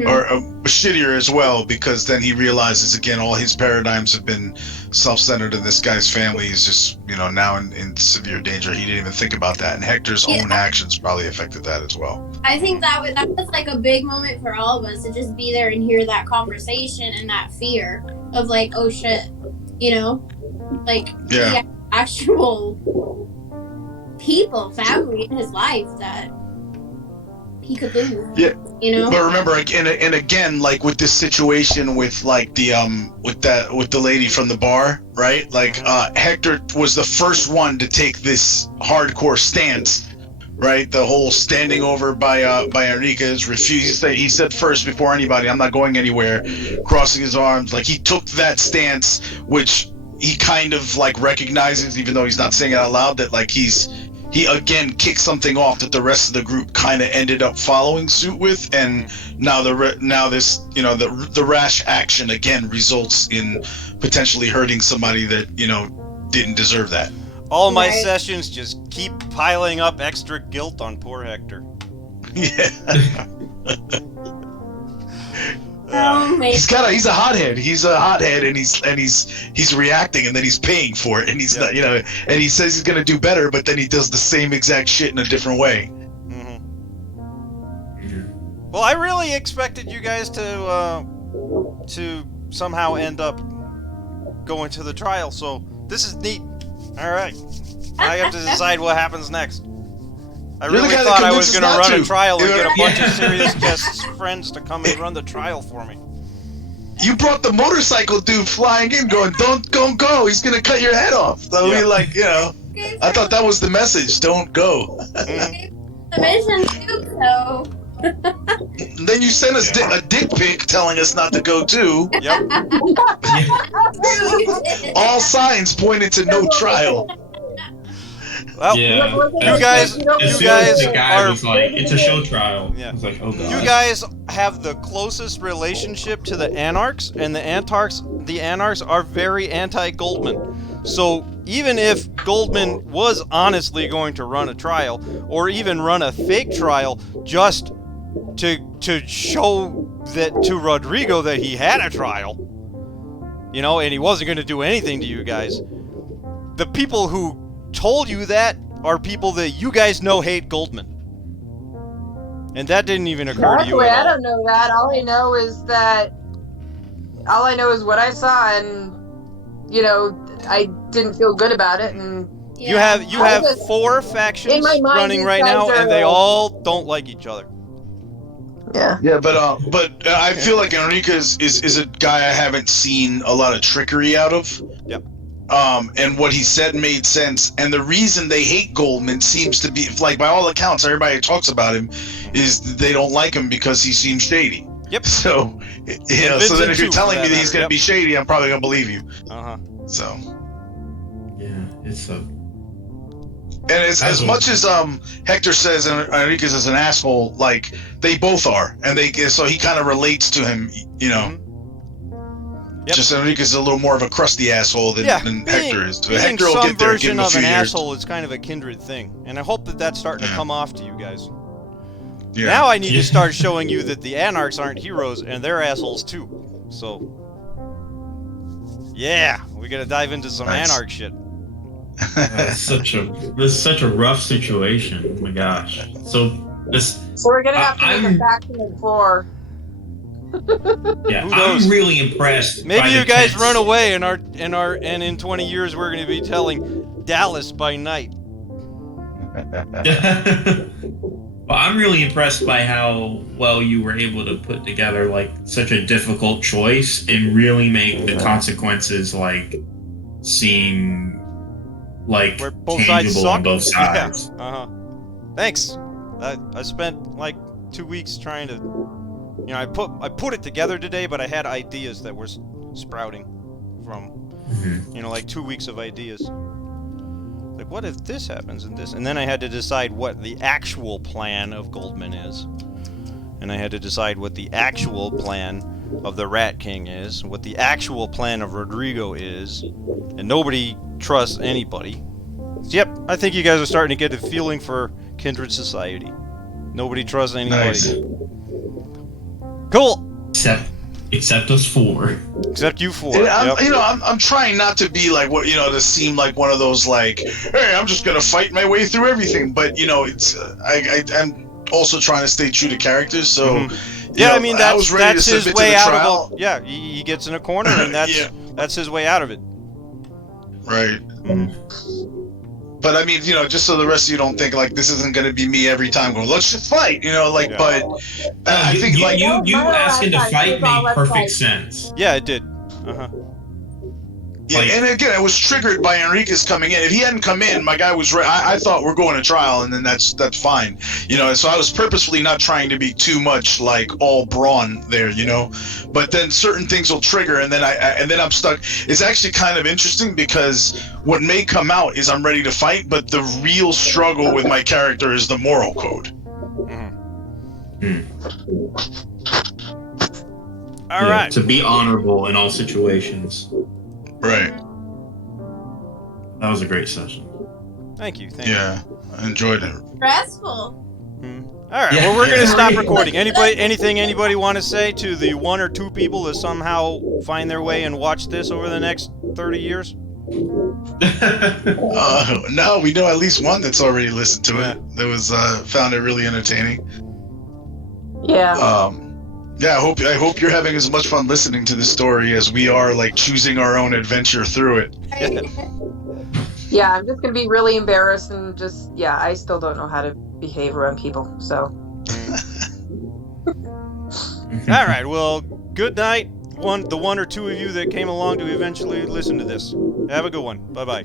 or shittier as well, because then he realizes again all his paradigms have been self-centered, and this guy's family is just now in severe danger. He didn't even think about that, and Hector's own actions probably affected that as well. I think that was like a big moment for all of us to just be there and hear that conversation and that fear of like, oh shit, like yeah. Actual family in his life that he could lose. Yeah. But remember, and again, like with this situation with like the with the lady from the bar, right? Like Hector was the first one to take this hardcore stance, right? The whole standing over by Enriquez, he said first before anybody, I'm not going anywhere, crossing his arms. Like he took that stance, which he kind of like recognizes, even though he's not saying it out loud, that like he's he again kicked something off that the rest of the group kind of ended up following suit with, and now this, you know, the rash action again results in potentially hurting somebody that, you know, didn't deserve that. All my Right. sessions just keep piling up extra guilt on poor Hector. Yeah. Oh, man. He's a hothead. He's a hothead, and he's reacting, and then he's paying for it, and he's not, you know, and he says he's gonna do better, but then he does the same exact shit in a different way. Well, I really expected you guys to somehow end up going to the trial, so this is neat. All right, I have to decide what happens next. I You're the really guy that thought I was convinces going to not run a to. trial and get a bunch Yeah. of serious guest friends to come and run the trial for me. You brought the motorcycle dude flying in, going, "Don't go! He's gonna cut your head off." So Yeah. we like, you know, I thought that was the message. Don't go. Mhm. The mission too, so. And then you sent us a dick pic telling us not to go too. Yep. All signs pointed to no trial. Well, Yeah. you guys the guy are. was like, "It's a show trial." Yeah. I was like, "Oh god." You guys have the closest relationship to the Anarchs, and the Anarchs are very anti-Goldman. So even if Goldman was honestly going to run a trial, or even run a fake trial, just to show that to Rodrigo that he had a trial, you know, and he wasn't going to do anything to you guys, the people who told you that are people that you guys know hate Goldman. And that didn't even occur to you Exactly. at I all. don't know that. All I know is what I saw, and you know, I didn't feel good about it. And You have I just- 4 factions in my mind, running these right guys now, are- and they all don't like each other. yeah, Yeah, but I feel like Enrique is a guy I haven't seen a lot of trickery out of. Yep. And what he said made sense. And the reason they hate Goldman seems to be, like, by all accounts, everybody who talks about him is they don't like him because he seems shady. Yep. So, you know, so Vincent then if you're too, telling for me that that he's going to matter. be shady, I'm probably going to believe you. Uh-huh. So, Yeah, it's a. and as much as Hector says Enriquez is an asshole, like, they both are, and so he kind of relates to him, you know. Yep. Just Enriquez is a little more of a crusty asshole than Hector is. Being Hector will some get there, give version him a of few an years. asshole is kind of a kindred thing, and I hope that that's starting to come off to you guys. Yeah. Now I need to start showing you that the Anarchs aren't heroes, and they're assholes too. So, yeah, we gotta dive into some Nice. Anarch shit. This is such a rough situation. Oh my gosh. So we're gonna have to make I'm- a faction of 4. yeah, Who knows? I'm really impressed. Maybe by you the guys tense- run away, and in 20 years we're gonna be telling Dallas by night. Well, I'm really impressed by how well you were able to put together like such a difficult choice and really make the consequences like seem like Where both sides tangible suck. on both sides. Yeah. Uh-huh. Thanks. I spent like 2 weeks trying to, you know, I put it together today, but I had ideas that were sprouting from, Mhm. you know, like 2 weeks of ideas. Like, what if this happens and this? And then I had to decide what the actual plan of Goldman is. And I had to decide what the actual plan of the Rat King is, what the actual plan of Rodrigo is, and nobody trusts anybody. Yep, I think you guys are starting to get a feeling for kindred society. Nobody trusts anybody. Nice. Cool! Except us 4. Except you 4. And Yep. you know, I'm trying not to be like, what, you know, to seem like one of those like, hey, I'm just gonna fight my way through everything. But you know, it's I'm also trying to stay true to characters. So Mhm. you Yeah, know, I mean I was ready that's to his submit to way the out trial. of it. Yeah, he gets in a corner, and Yeah. that's his way out of it. Right. Mhm. But I mean, you know, just so the rest of you don't think like this isn't gonna be me every time going, let's just fight, you know, like. Yeah. But I think like you asking to I fight thought, made let's perfect fight. sense. Yeah, it did. Uh-huh. Yeah, and again, I was triggered by Enriquez coming in. If he hadn't come in, my guy was. I thought we're going to trial, and then that's fine, you know. So I was purposefully not trying to be too much like all brawn there, you know. But then certain things will trigger, and then I'm stuck. It's actually kind of interesting because what may come out is I'm ready to fight, but the real struggle with my character is the moral code. All right. To be honorable in all situations. Right. That was a great session. Thank you. Thank you. Yeah, I enjoyed it. Stressful. All right. Well, we're gonna stop recording. Anything anybody want to say to the 1 or 2 people that somehow find their way and watch this over the next 30 years? No, we know at least one that's already listened to it. That was found it really entertaining. Yeah. Yeah, I hope you're having as much fun listening to this story as we are, like choosing our own adventure through it. Yeah, I'm just gonna be really embarrassed and I still don't know how to behave around people. So. All right. Well, good night. The 1 or 2 of you that came along to eventually listen to this. Have a good one. Bye bye.